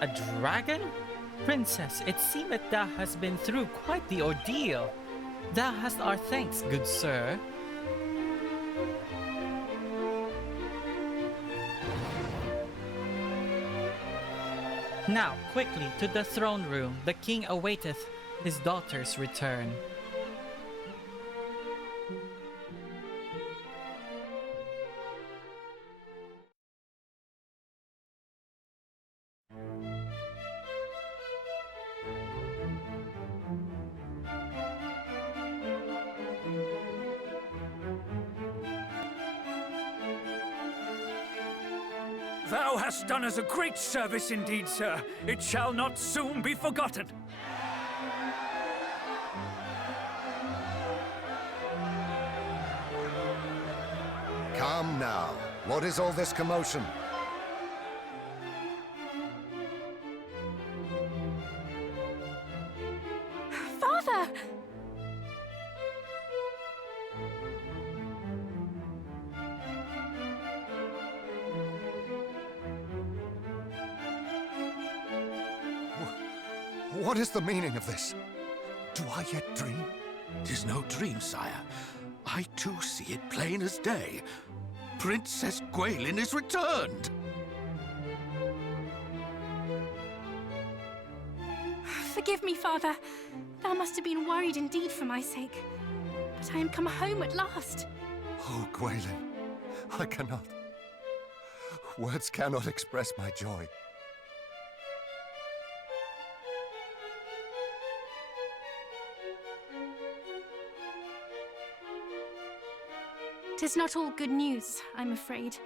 A dragon? Princess, it seemeth thou hast been through quite the ordeal. Thou hast our thanks, good sir. Now, quickly, to the throne room. The king awaiteth his daughter's return. Thou hast done us a great service indeed, sir. It shall not soon be forgotten. Come now. What is all this commotion? Father! What is the meaning of this? Do I yet dream? 'Tis no dream, sire. I too see it plain as day. Princess Gwaelin is returned! Forgive me, Father. Thou must have been worried indeed for my sake. But I am come home at last. Oh, Gwaelin, I cannot. Words cannot express my joy. 'Tis not all good news, I'm afraid.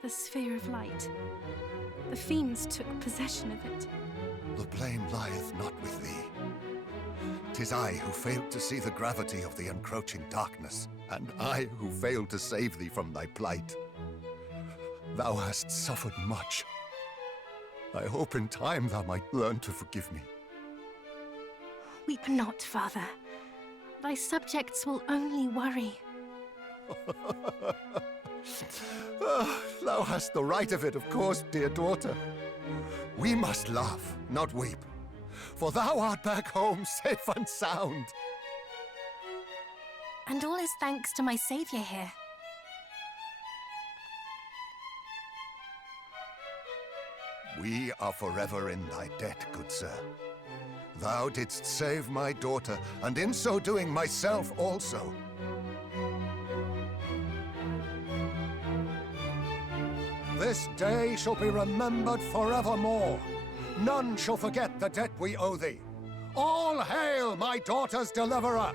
The sphere of light. The fiends took possession of it. The blame lieth not with thee. 'Tis I who failed to see the gravity of the encroaching darkness, and I who failed to save thee from thy plight. Thou hast suffered much. I hope in time thou might learn to forgive me. Weep not, Father. Thy subjects will only worry. Thou hast the right of it, of course, dear daughter. We must laugh, not weep, for thou art back home safe and sound. And all is thanks to my savior here. We are forever in thy debt, good sir. Thou didst save my daughter, and in so doing myself also. This day shall be remembered forevermore. None shall forget the debt we owe thee. All hail my daughter's deliverer!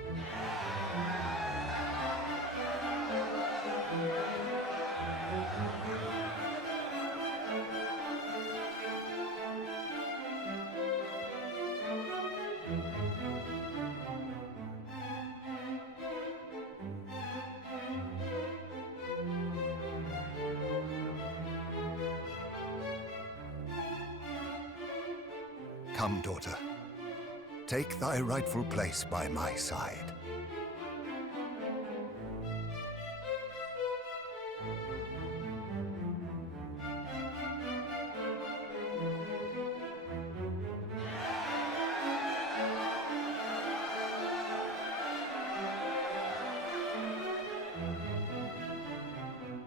Come, daughter. Take thy rightful place by my side.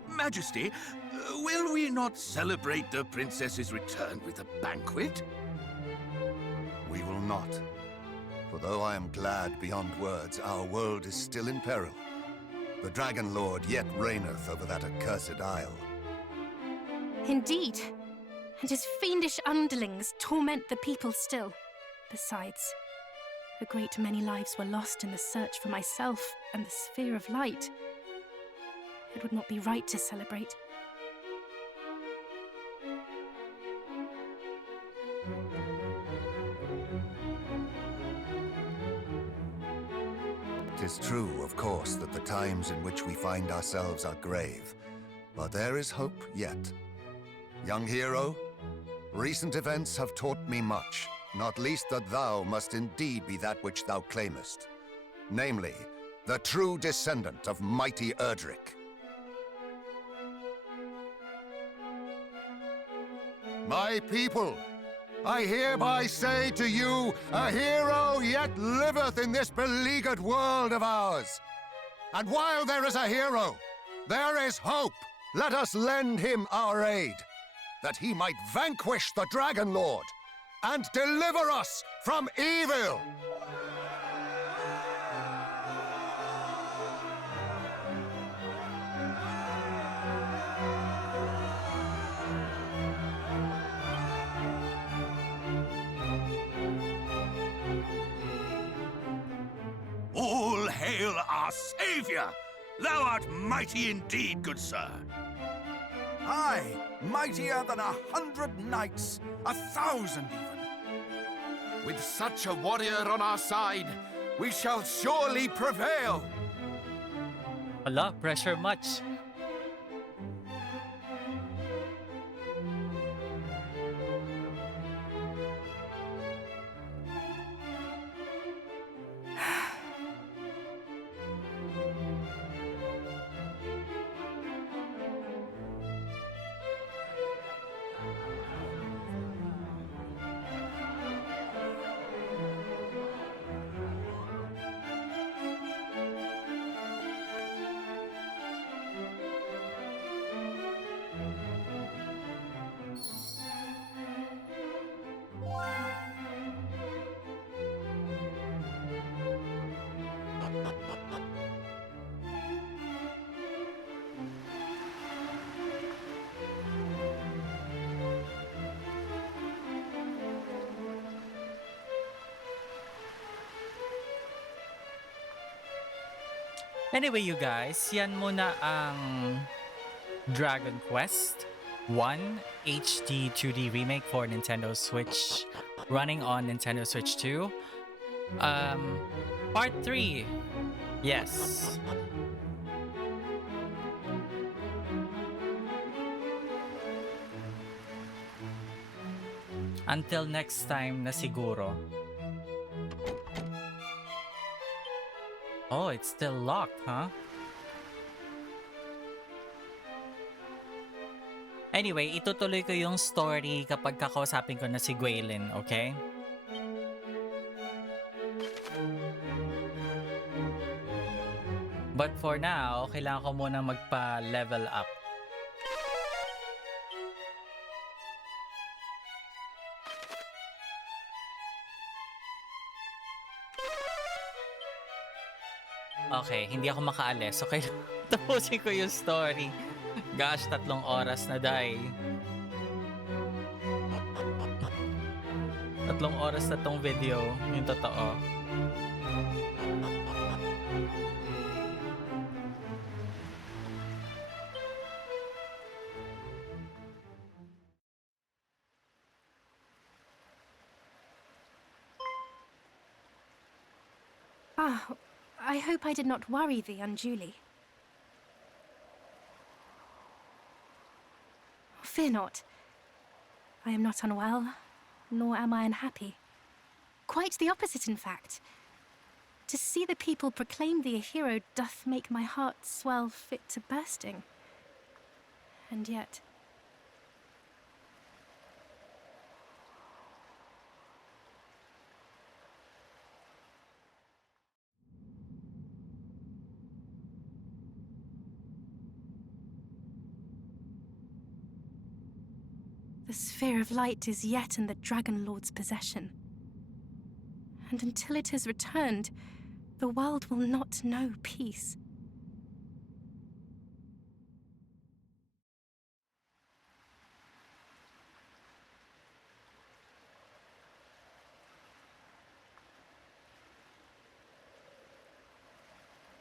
Majesty, will we not celebrate the princess's return with a banquet? We will not. For though I am glad beyond words, our world is still in peril. The Dragon Lord yet reigneth over that accursed isle. Indeed. And his fiendish underlings torment the people still. Besides, a great many lives were lost in the search for myself and the sphere of light. It would not be right to celebrate. 'Tis true, of course, that the times in which we find ourselves are grave, but there is hope yet. Young hero, recent events have taught me much, not least that thou must indeed be that which thou claimest, namely, the true descendant of mighty Artdink. My people, I hereby say to you, a hero yet liveth in this beleaguered world of ours. And while there is a hero, there is hope. Let us lend him our aid, that he might vanquish the Dragon Lord and deliver us from evil. All hail our savior! Thou art mighty indeed, good sir. Aye, mightier than 100 knights, 1,000 even. With such a warrior on our side, we shall surely prevail. Hala, pressure much. Anyway, you guys, yan muna ang Dragon Quest 1 HD-2D Remake for Nintendo Switch, running on Nintendo Switch 2. Part 3. Yes. Until next time na siguro. Oh, it's still locked, huh? Anyway, itutuloy ko yung story kapag kakausapin ko na si Gwaylin, okay? But for now, kailangan ko muna magpa-level up. Okay, hindi ako makaalis. Okay, tapusin ko yung story. Gosh, 3 oras na, day. 3 oras na tong video, yung totoo. I hope I did not worry thee unduly. Fear not. I am not unwell, nor am I unhappy. Quite the opposite, in fact. To see the people proclaim thee a hero doth make my heart swell fit to bursting. And yet... The Sphere of Light is yet in the Dragon Lord's possession. And until it is returned, the world will not know peace.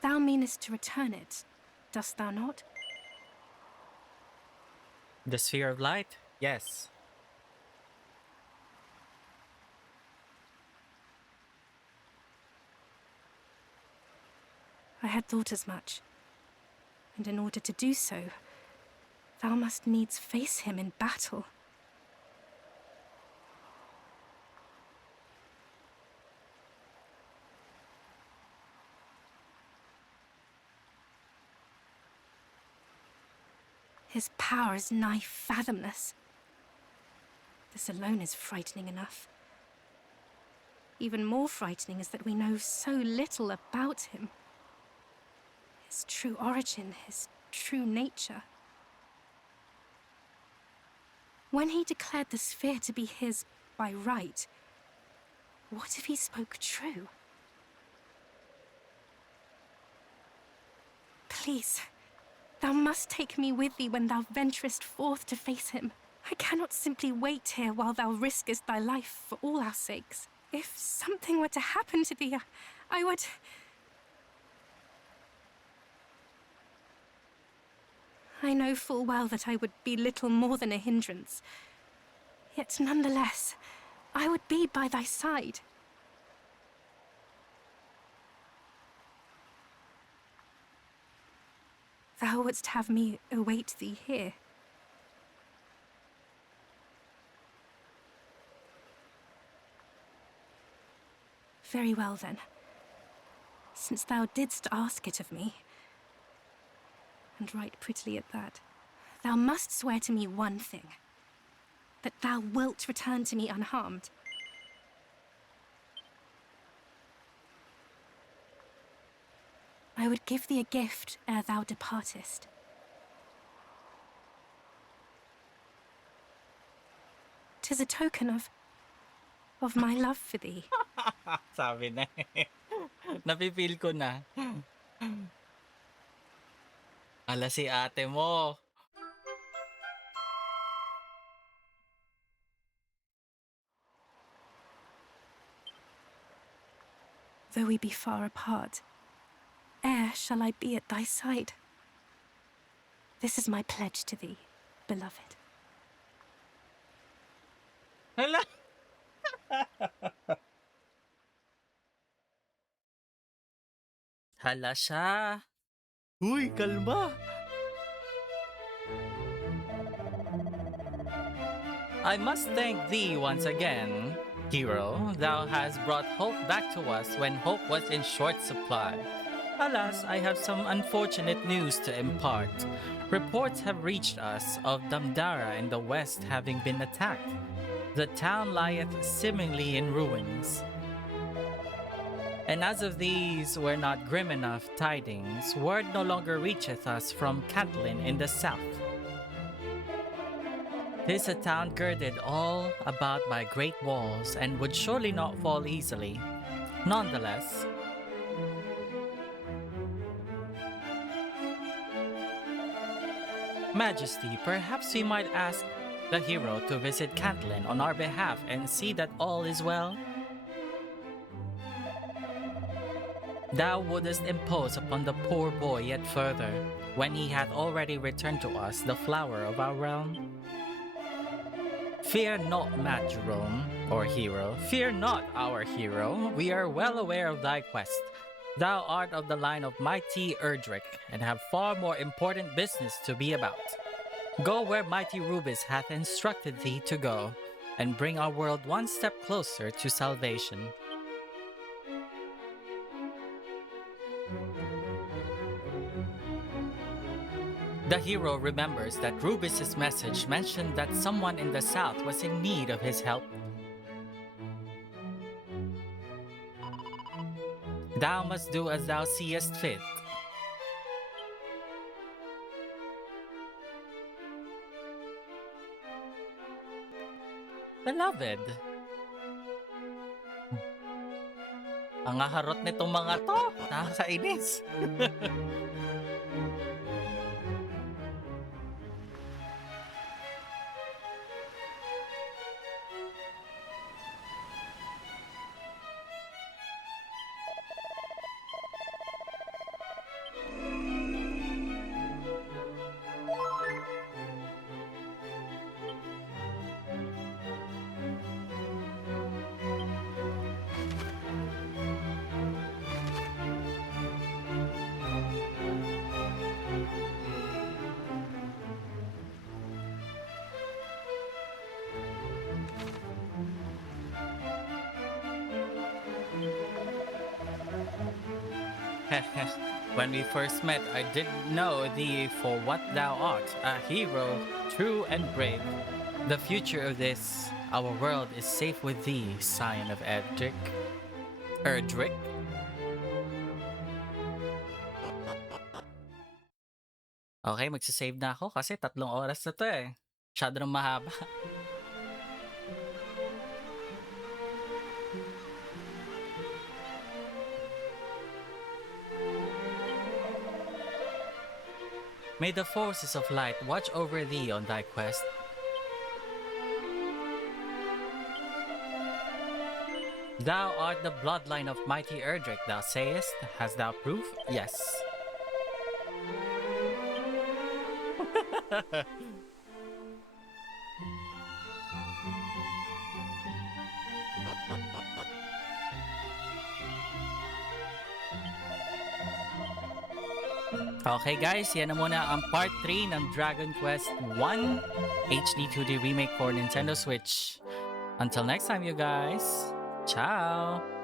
Thou meanest to return it, dost thou not? The Sphere of Light? Yes. I had thought as much. And in order to do so, thou must needs face him in battle. His power is nigh fathomless. This alone is frightening enough. Even more frightening is that we know so little about him. His true origin, his true nature. When he declared the sphere to be his by right, what if he spoke true? Please, thou must take me with thee when thou venturest forth to face him. I cannot simply wait here while thou riskest thy life for all our sakes. If something were to happen to thee, I would... I know full well that I would be little more than a hindrance. Yet nonetheless, I would be by thy side. Thou wouldst have me await thee here. Very well then. Since thou didst ask it of me, and right prettily at that, thou must swear to me one thing. That thou wilt return to me unharmed. I would give thee a gift ere thou departest. 'Tis a token of my love for thee. Sabi na eh. Napipil ko na. Ala si ate mo. Though we be far apart, e'er shall I be at thy side. This is my pledge to thee, beloved. Hala. Hala siya. Uy, kalma. I must thank thee once again, hero. Thou hast brought hope back to us when hope was in short supply. Alas, I have some unfortunate news to impart. Reports have reached us of Damdara in the west having been attacked. The town lieth seemingly in ruins. And as of these were not grim enough tidings, word no longer reacheth us from Catelyn in the south. 'Tis a town girded all about by great walls and would surely not fall easily. Nonetheless, Majesty, perhaps we might ask the hero to visit Catelyn on our behalf and see that all is well? Thou wouldest impose upon the poor boy yet further, when he hath already returned to us the flower of our realm? Fear not, MattJerome, or hero. Fear not, our hero. We are well aware of thy quest. Thou art of the line of mighty Erdrick, and have far more important business to be about. Go where mighty Rubis hath instructed thee to go, and bring our world one step closer to salvation. The hero remembers that Rubis' message mentioned that someone in the south was in need of his help. Thou must do as thou seest fit. Beloved. Ang harot nitong mga to. Nakakainis. When we first met, I didn't know thee for what thou art, a hero, true and brave. The future of this, our world, is safe with thee, scion of Erdrick. Erdrick? Okay, magsasave na ako kasi 3 oras na to eh. Masyado nang mahaba. May the forces of light watch over thee on thy quest. Thou art the bloodline of mighty Erdrick, thou sayest? Hast thou proof? Yes. Okay guys, yan na muna ang part 3 ng Dragon Quest 1 HD-2D Remake for Nintendo Switch. Until next time you guys, ciao!